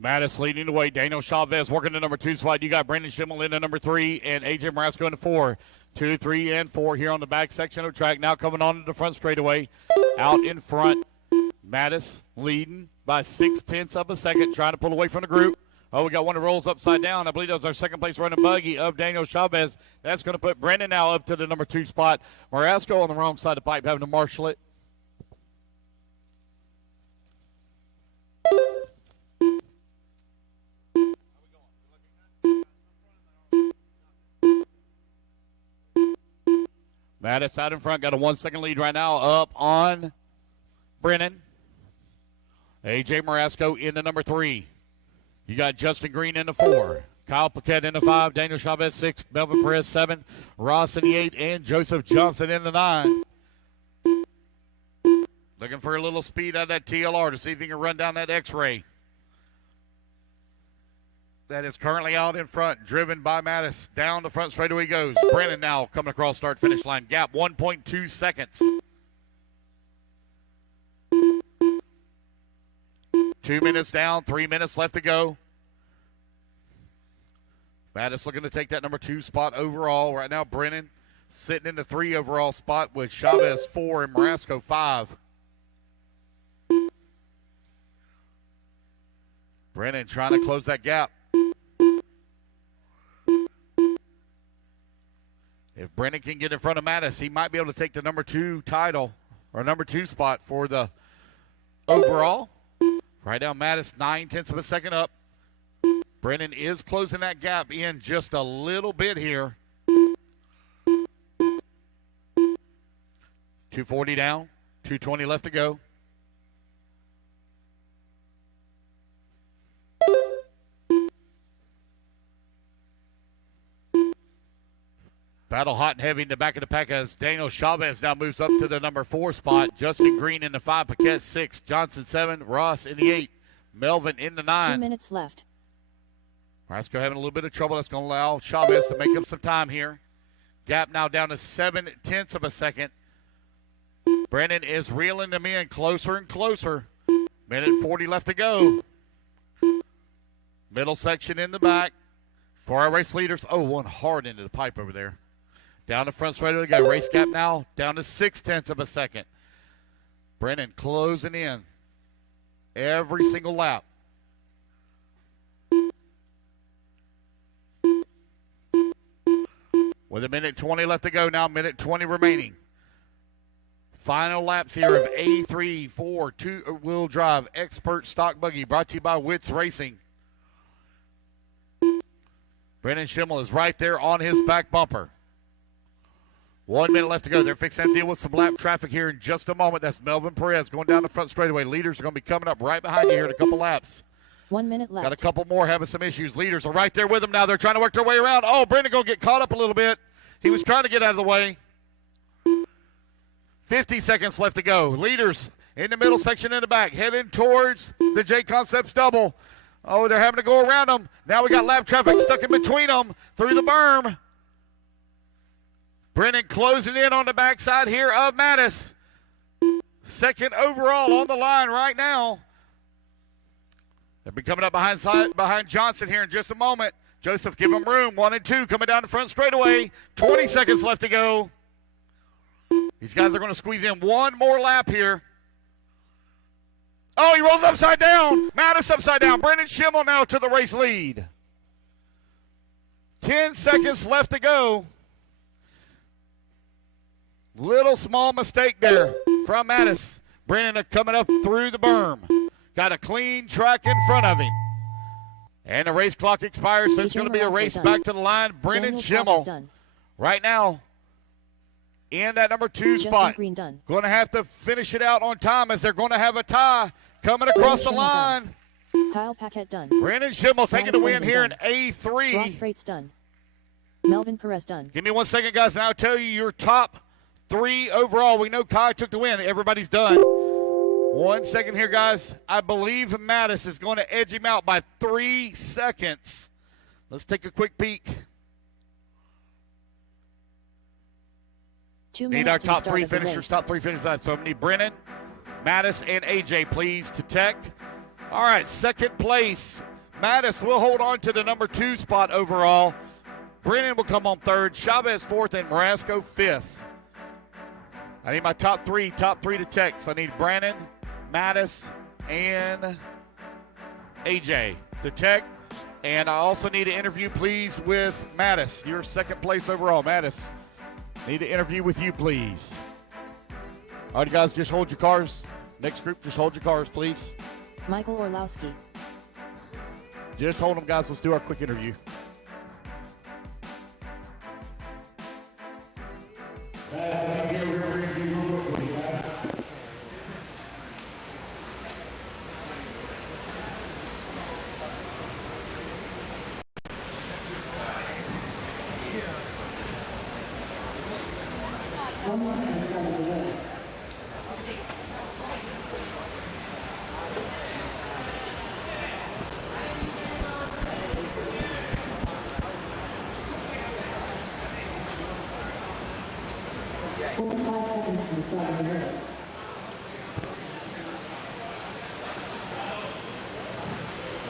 Mattis leading the way. Daniel Chavez working the number 2 spot. You got Brendan Schimmel in the number 3 and AJ Marasco in the 4. 2, 3, and 4 here on the back section of the track. Now coming on to the front straightaway. Out in front, Mattis leading by 0.6 of a second, trying to pull away from the group. Oh, we got one that rolls upside down. I believe that was our second place running buggy of Daniel Chavez. That's going to put Brendan now up to the number 2 spot. Marasco on the wrong side of the pipe, having to marshal it. Mattis out in front, got a 1-second lead right now up on Brennan. AJ Marasco in the number 3. You got Justin Green in the 4. Kyle Paquette in the 5. Daniel Chavez 6. Melvin Perez 7. Ross in the 8. And Joseph Johnson in the 9. Looking for a little speed out of that TLR to see if he can run down that X-ray. That is currently out in front, driven by Mattis. Down the front straightaway goes. Brennan now coming across start-finish line. Gap 1.2 seconds. 2 minutes down, 3 minutes left to go. Mattis looking to take that number 2 spot overall. Right now, Brennan sitting in the 3 overall spot with Chavez 4 and Marasco 5. Brennan trying to close that gap. If Brennan can get in front of Mattis, he might be able to take the number 2 title or number 2 spot for the overall. Right now, Mattis 9/10 of a second up. Brennan is closing that gap in just a little bit here. 240 down, 220 left to go. Battle hot and heavy in the back of the pack as Daniel Chavez now moves up to the number 4 spot. Justin Green in the 5, Paquette 6, Johnson 7, Ross in the 8, Melvin in the 9. 2 minutes left. Rasco having a little bit of trouble. That's going to allow Chavez to make up some time here. Gap now down to 7/10 of a second. Brennan is reeling them in closer and closer. Minute 40 left to go. Middle section in the back for our race leaders. Oh, one hard into the pipe over there. Down the front straight of the go. Race gap now down to 6/10 of a second. Brennan closing in every single lap. With a minute 20 left to go now, minute 20 remaining. Final laps here of A3-4 two-wheel drive expert stock buggy brought to you by Wits Racing. Brennan Schimmel is right there on his back bumper. 1 minute left to go. They're fixing to deal with some lap traffic here in just a moment. That's Melvin Perez going down the front straightaway. Leaders are going to be coming up right behind you here in a couple laps. 1 minute left. Got a couple more having some issues. Leaders are right there with them now. They're trying to work their way around. Oh, Brennan going to get caught up a little bit. He was trying to get out of the way. 50 seconds left to go. Leaders in the middle section in the back, heading towards the J Concepts double. Oh, they're having to go around them. Now we got lap traffic stuck in between them through the berm. Brennan closing in on the backside here of Mattis. Second overall on the line right now. They'll be coming up behind Johnson here in just a moment. Joseph, give him room. 1 and 2 coming down the front straightaway. 20 seconds left to go. These guys are going to squeeze in one more lap here. Oh, he rolls upside down. Mattis upside down. Brennan Schimmel now to the race lead. 10 seconds left to go. Little small mistake there from Mattis. Brennan coming up through the berm. Got a clean track in front of him. And the race clock expires, so it's going to be a race back to the line. Brennan Schimmel right now in that number 2 spot. Going to have to finish it out on time as they're going to have a tie coming across the line. Kyle Paquette done. Brennan Schimmel taking the win here in A3. Ross Freight's done. Melvin Perez done. Give me 1 second, guys, and I'll tell you your top 3 overall. We know Kai took the win. Everybody's done. 1 second here, guys. I believe Mattis is going to edge him out by 3 seconds. Let's take a quick peek. 2 Need minutes our to top 3 finishers, top 3 finishers. So I need Brennan, Mattis, and AJ, please, to tech. All right, second place. Mattis will hold on to the number 2 spot overall. Brennan will come on 3rd, Chavez 4th, and Marasco 5th. I need my top 3 to tech. So I need Brandon, Mattis, and AJ to tech. And I also need an interview, please, with Mattis. Your 2nd place overall. Mattis, need an interview with you, please. All right, guys, just hold your cars. Next group, just hold your cars, please. Michael Orlowski. Just hold them, guys. Let's do our quick interview.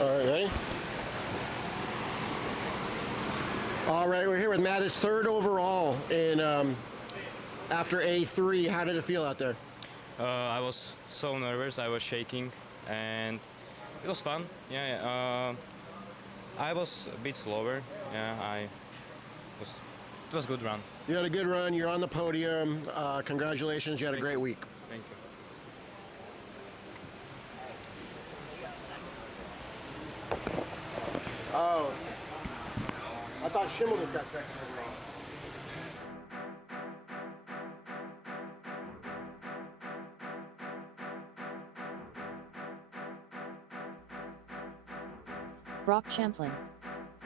All right, ready? All right, we're here with Mattis, 3rd overall in after A3. How did it feel out there? I was so nervous. I was shaking, and It was fun. Yeah. I was a bit slower. Yeah, it was a good run. You had a good run. You're on the podium. Congratulations. You had a great week. Thank you. Oh, I thought Schimmel just got second overall. Brock Champlin.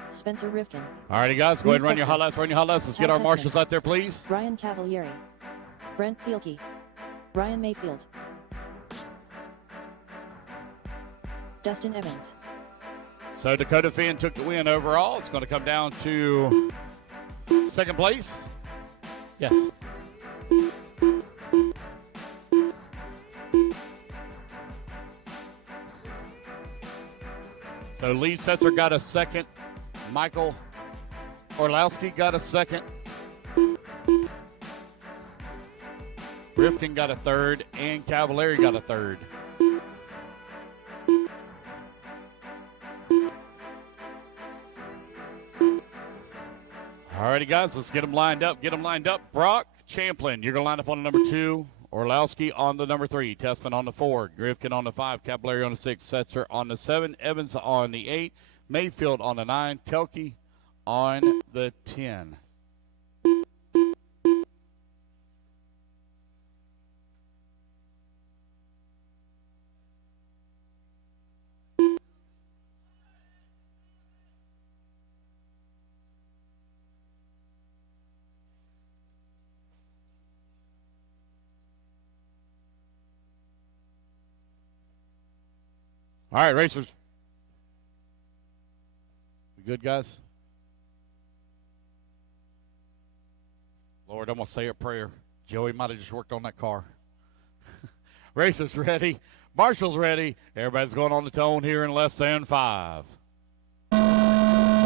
Spencer Rivkin. All righty, guys, go ahead and run your highlights. Let's get our marshals out there, please. Ryan Cavalieri. Brent Thielke. Ryan Mayfield. Dustin Evans. So Dakota Finn took the win overall. It's going to come down to second place. Yes. So Lee Setzer got a second. Michael Orlowski got a second. Rifkin got a third, and Cavalieri got a third. Alrighty, guys, let's get them lined up. Brock Champlin, you're going to line up on the number 2. Orlowski on the number 3. Tessman on the 4. Rifkin on the 5. Cavalieri on the 6. Setzer on the 7. Evans on the 8. Mayfield on the 9. Thielke on the 10. All right, racers. We good, guys? Lord, I'm going to say a prayer. Joey might have just worked on that car. Racers ready. Marshall's ready. Everybody's going on the tone here in less than 5.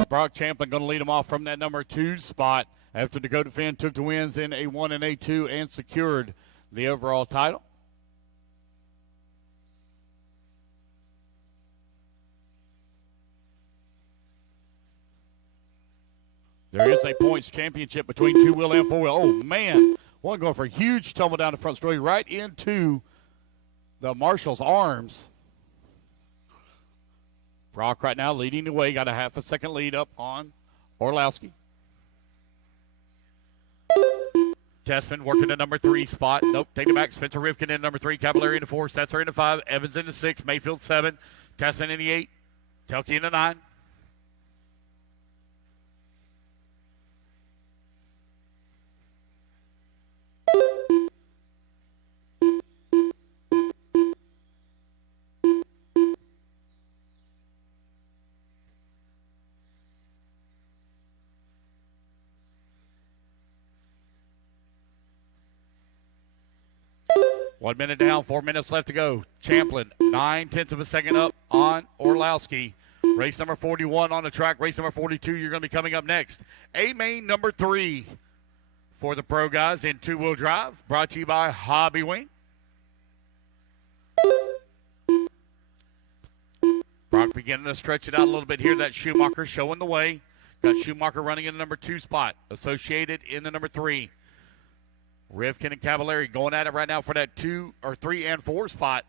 Brock Champlin going to lead them off from that number 2 spot after Dakota Finn took the wins in A1 and A2 and secured the overall title. There is a points championship between 2-wheel and 4-wheel. Oh, man. One going for a huge tumble down the front straight right into the Marshall's arms. Brock right now leading the way. Got a half a second lead up on Orlowski. Tessman working the number 3 spot. Nope, take it back. Spencer Rivkin in number 3. Cavalieri in the 4. Setzer in the 5. Evans in the 6. Mayfield 7. Tessman in the 8. Thielke in the 9. One minute down, 4 minutes left to go. Champlin, 9/10 of a second up on Orlowski. Race number 41 on the track. Race number 42, you're going to be coming up next. A-main number 3 for the pro guys in 2-wheel drive. Brought to you by Hobby Wing. Brock beginning to stretch it out a little bit here. That's Schumacher showing the way. Got Schumacher running in the number 2 spot. Associated in the number 3. Rivkin and Cavalieri going at it right now for that 2 or 3 and 4 spot.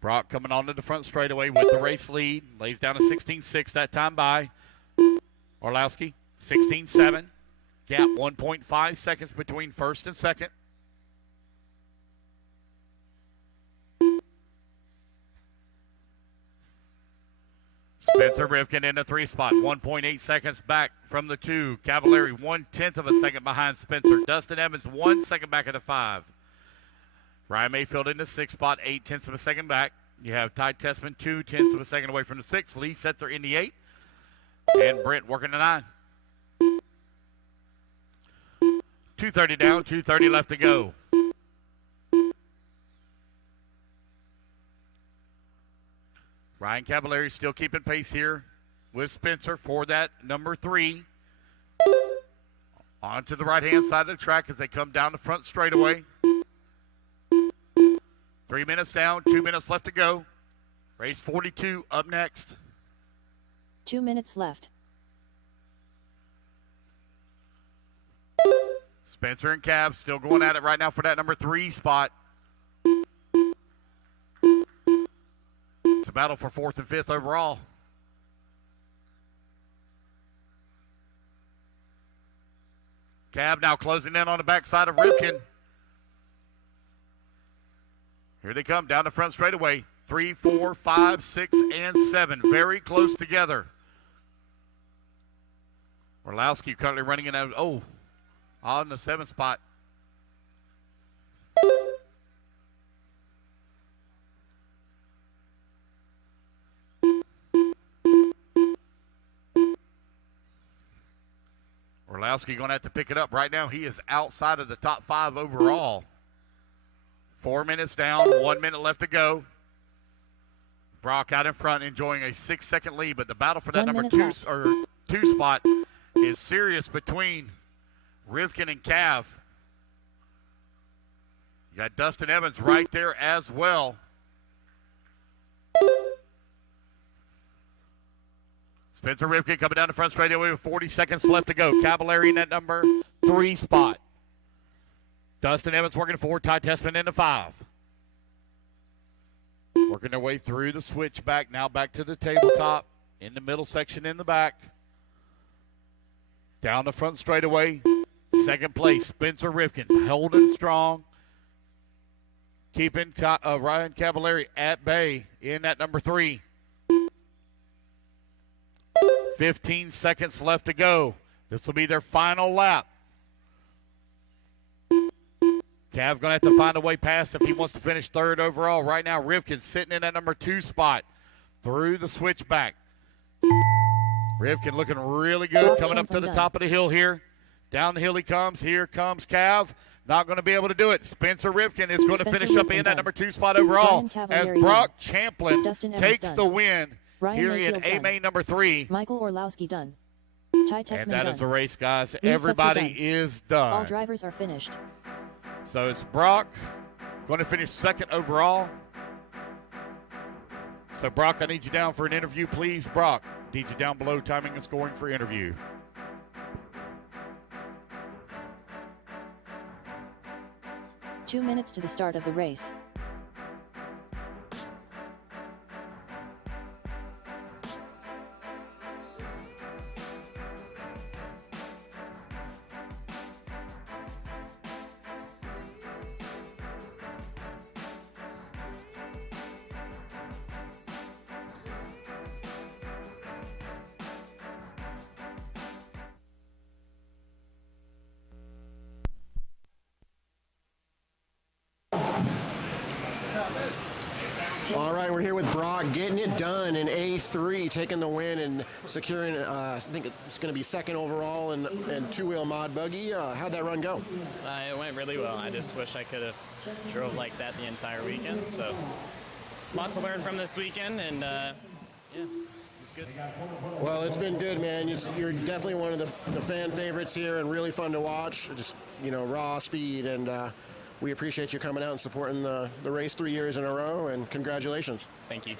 Brock coming onto the front straightaway with the race lead. Lays down a 16.6 that time by Orlowski. 16.7. Gap 1.5 seconds between first and second. Spencer Rivkin in the 3 spot. 1.8 seconds back from the 2. Cavalieri 1/10 of a second behind Spencer. Dustin Evans 1 second back at the 5. Ryan Mayfield in the 6 spot. 0.8 of a second back. You have Ty Tessman 0.2 of a second away from the 6. Lee Setzer in the 8. And Brent working the 9. 2:30 down, 2:30 left to go. Ryan Cavallari still keeping pace here with Spencer for that number 3. On to the right-hand side of the track as they come down the front straightaway. 3 minutes down, 2 minutes left to go. Race 42 up next. 2 minutes left. Spencer and Cav still going at it right now for that number 3 spot. It's a battle for 4th and 5th overall. Cav now closing in on the backside of Rivkin. Here they come down the front straightaway. 3, 4, 5, 6, and 7. Very close together. Orlowski currently running in on the 7th spot. Orlowski going to have to pick it up. Right now he is outside of the top 5 overall. 4 minutes down, 1 minute left to go. Brock out in front enjoying a 6-second lead, but the battle for that number 2 spot is serious between Rivkin and Cav. You got Dustin Evans right there as well. Spencer Rivkin coming down the front straightaway with 40 seconds left to go. Cavallari in that number 3 spot. Dustin Evans working forward. Ty Testman into 5. Working their way through the switchback. Now back to the tabletop. In the middle section in the back. Down the front straightaway. Second place, Spencer Rivkin holding strong. Keeping Ryan Cavallari at bay in that number 3. 15 seconds left to go. This will be their final lap. Cav going to have to find a way past if he wants to finish 3rd overall. Right now, Rivkin sitting in that number 2 spot through the switchback. Rivkin looking really good coming up to the top of the hill here. Down the hill he comes. Here comes Cav. Not going to be able to do it. Spencer Rivkin is going to finish up in that number 2 spot overall as Brock Champlin takes the win here in A-Main number 3. Michael Orlowski done. Ty Tessman And that done. is the race, guys. Lead Everybody sets are done. is done. All drivers are finished. So it's Brock going to finish 2nd overall. So, Brock, I need you down for an interview, please. Brock, need you down below timing and scoring for interview. Two minutes to the start of the race. All right, we're here with Brock, getting it done in A3, taking the win and securing, I think it's going to be 2nd overall and 2-wheel mod buggy. How'd that run go? It went really well. I just wish I could have drove like that the entire weekend. So, a lot to learn from this weekend, and yeah, it was good. Well, it's been good, man. You're definitely one of the fan favorites here and really fun to watch. Just, raw speed, and we appreciate you coming out and supporting the race 3 years in a row, and congratulations. Thank you.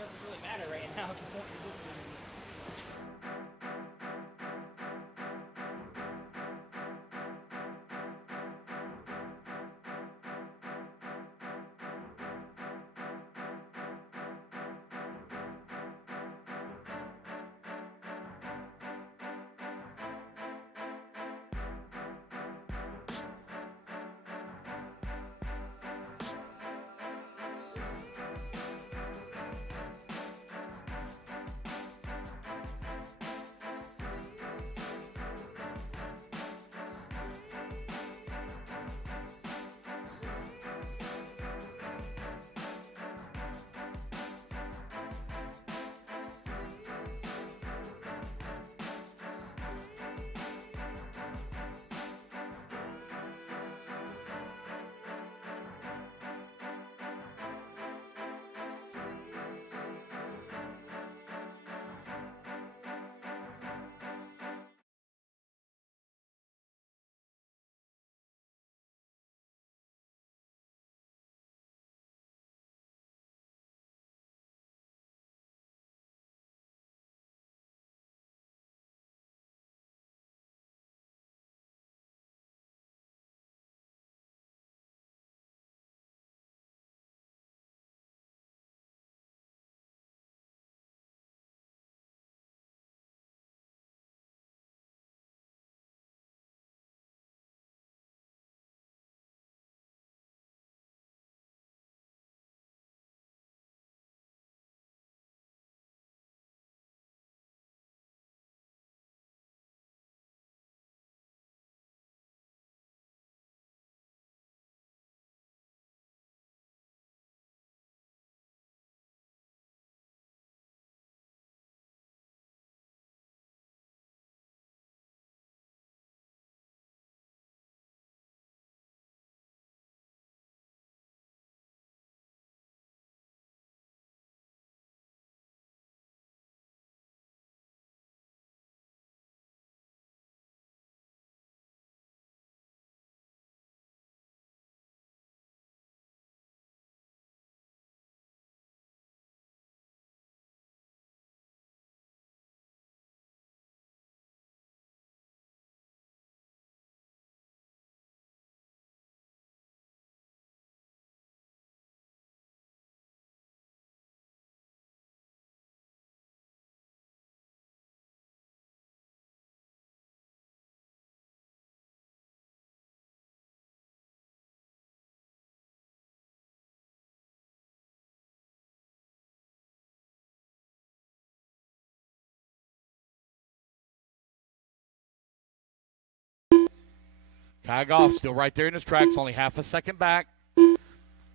Kai Goff still right there in his tracks, only half a second back.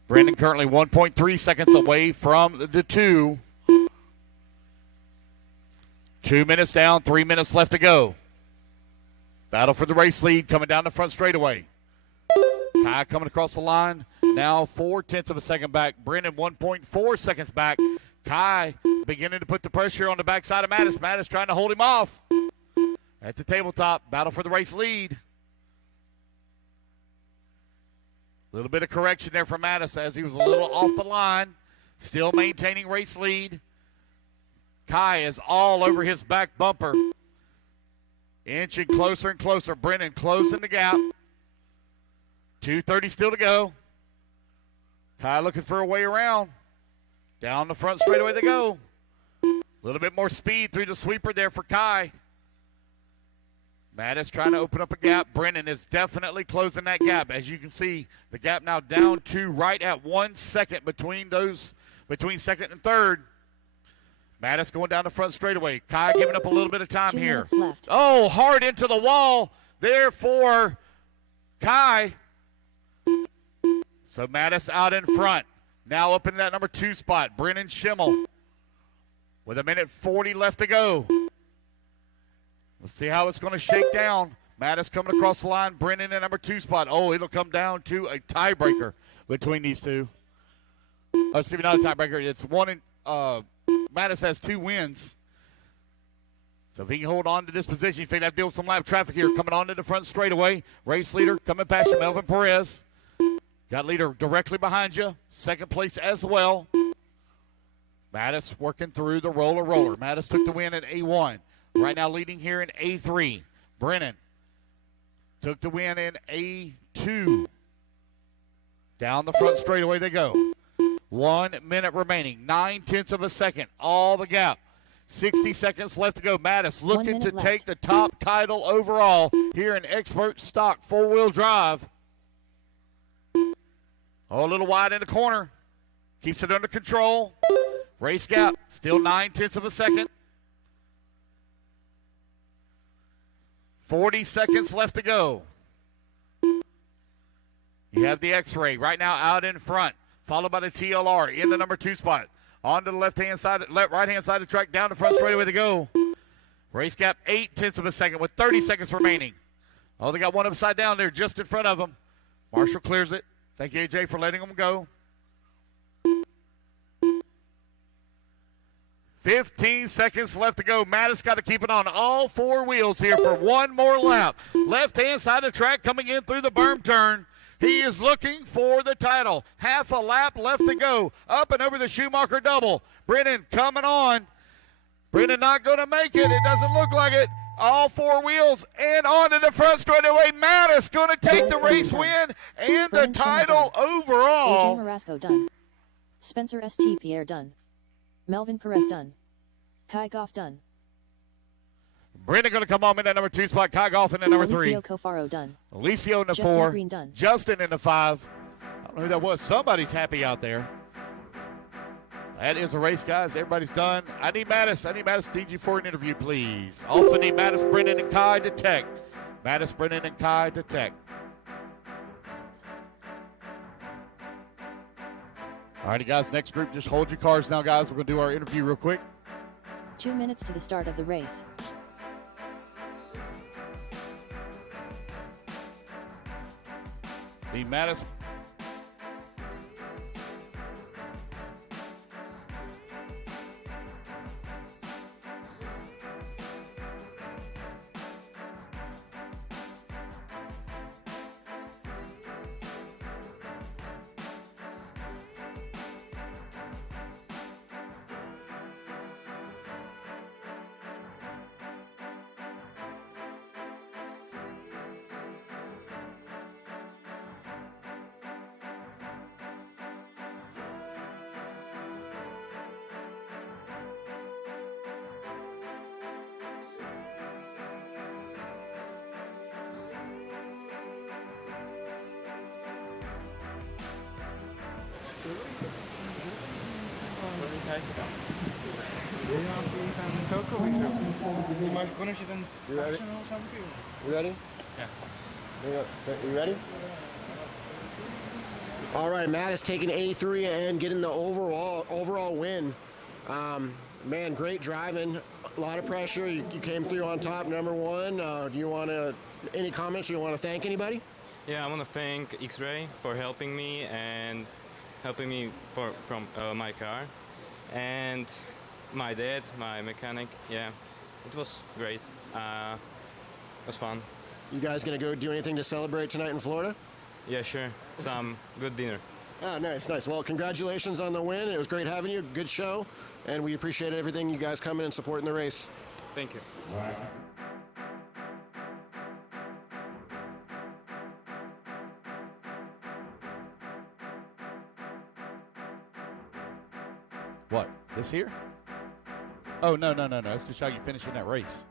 Brendan currently 1.3 seconds away from the 2. 2 minutes down, 3 minutes left to go. Battle for the race lead coming down the front straightaway. Kai coming across the line, now 0.4 of a second back. Brendan 1.4 seconds back. Kai beginning to put the pressure on the backside of Mattis. Mattis trying to hold him off. At the tabletop, battle for the race lead. A little bit of correction there from Mattis as he was a little off the line. Still maintaining race lead. Kai is all over his back bumper. Inching closer and closer. Brennan closing the gap. 2:30 still to go. Kai looking for a way around. Down the front straightaway they go. A little bit more speed through the sweeper there for Kai. Mattis trying to open up a gap. Brennan is definitely closing that gap. As you can see, the gap now down to right at 1 second between second and third. Mattis going down the front straightaway. Kai giving up a little bit of time 2 here. minutes left. Oh, hard into the wall there for Kai. So Mattis out in front. Now up in that number 2 spot. Brennan Schimmel with 1:40 left to go. Let's see how it's going to shake down. Mattis coming across the line. Brennan in number 2 spot. Oh, it'll come down to a tiebreaker between these two. Excuse me, not a tiebreaker. It's one in, Mattis has 2 wins. So if he can hold on to this position, he's going to have to deal with some lap traffic here. Coming on to the front straightaway. Race leader coming past you, Melvin Perez. Got leader directly behind you. Second place as well. Mattis working through the roller. Mattis took the win at A1. Right now leading here in A3. Brennan took the win in A2. Down the front straightaway they go. 1 minute remaining. 9/10 of a second. All the gap. 60 seconds left to go. Mattis looking to take the top title overall here in expert stock 4-wheel drive. Oh, a little wide in the corner. Keeps it under control. Race gap. Still 9/10 of a second. 40 seconds left to go. You have the X-Ray right now out in front, followed by the TLR in the number 2 spot. On to the right-hand side of the track, down the front straightaway to go. Race gap 0.8 of a second with 30 seconds remaining. Oh, they got one upside down there just in front of them. Marshall clears it. Thank you, AJ, for letting them go. 15 seconds left to go. Mattis got to keep it on all 4 wheels here for one more lap. Left-hand side of the track coming in through the berm turn. He is looking for the title. Half a lap left to go. Up and over the Schumacher double. Brennan coming on. Brennan not going to make it. It doesn't look like it. All 4 wheels and onto the front straightaway. Mattis going to take the race win and the title overall. AJ Marasco done. Spencer St. Pierre done. Melvin Perez done. Kai Goff done. Brendan going to come on in at number 2 spot. Kai Goff in at number 3. Alicio Cofaro done. Alicio in the Justin 4. Green done. Justin in the 5. I don't know who that was. Somebody's happy out there. That is a race, guys. Everybody's done. I need Mattis. To need you for an interview, please. Also need Mattis, Brendan, and Kai to tech. Mattis, Brendan, and Kai to tech. All righty, guys. Next group, just hold your cars now, guys. We're going to do our interview real quick. 2 minutes to the start of the race. Need Mattis. You ready? You ready? Yeah. You ready? All right, Matt is taking A3 and getting the overall win. Man, great driving. A lot of pressure. You came through on top, number one. Do you want to, any comments? Do you want to thank anybody? Yeah, I want to thank X-Ray for helping me and helping me from my car. And my dad, my mechanic. Yeah, it was great. It was fun. You guys going to go do anything to celebrate tonight in Florida? Yeah, sure. Some good dinner. Ah, nice, nice. Well, congratulations on the win. It was great having you. Good show. And we appreciate everything you guys coming and supporting the race. Thank you. What? This here? Oh, no. That's just how you finish in that race.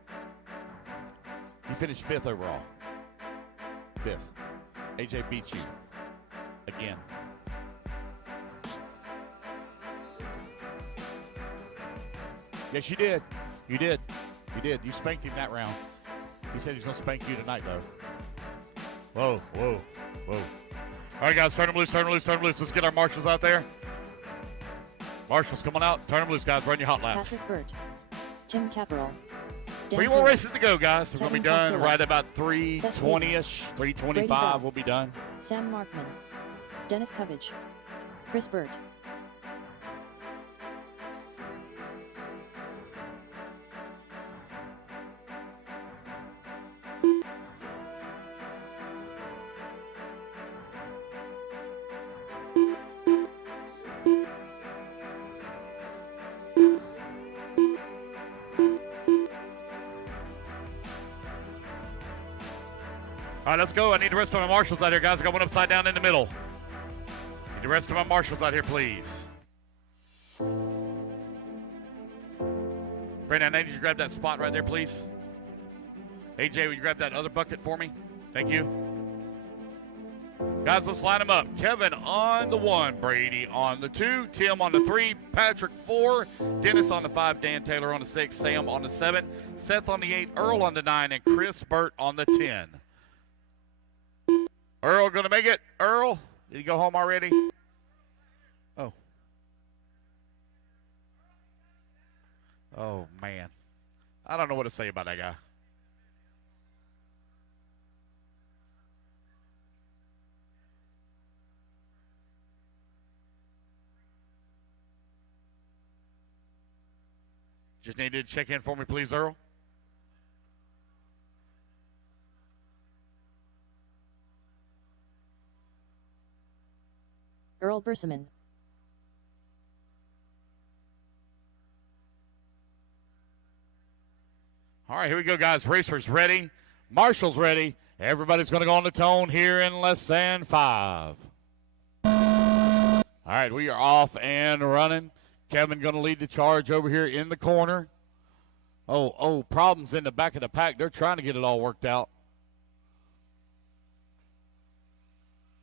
You finished 5th overall. 5th. AJ beat you. Again. Yes, you did. You did. You spanked him that round. He said he's going to spank you tonight, though. Whoa. All right, guys, turn them loose. Let's get our marshals out there. Marshals, come on out. Turn them loose, guys. Run your hot laps. Patrick Burt, Tim Caparel, 3 more races to go, guys. We're going to be Kevin done Costello, right about 3:20-ish, 3:25 we'll be done. Sam Markman, Dennis Covage, Chris Burt. All right, let's go. I need the rest of my marshals out here, guys. I got one upside down in the middle. Need the rest of my marshals out here, please. Brandon, I need you to grab that spot right there, please. AJ, will you grab that other bucket for me? Thank you. Guys, let's line them up. Kevin on the 1, Brady on the 2, Tim on the 3, Patrick 4, Dennis on the 5, Dan Taylor on the 6, Sam on the 7, Seth on the 8, Earl on the 9, and Chris Burt on the 10. Earl going to make it? Earl, did he go home already? Oh. Oh, man. I don't know what to say about that guy. Just needed to check in for me, please, Earl. Earl Berseman. All right, here we go, guys. Racers ready. Marshall's ready. Everybody's going to go on the tone here in less than 5. All right, we are off and running. Kevin going to lead the charge over here in the corner. Oh, problems in the back of the pack. They're trying to get it all worked out.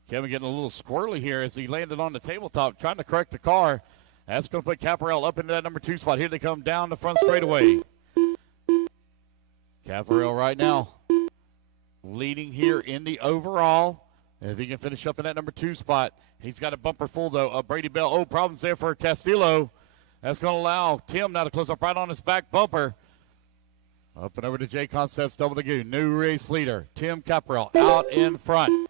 Kevin getting a little squirrely here as he landed on the tabletop, trying to correct the car. That's going to put Caparel up into that number 2 spot. Here they come down the front straightaway. Caparel right now leading here in the overall. If he can finish up in that number 2 spot. He's got a bumper full, though, of Brady Bell. Oh, problems there for Castillo. That's going to allow Tim now to close up right on his back bumper. Up and over to J Concepts, Double the Goon. New race leader, Tim Caparel, out in front.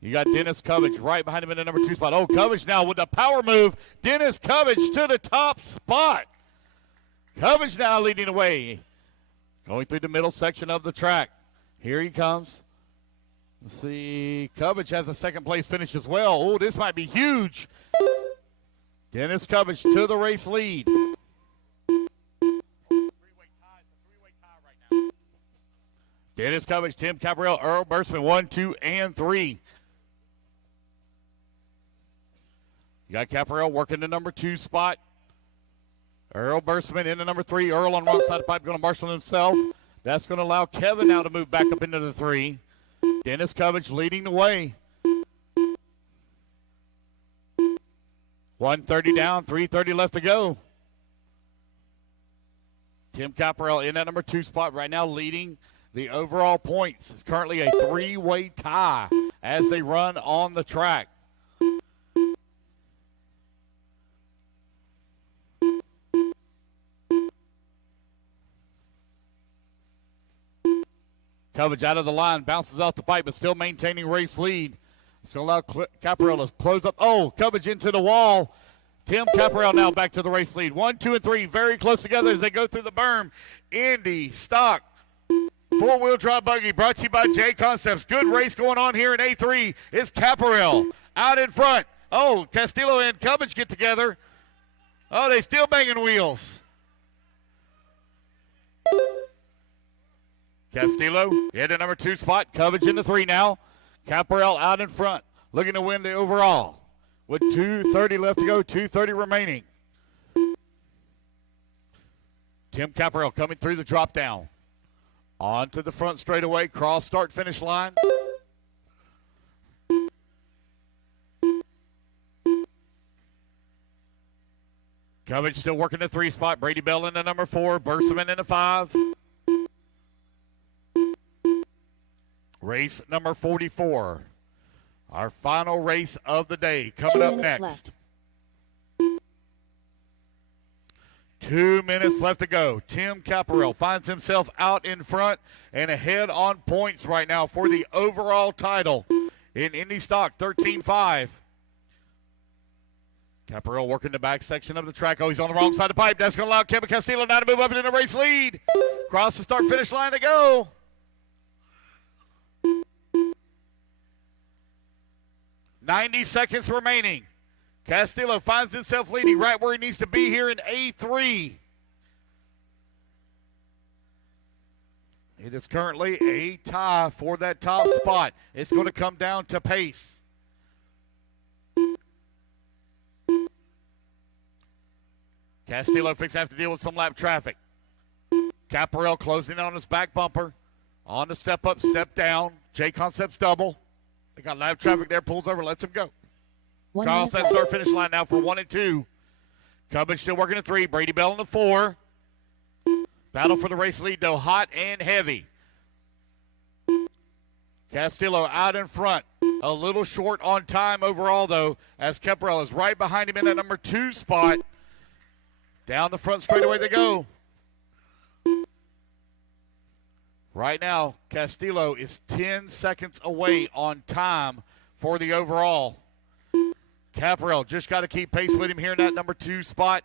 You got Dennis Covage right behind him in the number 2 spot. Oh, Covage now with the power move. Dennis Covage to the top spot. Covage now leading the way. Going through the middle section of the track. Here he comes. Let's see. Covage has a second place finish as well. Oh, this might be huge. Dennis Covage to the race lead. Dennis Covage, Tim Caparel, Earl Bursman, 1, 2, and 3. You got Caparel working the number 2 spot. Earl Bursman in the number 3. Earl on the wrong side of the pipe going to marshal himself. That's going to allow Kevin now to move back up into the 3. Dennis Covage leading the way. 1:30 down, 3:30 left to go. Tim Caparel in that number 2 spot right now leading The overall points is currently a three-way tie as they run on the track. Coverage out of the line, bounces off the pipe, but still maintaining race lead. It's going to allow Caparell to close up. Oh, Coverage into the wall. Tim Caparell now back to the race lead. 1, 2, and 3 very close together as they go through the berm. Indy, stock, four-wheel drive buggy brought to you by J Concepts. Good race going on here in A3. It's Caparell out in front. Oh, Castillo and Coverage get together. Oh, they still banging wheels. Castillo in the number 2 spot. Coverage in the 3 now. Caparell out in front, looking to win the overall. With 2:30 left to go, 2:30 remaining. Tim Caparell coming through the drop down. On to the front straightaway, cross start finish line. Coverage still working the 3 spot. Brady Bell in the number 4, Berseman in the 5. Race number 44. Our final race of the day coming up next. Left. 2 minutes left to go. Tim Caparell finds himself out in front and ahead on points right now for the overall title in Indy Stock 13.5. Caparell working the back section of the track. Oh, he's on the wrong side of the pipe. That's going to allow Kevin Castillo now to move up into the race lead. Cross the start-finish line to go. "90 seconds remaining. Castillo finds himself leading right where he needs to be here in A3. It is currently a tie for that top spot. It's going to come down to pace. Castillo fixing to have to deal with some lap traffic. Caparell closing in on his back bumper. On the step up, step down. J Concepts double. They got lap traffic there, pulls over, lets him go. Carl's that start finish line now for 1 and 2. Cubbage still working at 3. Brady Bell in the 4. Battle for the race lead, though, hot and heavy. Castillo out in front. A little short on time overall, though, as Caparell is right behind him in that number 2 spot. Down the front straightaway they go. Right now, Castillo is 10 seconds away on time for the overall. Caparell just got to keep pace with him here in that number 2 spot.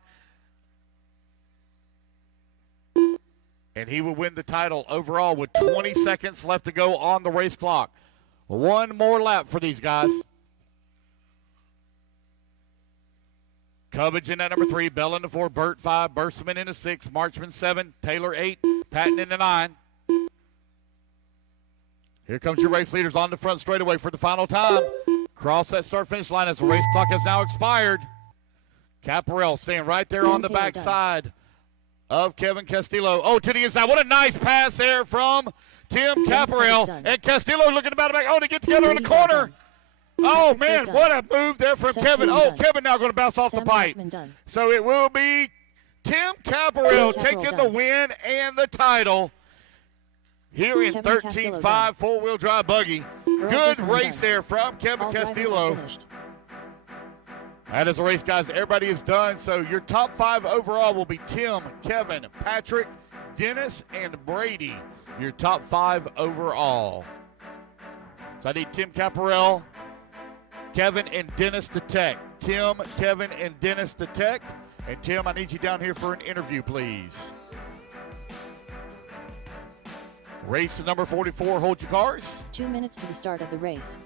And he will win the title overall with 20 seconds left to go on the race clock. One more lap for these guys. Cubbage in that number 3, Bell in the 4, Burt 5, Berseman in the 6, Marchman 7, Taylor 8, Patton in the 9. Here comes your race leaders on the front straightaway for the final time. Cross that start-finish line as the race clock has now expired. Caparell staying right there on the backside of Kevin Castillo. Oh, to the inside. What a nice pass there from Tim Caparell. And Castillo looking about to back. Oh, to get together in the corner. Oh, man, what a move there from Kevin. Oh, Kevin now going to bounce off the pipe. So it will be Tim Caparell taking the win and the title here in 13.5 four-wheel drive buggy. Good race there from Kevin Castillo. That is the race, guys. Everybody is done. So your top 5 overall will be Tim, Kevin, Patrick, Dennis, and Brady. Your top 5 overall. So I need Tim Caparell, Kevin, and Dennis the Tech. Tim, Kevin, and Dennis the Tech. And Tim, I need you down here for an interview, please. Race number 44, hold your cars. 2 minutes to the start of the race.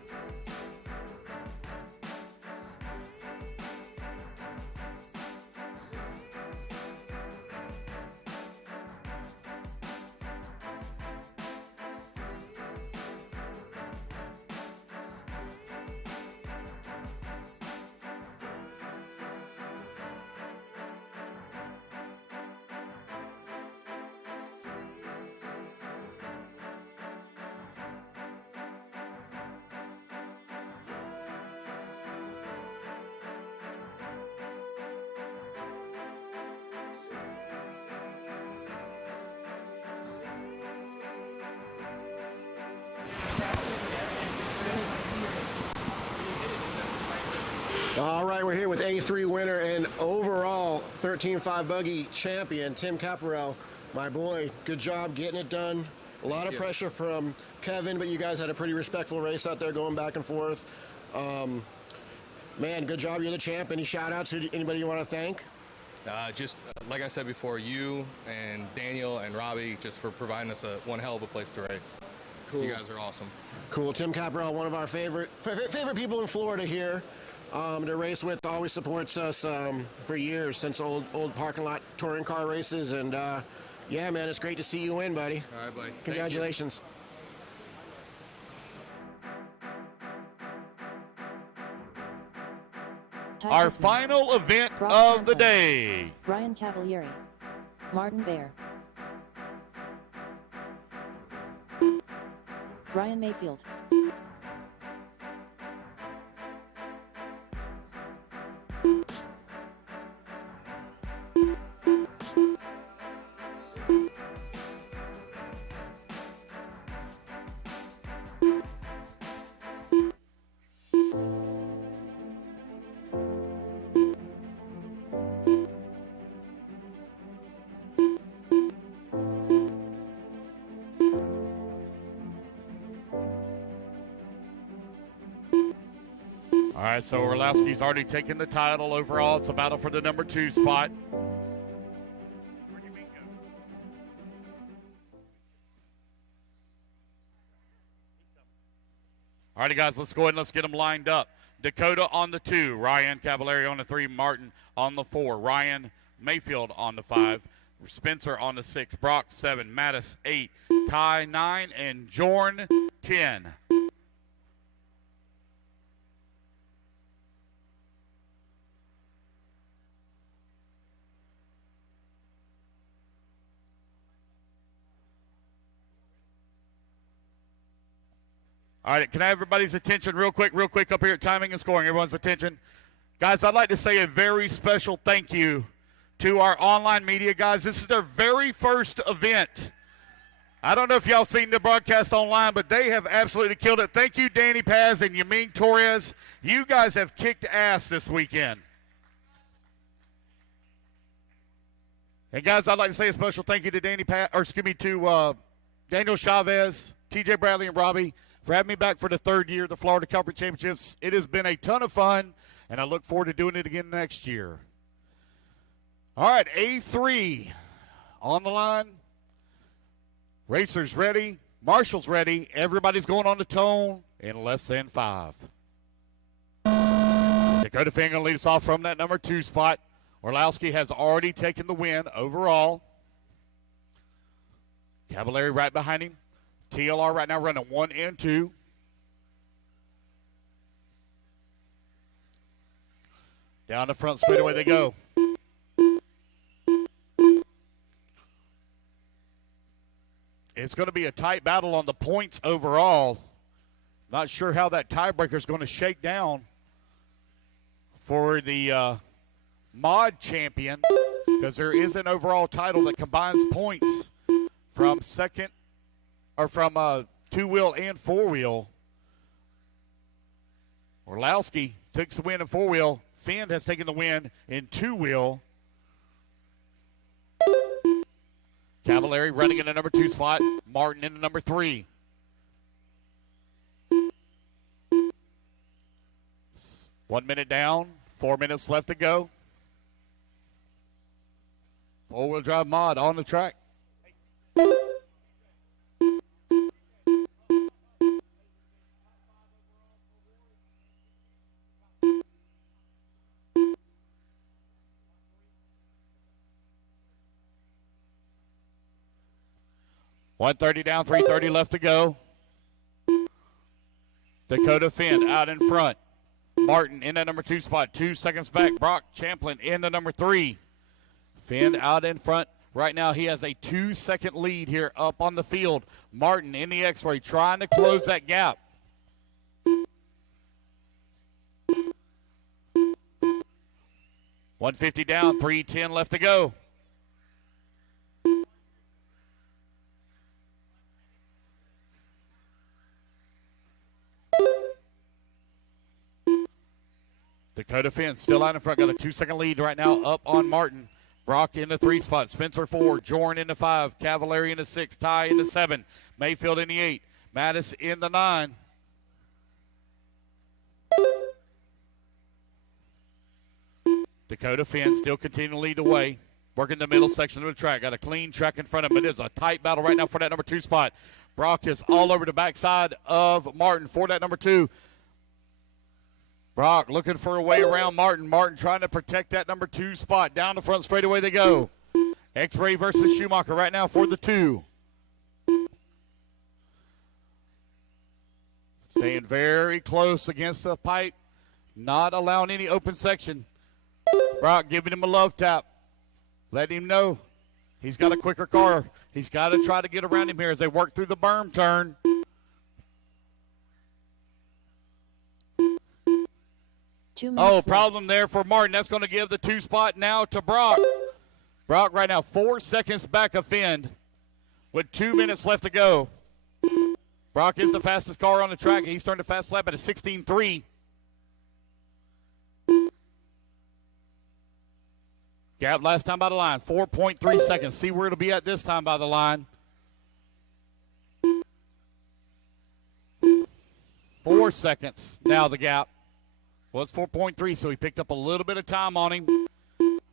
All right, we're here with A3 winner and overall 13.5 buggy champion, Tim Caparel. My boy, good job getting it done. A lot of pressure from Kevin, but you guys had a pretty respectful race out there going back and forth. Man, good job. You're the champ. Any shout outs to anybody you want to thank? Just like I said before, you and Daniel and Robbie, just for providing us one hell of a place to race. Cool. You guys are awesome. Cool. Tim Caparel, one of our favorite people in Florida here to race with. Always supports us for years, since old parking lot touring car races. And yeah, man, it's great to see you win, buddy. All right, buddy. Congratulations. Our final event of the day. Ryan Cavalieri. Martin Baer. Ryan Mayfield. All right, so Orlowski's already taken the title overall. It's a battle for the number 2 spot. All righty, guys, let's go ahead and let's get them lined up. Dakota on the 2, Ryan Cavalieri on the 3, Martin on the 4, Ryan Mayfield on the 5, Spencer on the 6, Brock 7, Mattis 8, Ty 9, and Jorn 10. All right, can I have everybody's attention real quick up here at timing and scoring? Everyone's attention. Guys, I'd like to say a very special thank you to our online media guys. This is their very first event. I don't know if y'all seen the broadcast online, but they have absolutely killed it. Thank you, Danny Paz and Yamin Torres. You guys have kicked ass this weekend. And guys, I'd like to say a special thank you to to Daniel Chavez, TJ Bradley, and Robbie for having me back for the 3rd year of the Florida Cup Championships. It has been a ton of fun, and I look forward to doing it again next year. All right, A3 on the line. Racers ready. Marshall's ready. Everybody's going on the tone in less than 5. Dakota Finn going to lead us off from that number 2 spot. Orlowski has already taken the win overall. Cavalieri right behind him. TLR right now running 1 and 2. Down the front straightaway they go. It's going to be a tight battle on the points overall. Not sure how that tiebreaker is going to shake down for the mod champion, because there is an overall title that combines points from second or from 2-wheel and 4-wheel. Orlowski takes the win in 4-wheel. Finn has taken the win in 2-wheel. Cavalieri running in the number 2 spot. Martin in the number 3. One minute down. 4 minutes left to go. 4-wheel drive mod on the track. .130 down, 3:30 left to go. Dakota Finn out in front. Martin in the number 2 spot, 2 seconds back. Brock Champlin in the number 3. Finn out in front. Right now he has a 2-second lead here up on the field. Martin in the X-ray trying to close that gap. .150 down, 3:10 left to go. Dakota Finn still out in front. Got a 2-second lead right now up on Martin. Brock in the 3 spot. Spencer 4. Jorn in the 5. Cavallari in the 6. Ty in the 7. Mayfield in the 8. Mattis in the 9. Dakota Finn still continuing to lead the way. Working the middle section of the track. Got a clean track in front of him. It is a tight battle right now for that number 2 spot. Brock is all over the backside of Martin for that number 2. Brock looking for a way around Martin. Martin trying to protect that number 2 spot. Down the front straightaway they go. X-Ray versus Schumacher right now for the 2. Staying very close against the pipe. Not allowing any open section. Brock giving him a love tap. Letting him know he's got a quicker car. He's got to try to get around him here as they work through the berm turn. Problem there for Martin. That's going to give the 2 spot now to Brock. Brock right now 4 seconds back of Finn with 2 minutes left to go. Brock is the fastest car on the track. He's turned a fast lap at a 16.3. Gap last time by the line, 4.3 seconds. See where it'll be at this time by the line. 4 seconds now the gap. Well, it's 4.3, so he picked up a little bit of time on him.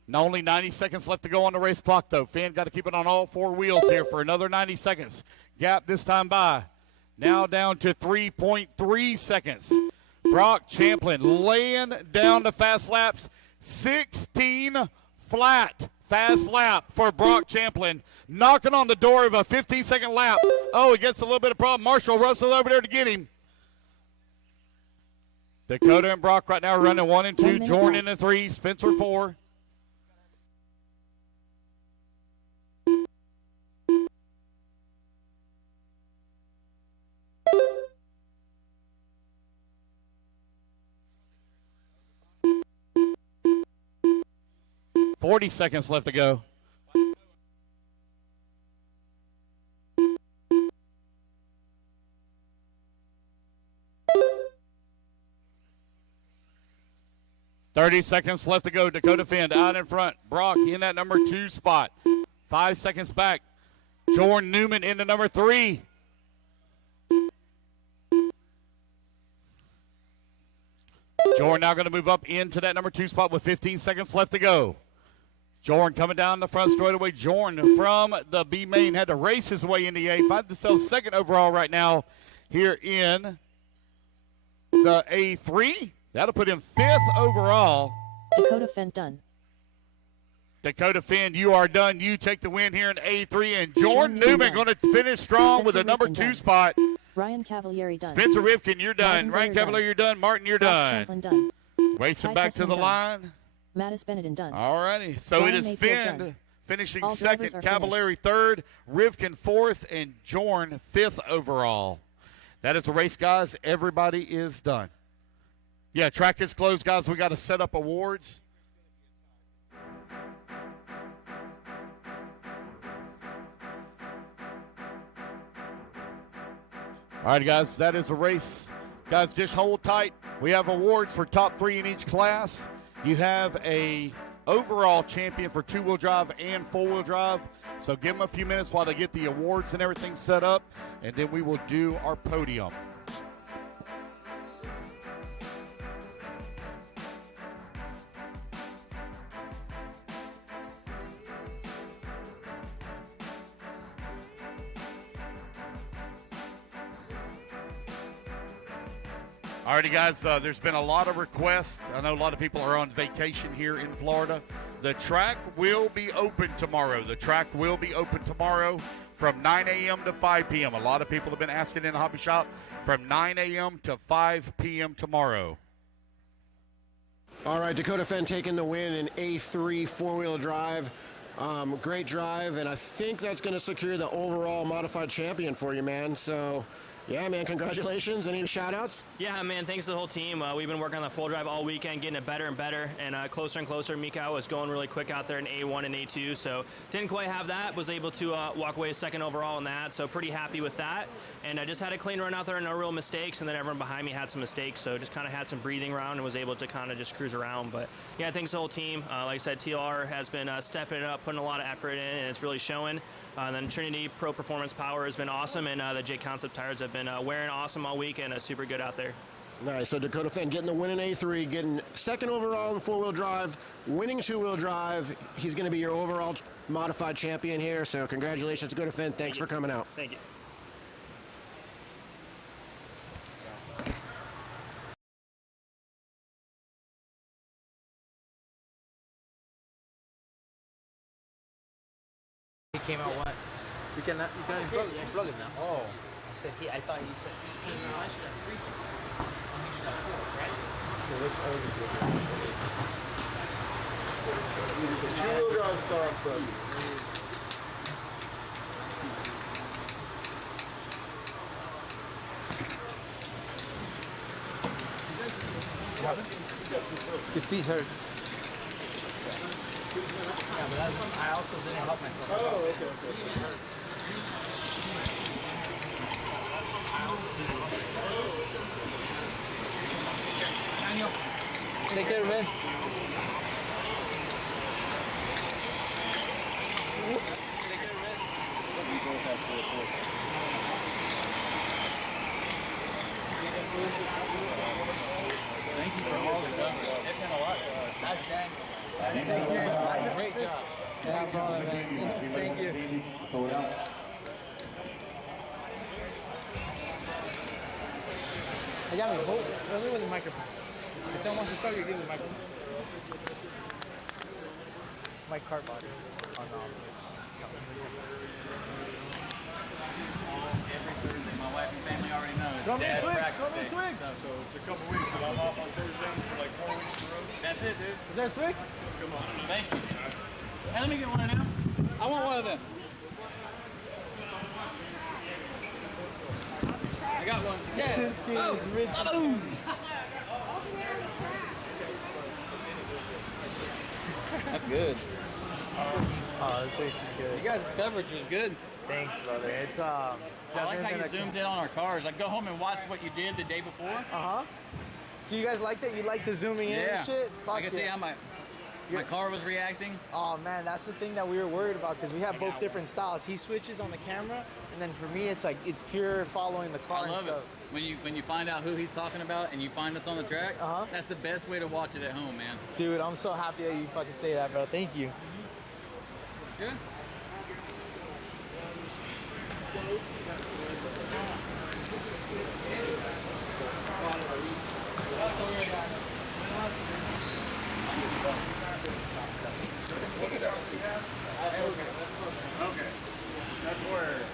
Not only 90 seconds left to go on the race clock, though. Finn got to keep it on all 4 wheels here for another 90 seconds. Gap this time by. Now down to 3.3 seconds. Brock Champlin laying down the fast laps. 16 flat fast lap for Brock Champlin. Knocking on the door of a 15-second lap. Oh, he gets a little bit of problem. Marshall Russell over there to get him. Dakota and Brock right now running 1 and 2. Jordan in the 3. Spencer 4. $40 seconds left to go. $30 seconds left to go. Dakota Finn out in front. Brock in that number 2 spot. 5 seconds back. Jordan Newman in the number 3. Jordan now going to move up into that number 2 spot with 15 seconds left to go. Jordan coming down the front straightaway. Jordan from the B main had to race his way into the A. Finds himself 2nd overall right now here in the A3. That'll put him 5th overall. Dakota Finn done. Dakota Finn, you are done. You take the win here in A3. And Jordan Newman going to finish strong with a number 2 spot. Ryan Cavallari done. Spencer Rivkin, you're done. Ryan Cavallari, you're done. Martin, you're done. Done. Racing back to the line. Mattis Benetton done. All righty. So Ryan it is Mayfield Finn done. finishing All 2nd, drivers are Cavallari 3rd, Rivkin 4th, and Jorn 5th overall. That is the race, guys. Everybody is done. Yeah, track is closed, guys. We got to set up awards. All right, guys, that is a race. Guys, just hold tight. We have awards for top 3 in each class. You have a overall champion for 2-wheel drive and 4-wheel drive. So give them a few minutes while they get the awards and everything set up, and then we will do our podium. Alrighty, guys, there's been a lot of requests. I know a lot of people are on vacation here in Florida. The track will be open tomorrow. The track will be open tomorrow from 9 a.m. to 5 p.m. A lot of people have been asking in the hobby shop from 9 a.m. to 5 p.m. tomorrow. All right, Dakota Finn taking the win in A3 4-wheel drive. Great drive, and I think that's going to secure the overall modified champion for you, man. So Yeah, man, congratulations. Any shout outs? Yeah, man, thanks to the whole team. We've been working on the full drive all weekend, getting it better and better, and closer and closer. Mika was going really quick out there in A1 and A2, so didn't quite have that. Was able to walk away second overall in that, so pretty happy with that. And I just had a clean run out there, no real mistakes, and then everyone behind me had some mistakes, so just kind of had some breathing around and was able to kind of just cruise around. But yeah, thanks to the whole team. Like I said, TLR has been stepping it up, putting a lot of effort in, and it's really showing. Then Trinity Pro Performance Power has been awesome, and the J Concept tires have been wearing awesome all week and super good out there. Nice. So Dakota Fenn getting the win in A3, getting second overall in four-wheel drive, winning two-wheel drive. He's going to be your overall modified champion here. So congratulations, Dakota Fenn. Thanks for coming out. Thank you. He came out what? You can plug it now. Oh. I said I thought you said he came out. I should have 3 points. And you should have 4, right? So which order is it? Two-wheel drive start from. Your feet hurts. Yeah, but that's when I also didn't help myself. Oh, okay. Daniel, take care, man. Thank you for all the coverage. It meant a lot to us. That's Daniel. That's Daniel. I just Great assist. job. Yeah, brother, man. Thank you. I got me both. Let me with the microphone. If someone wants to start, you give me the microphone. My cart body. Oh, no. Every Thursday, my wife and family already know. Throw me Dad's twigs, practice throw me day. twigs. So it's a couple weeks and I'm off on Thursdays for like 4 weeks in a row. That's it, dude. Is there twigs? Come on. Thank you. Hey, let me get one now. I want one of them. I got one. Yes. This kid is rich. Boom. That's good. Oh, this race is good. You guys' coverage was good. Thanks, brother. It's I like how you zoomed in on our cars. Like, go home and watch what you did the day before. Uh-huh. So you guys like that? You like the zooming in Yeah. and shit? I can see how my car was reacting. Oh man, that's the thing that we were worried about because we have both different styles. He switches on the camera, and then for me, it's like it's pure following the car. I love and it. stuff. When you find out who he's talking about and you find us on the track, that's the best way to watch it at home, man. Dude, I'm so happy that you fucking say that, bro. Thank you. Good. Okay. That's where.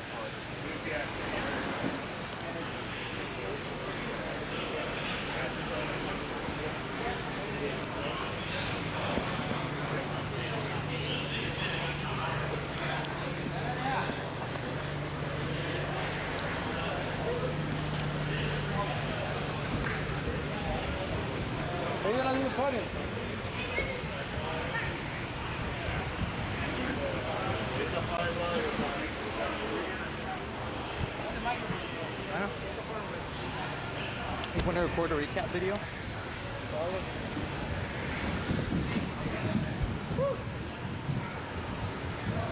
Maybe I need to put it. You want to record a recap video?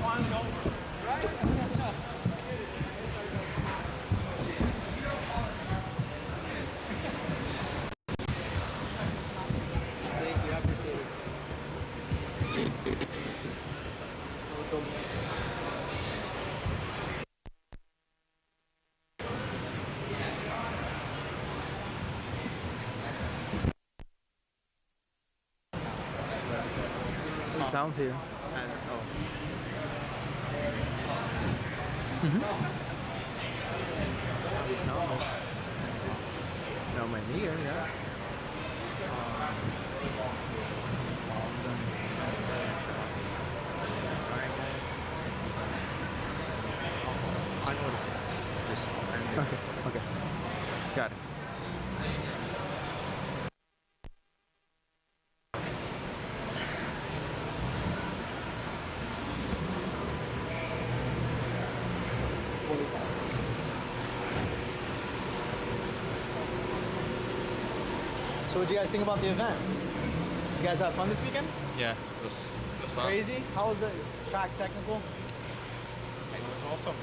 Finally over. Right? Thank you, I appreciate it. Sound here. No, my knee, yeah. I know what it's like. Just Okay. Okay. Got it. So what do you guys think about the event? You guys have fun this weekend? Yeah, it was fun. Crazy? How was the track technical? It was awesome.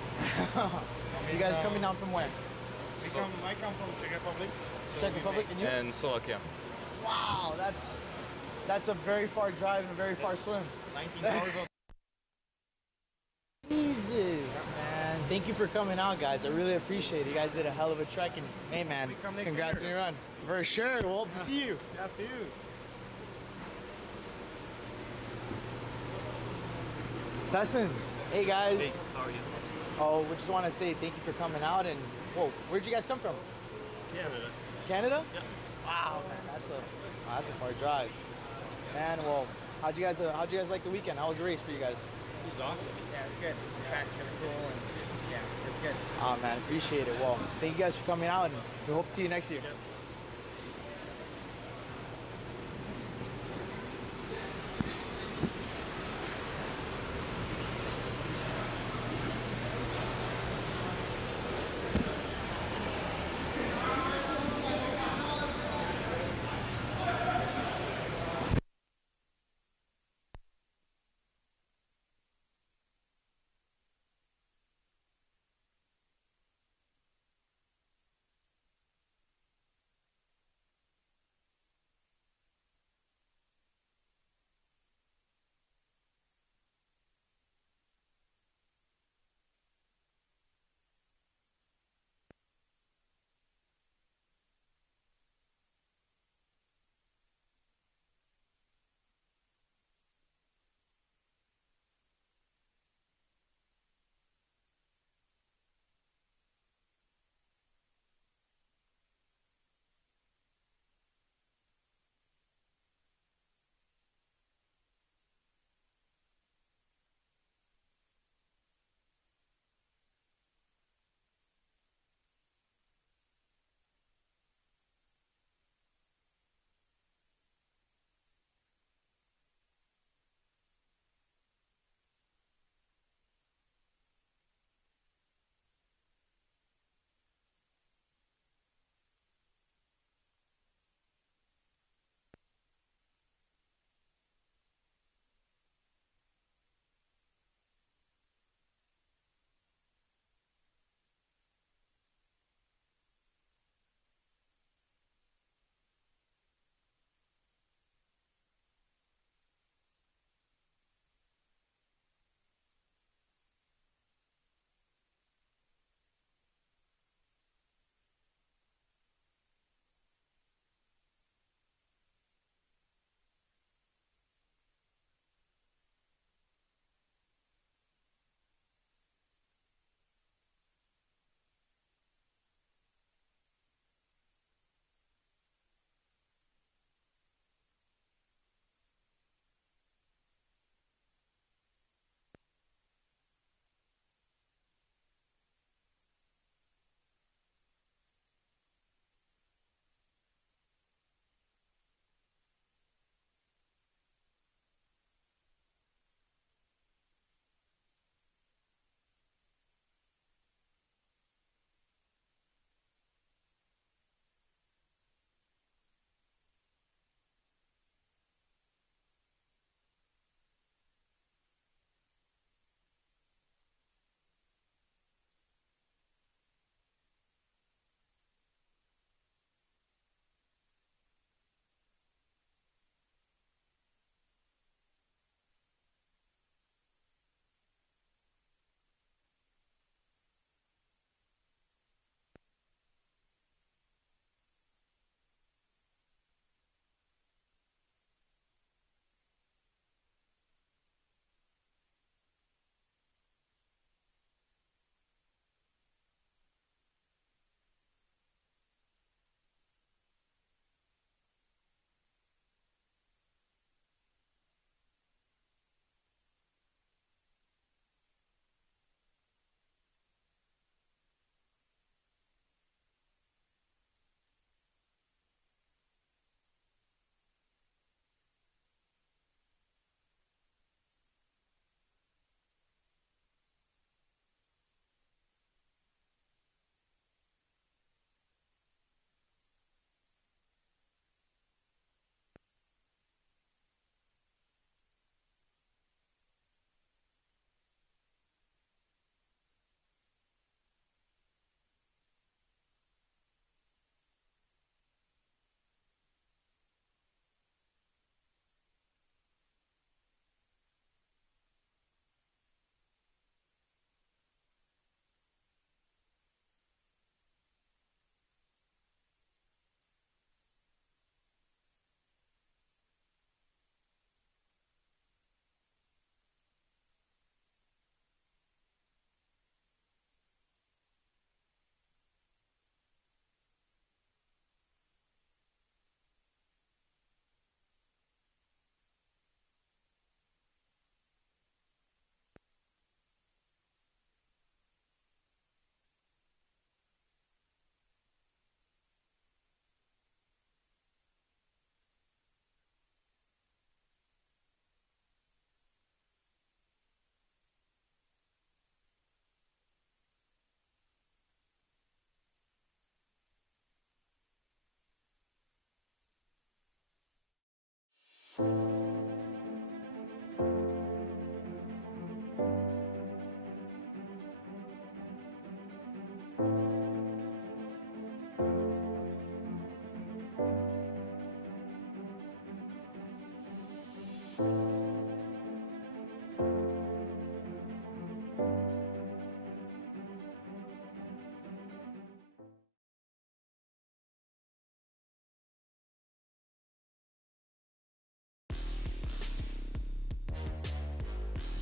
You guys coming down from where? I come from Czech Republic. So Czech Republic, and you? And Slovakia. Wow, that's a very far drive and a very far swim. 19 hours of Jesus, man. Thank you for coming out, guys. I really appreciate it. You guys did a hell of a trek, and hey, man, congrats on your run. For sure. We'll hope to see you. Yeah, see you. Testmans. Hey, guys. Hey, how are you? Oh, we just want to say thank you for coming out. And whoa, where'd you guys come from? Canada. Canada? Yeah. Wow, man, that's a far drive. Man, well, how'd you guys like the weekend? How was the race for you guys? It was awesome. Yeah, it's good. The track's really cool, and yeah, it's good. Oh man, appreciate it. Well, thank you guys for coming out, and we hope to see you next year. Yeah.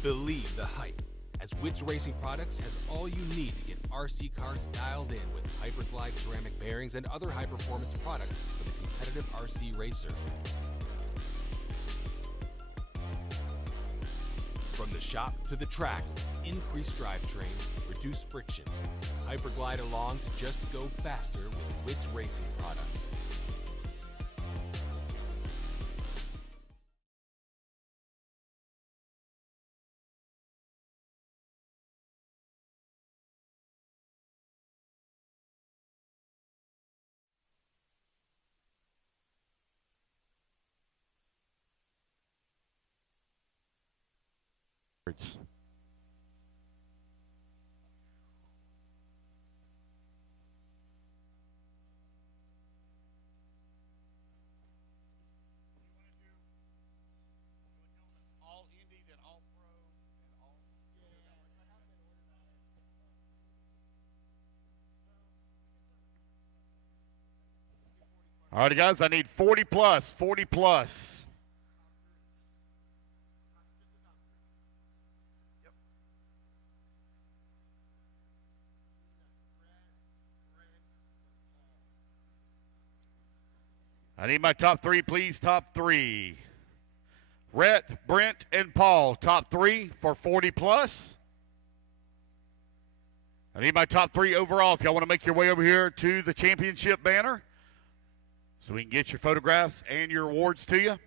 Believe the hype, as Wits Racing Products has all you need to get RC cars dialed in with Hyperglide ceramic bearings and other high-performance products for the competitive RC racer. From the shop to the track, increased drivetrain, reduced friction. Hyperglide along to just go faster with Wits Racing Products. All right, guys, I need 40 plus, 40 plus. I need my top three, please. Top three. Rhett, Brent, and Paul. Top three for 40 plus. I need my top three overall if y'all want to make your way over here to the championship banner so we can get your photographs and your awards to you.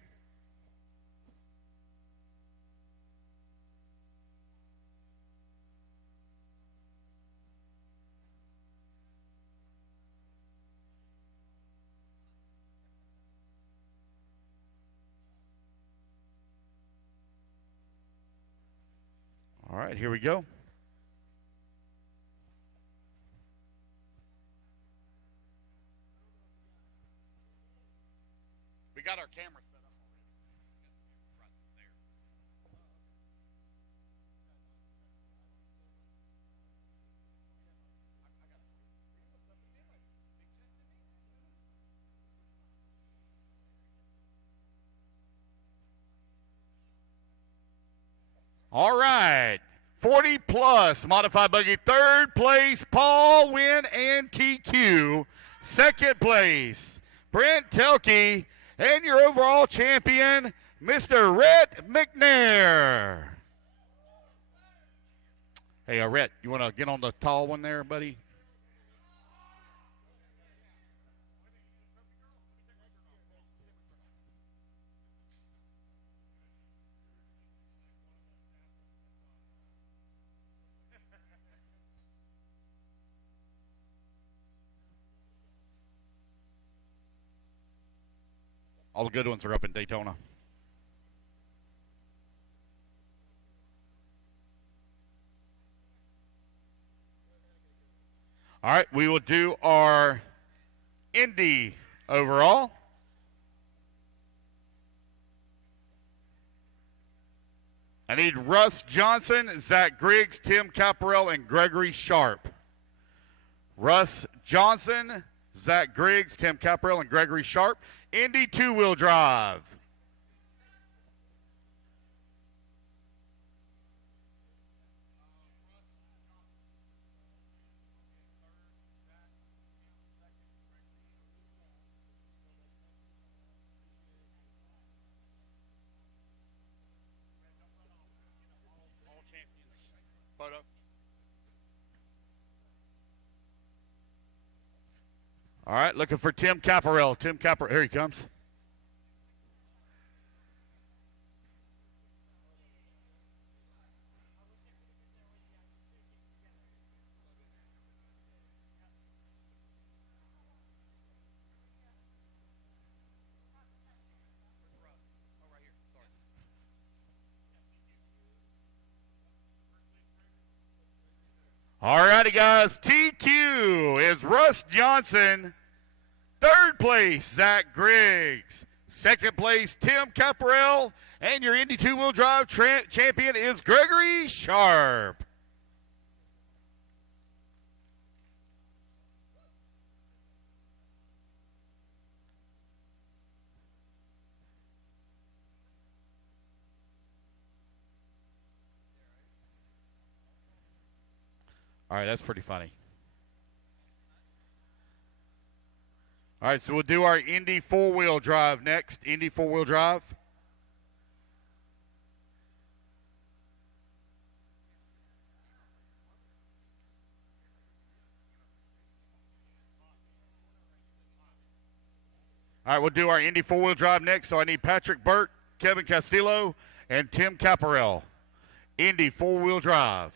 All right, here we go. We got our camera set up already. Right there. All right. 40 plus modified buggy. Third place, Paul Wynn and TQ. Second place, Brent Telke. And your overall champion, Mr. Rhett McNair. Hey, Rhett, you want to get on the tall one there, buddy? All the good ones are up in Daytona. All right, we will do our Indy overall. I need Russ Johnson, Zach Griggs, Tim Caparell, and Gregory Sharp. Russ Johnson, Zach Griggs, Tim Caparell, and Gregory Sharp. Indy two-wheel drive. All champions. Photo. All right, looking for Tim Caparell. Tim Caparell, here he comes. All righty, guys. TQ is Russ Johnson. Third place, Zach Griggs. Second place, Tim Caparell. And your Indy two-wheel drive champion is Gregory Sharp. All right, that's pretty funny. All right, so we'll do our Indy four-wheel drive next. Indy four-wheel drive. All right, we'll do our Indy four-wheel drive next. So I need Patrick Burt, Kevin Castillo, and Tim Caparel. Indy four-wheel drive.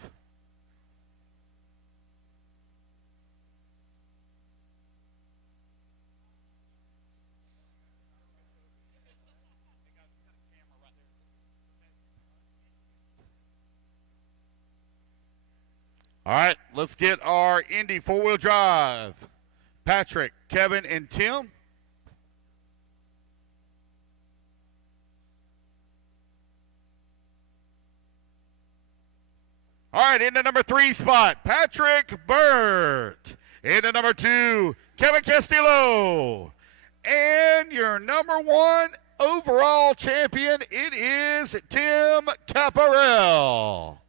All right, let's get our Indy four-wheel drive. Patrick, Kevin, and Tim. All right, in the number 3 spot, Patrick Burt. In the number 2, Kevin Castillo. And your number 1 overall champion, it is Tim Caparel.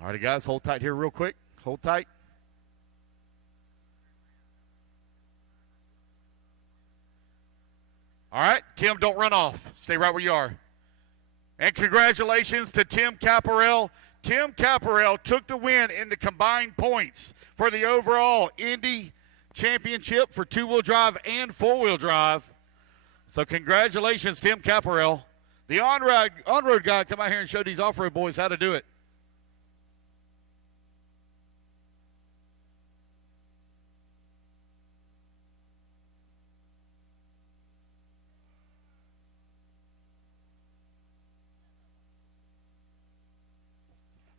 All right, guys, hold tight here real quick. Hold tight. All right, Tim, don't run off. Stay right where you are. And congratulations to Tim Caparel. Tim Caparel took the win in the combined points for the overall Indy Championship for two-wheel drive and four-wheel drive. So congratulations, Tim Caparel. The on-road guy come out here and show these off-road boys how to do it.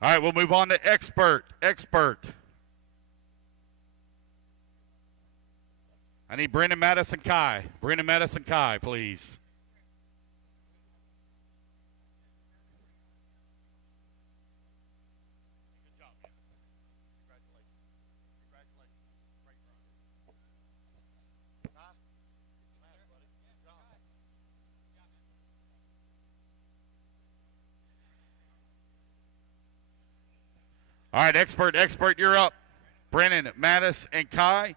All right, we'll move on to Expert. I need Brendan Madison Kai. Brendan Madison Kai, please. All right, Expert, you're up. Brennan, Mattis, and Kai.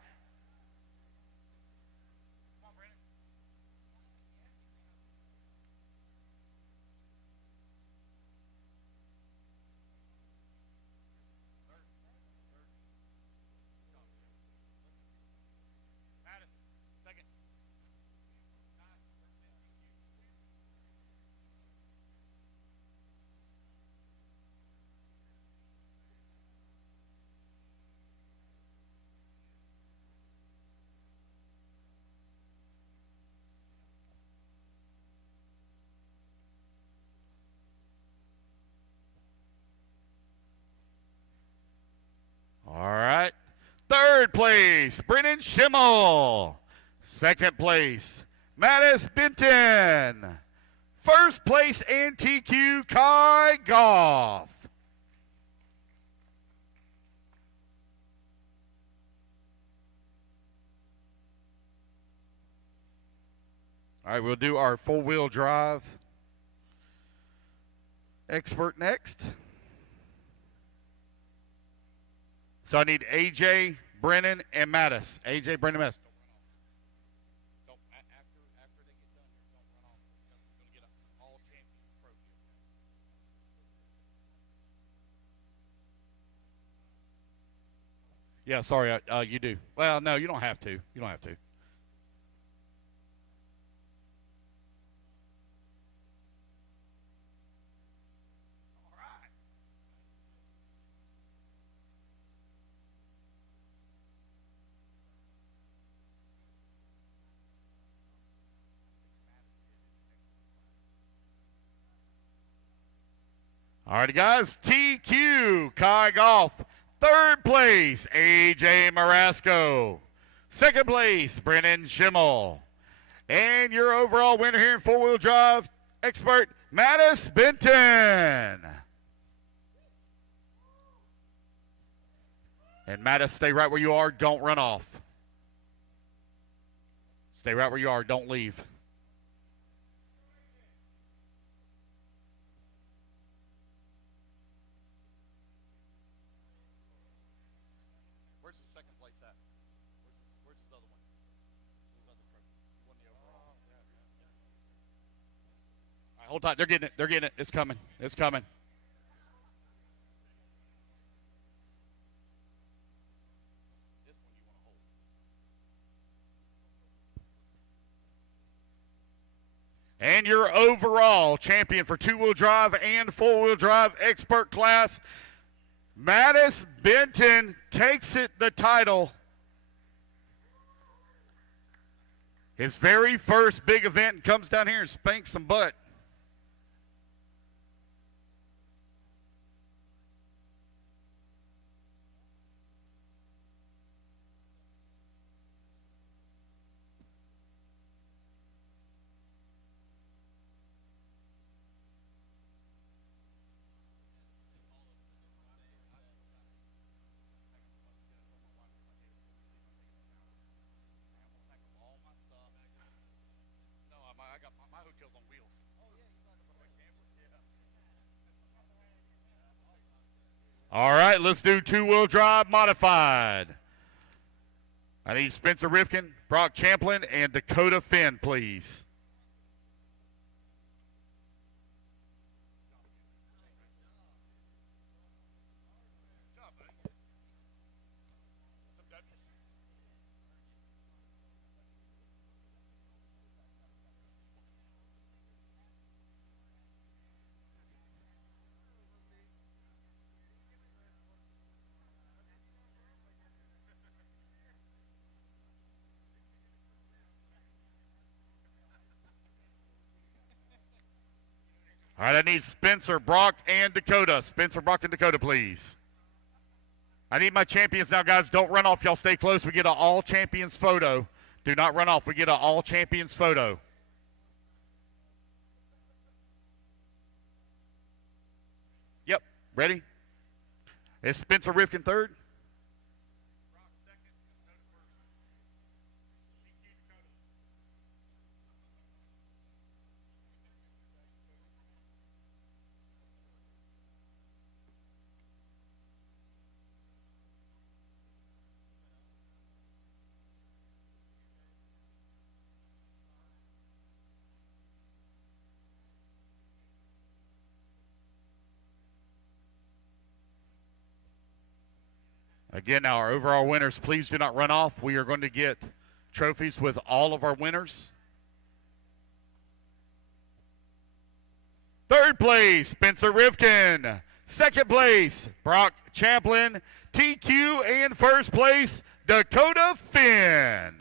All right. Third place, Brennan Schimmel. Second place, Mattis Benton. First place, NTQ Kai Goff. All right, we'll do our four-wheel drive Expert next. So I need AJ, Brennan, and Mattis. AJ, Brennan, Mattis. Yeah, sorry, you do. Well, no, you don't have to. You don't have to. All righty, guys. TQ Kai Golf. Third place, AJ Marasco. Second place, Brennan Schimmel. And your overall winner here in four-wheel drive Expert, Mattis Benton. And Mattis, stay right where you are. Don't run off. Stay right where you are. Don't leave. Hold tight. They're getting it. They're getting it. It's coming. It's coming. And your overall champion for two-wheel drive and four-wheel drive expert class, Mattis Benton, takes the title. His very first big event, and comes down here and spanks some butt. All right, let's do two-wheel drive modified. I need Spencer Rifkin, Brock Champlin, and Dakota Finn, please. All right, I need Spencer, Brock, and Dakota. Spencer, Brock, and Dakota, please. I need my champions now, guys. Don't run off. Y'all stay close. We get an all-champions photo. Do not run off. We get an all-champions photo. Yep, ready? Is Spencer Rifkin third? Again, now our overall winners, please do not run off. We are going to get trophies with all of our winners. Third place, Spencer Rifkin. Second place, Brock Champlin. TQ, and first place, Dakota Finn.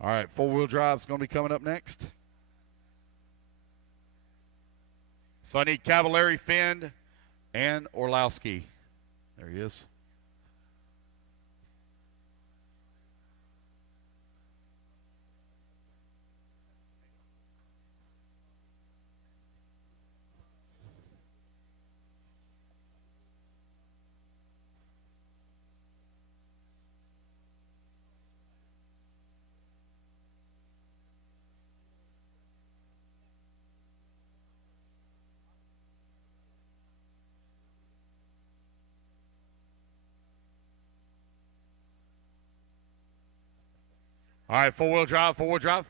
All right, four-wheel drive is going to be coming up next. So I need Cavallari, Finn, and Orlowski. There he is. All right, four-wheel drive, four-wheel drive.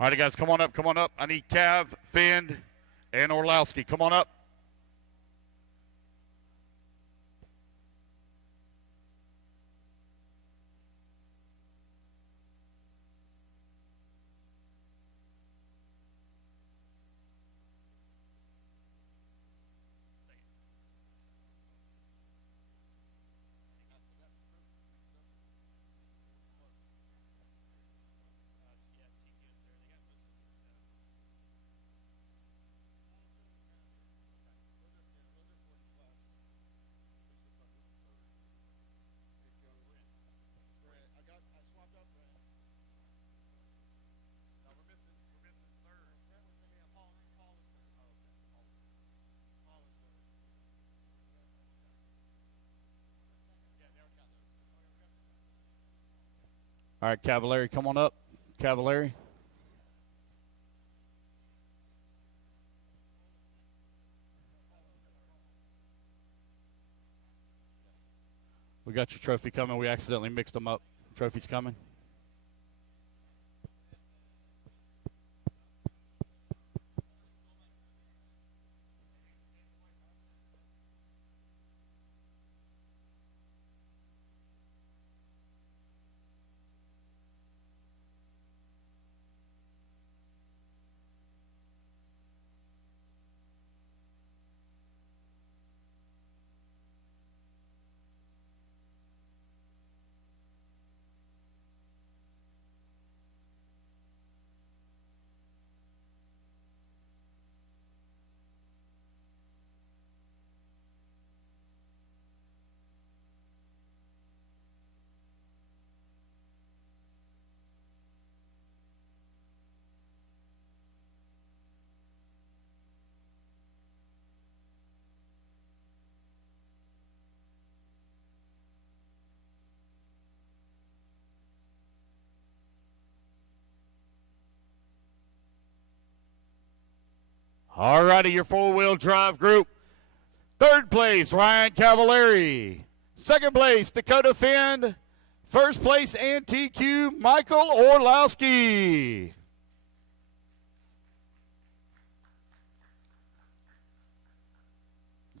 All right, guys, come on up, come on up. I need Cav, Finn, and Orlowski. Come on up. All right, Cavallari, come on up. Cavallari. We got your trophy coming. We accidentally mixed them up. Trophy's coming. All righty, your four-wheel drive group. Third place, Ryan Cavallari. Second place, Dakota Finn. First place, NTQ, Michael Orlowski.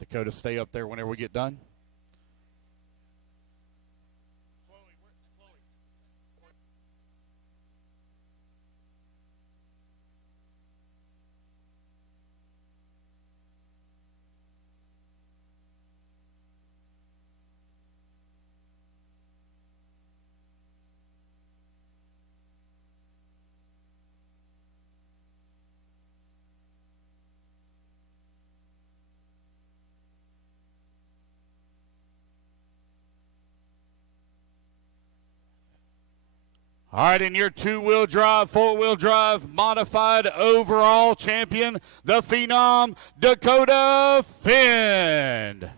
Dakota, stay up there whenever we get done. All right, and your two-wheel drive, four-wheel drive, modified overall champion, the Phenom, Dakota Finn.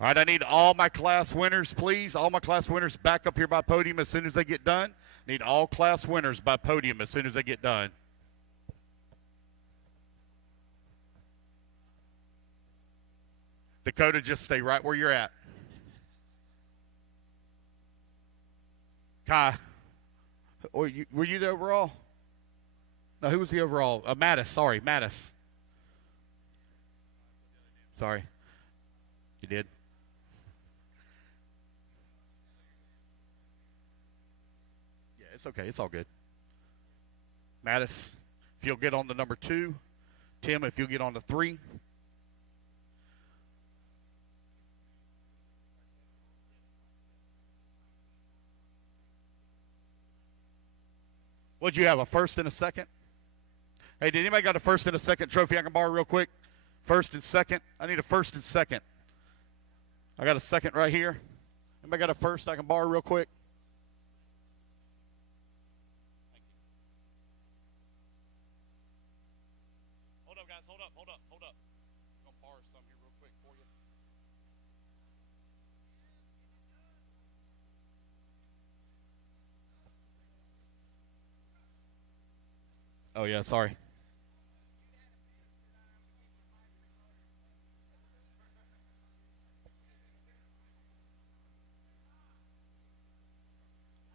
All right, I need all my class winners, please. All my class winners back up here by podium as soon as they get done. Need all class winners by podium as soon as they get done. Dakota, just stay right where you're at. Kai, were you the overall? No, who was the overall? Mattis, sorry, Mattis. Sorry. You did? Yeah, it's okay. It's all good. Mattis, if you'll get on the number 2. Tim, if you'll get on the 3. What'd you have, a first and a second? Hey, did anybody got a first and a second trophy I can borrow real quick? First and second? I need a first and second. I got a second right here. Anybody got a first I can borrow real quick? Hold up, guys. Hold up. I'm going to borrow some here real quick for you. Oh, yeah, sorry.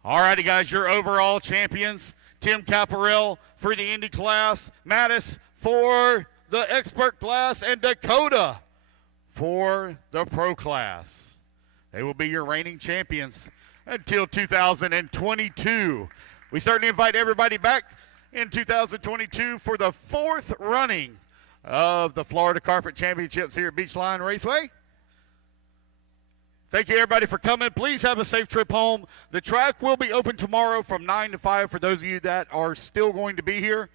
All righty, guys, your overall champions, Tim Caparell for the Indy class, Mattis for the expert class, and Dakota for the pro class. They will be your reigning champions until 2022. We certainly invite everybody back in 2022 for the 4th running of the Florida Carpet Championships here at Beachline Raceway. Thank you, everybody, for coming. Please have a safe trip home. The track will be open tomorrow from 9 to 5 for those of you that are still going to be here.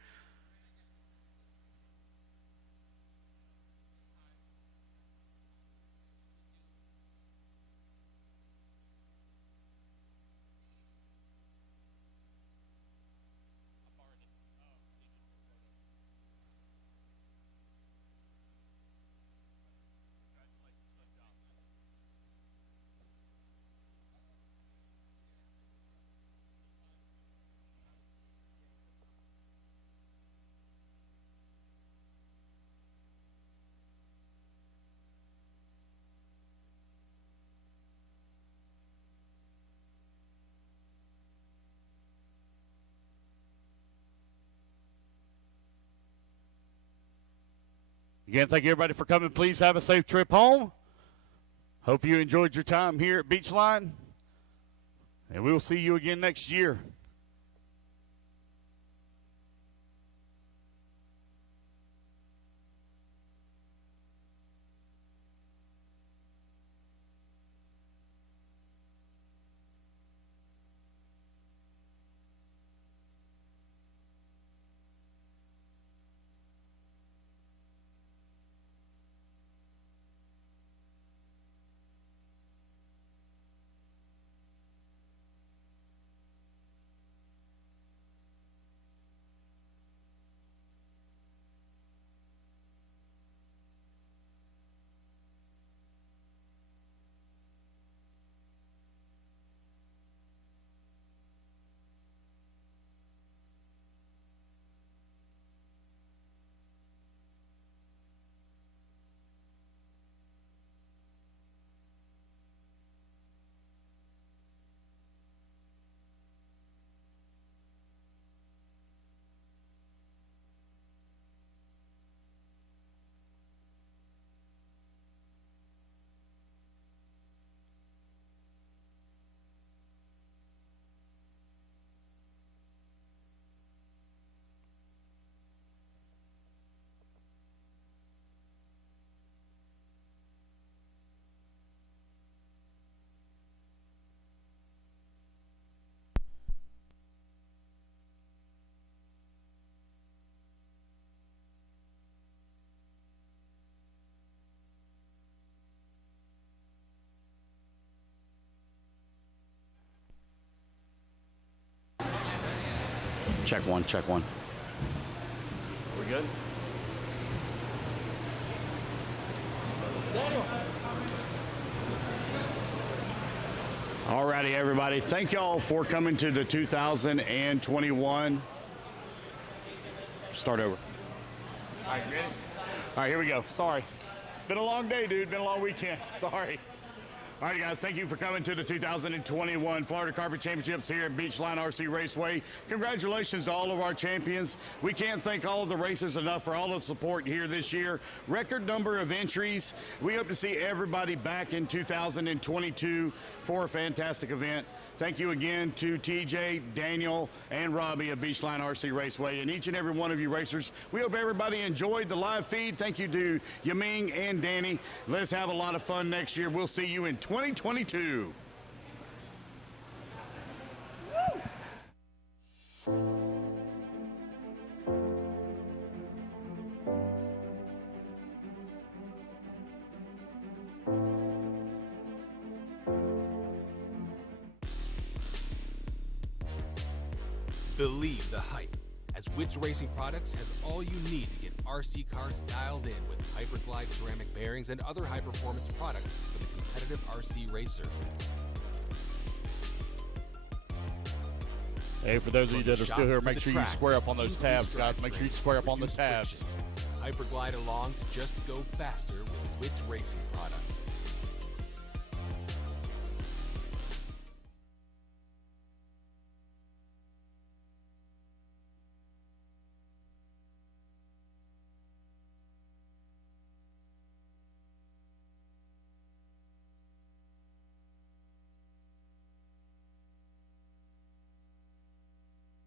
Again, thank you everybody for coming. Please have a safe trip home. Hope you enjoyed your time here at Beachline. And we will see you again next year. Check one, check one. We good? All righty, everybody. Thank y'all for coming to the 2021. Start over. All right, ready? All right, here we go. Sorry. Been a long day, dude. Been a long weekend. Sorry. All right, guys, thank you for coming to the 2021 Florida Carpet Championships here at Beachline RC Raceway. Congratulations to all of our champions. We can't thank all of the racers enough for all the support here this year. Record number of entries. We hope to see everybody back in 2022 for a fantastic event. Thank you again to TJ, Daniel, and Robbie of Beachline RC Raceway, and each and every one of you racers. We hope everybody enjoyed the live feed. Thank you to Yaming and Danny. Let's have a lot of fun next year. We'll see you in 2022. Believe the hype, as Wits Racing Products has all you need to get RC cars dialed in with Hyperglide ceramic bearings and other high-performance products for the competitive RC racer. Hey, for those of you that are still here, make sure you square up on those tabs, guys. Make sure you square up on the tabs. Hyperglide along to just go faster with Wits Racing Products.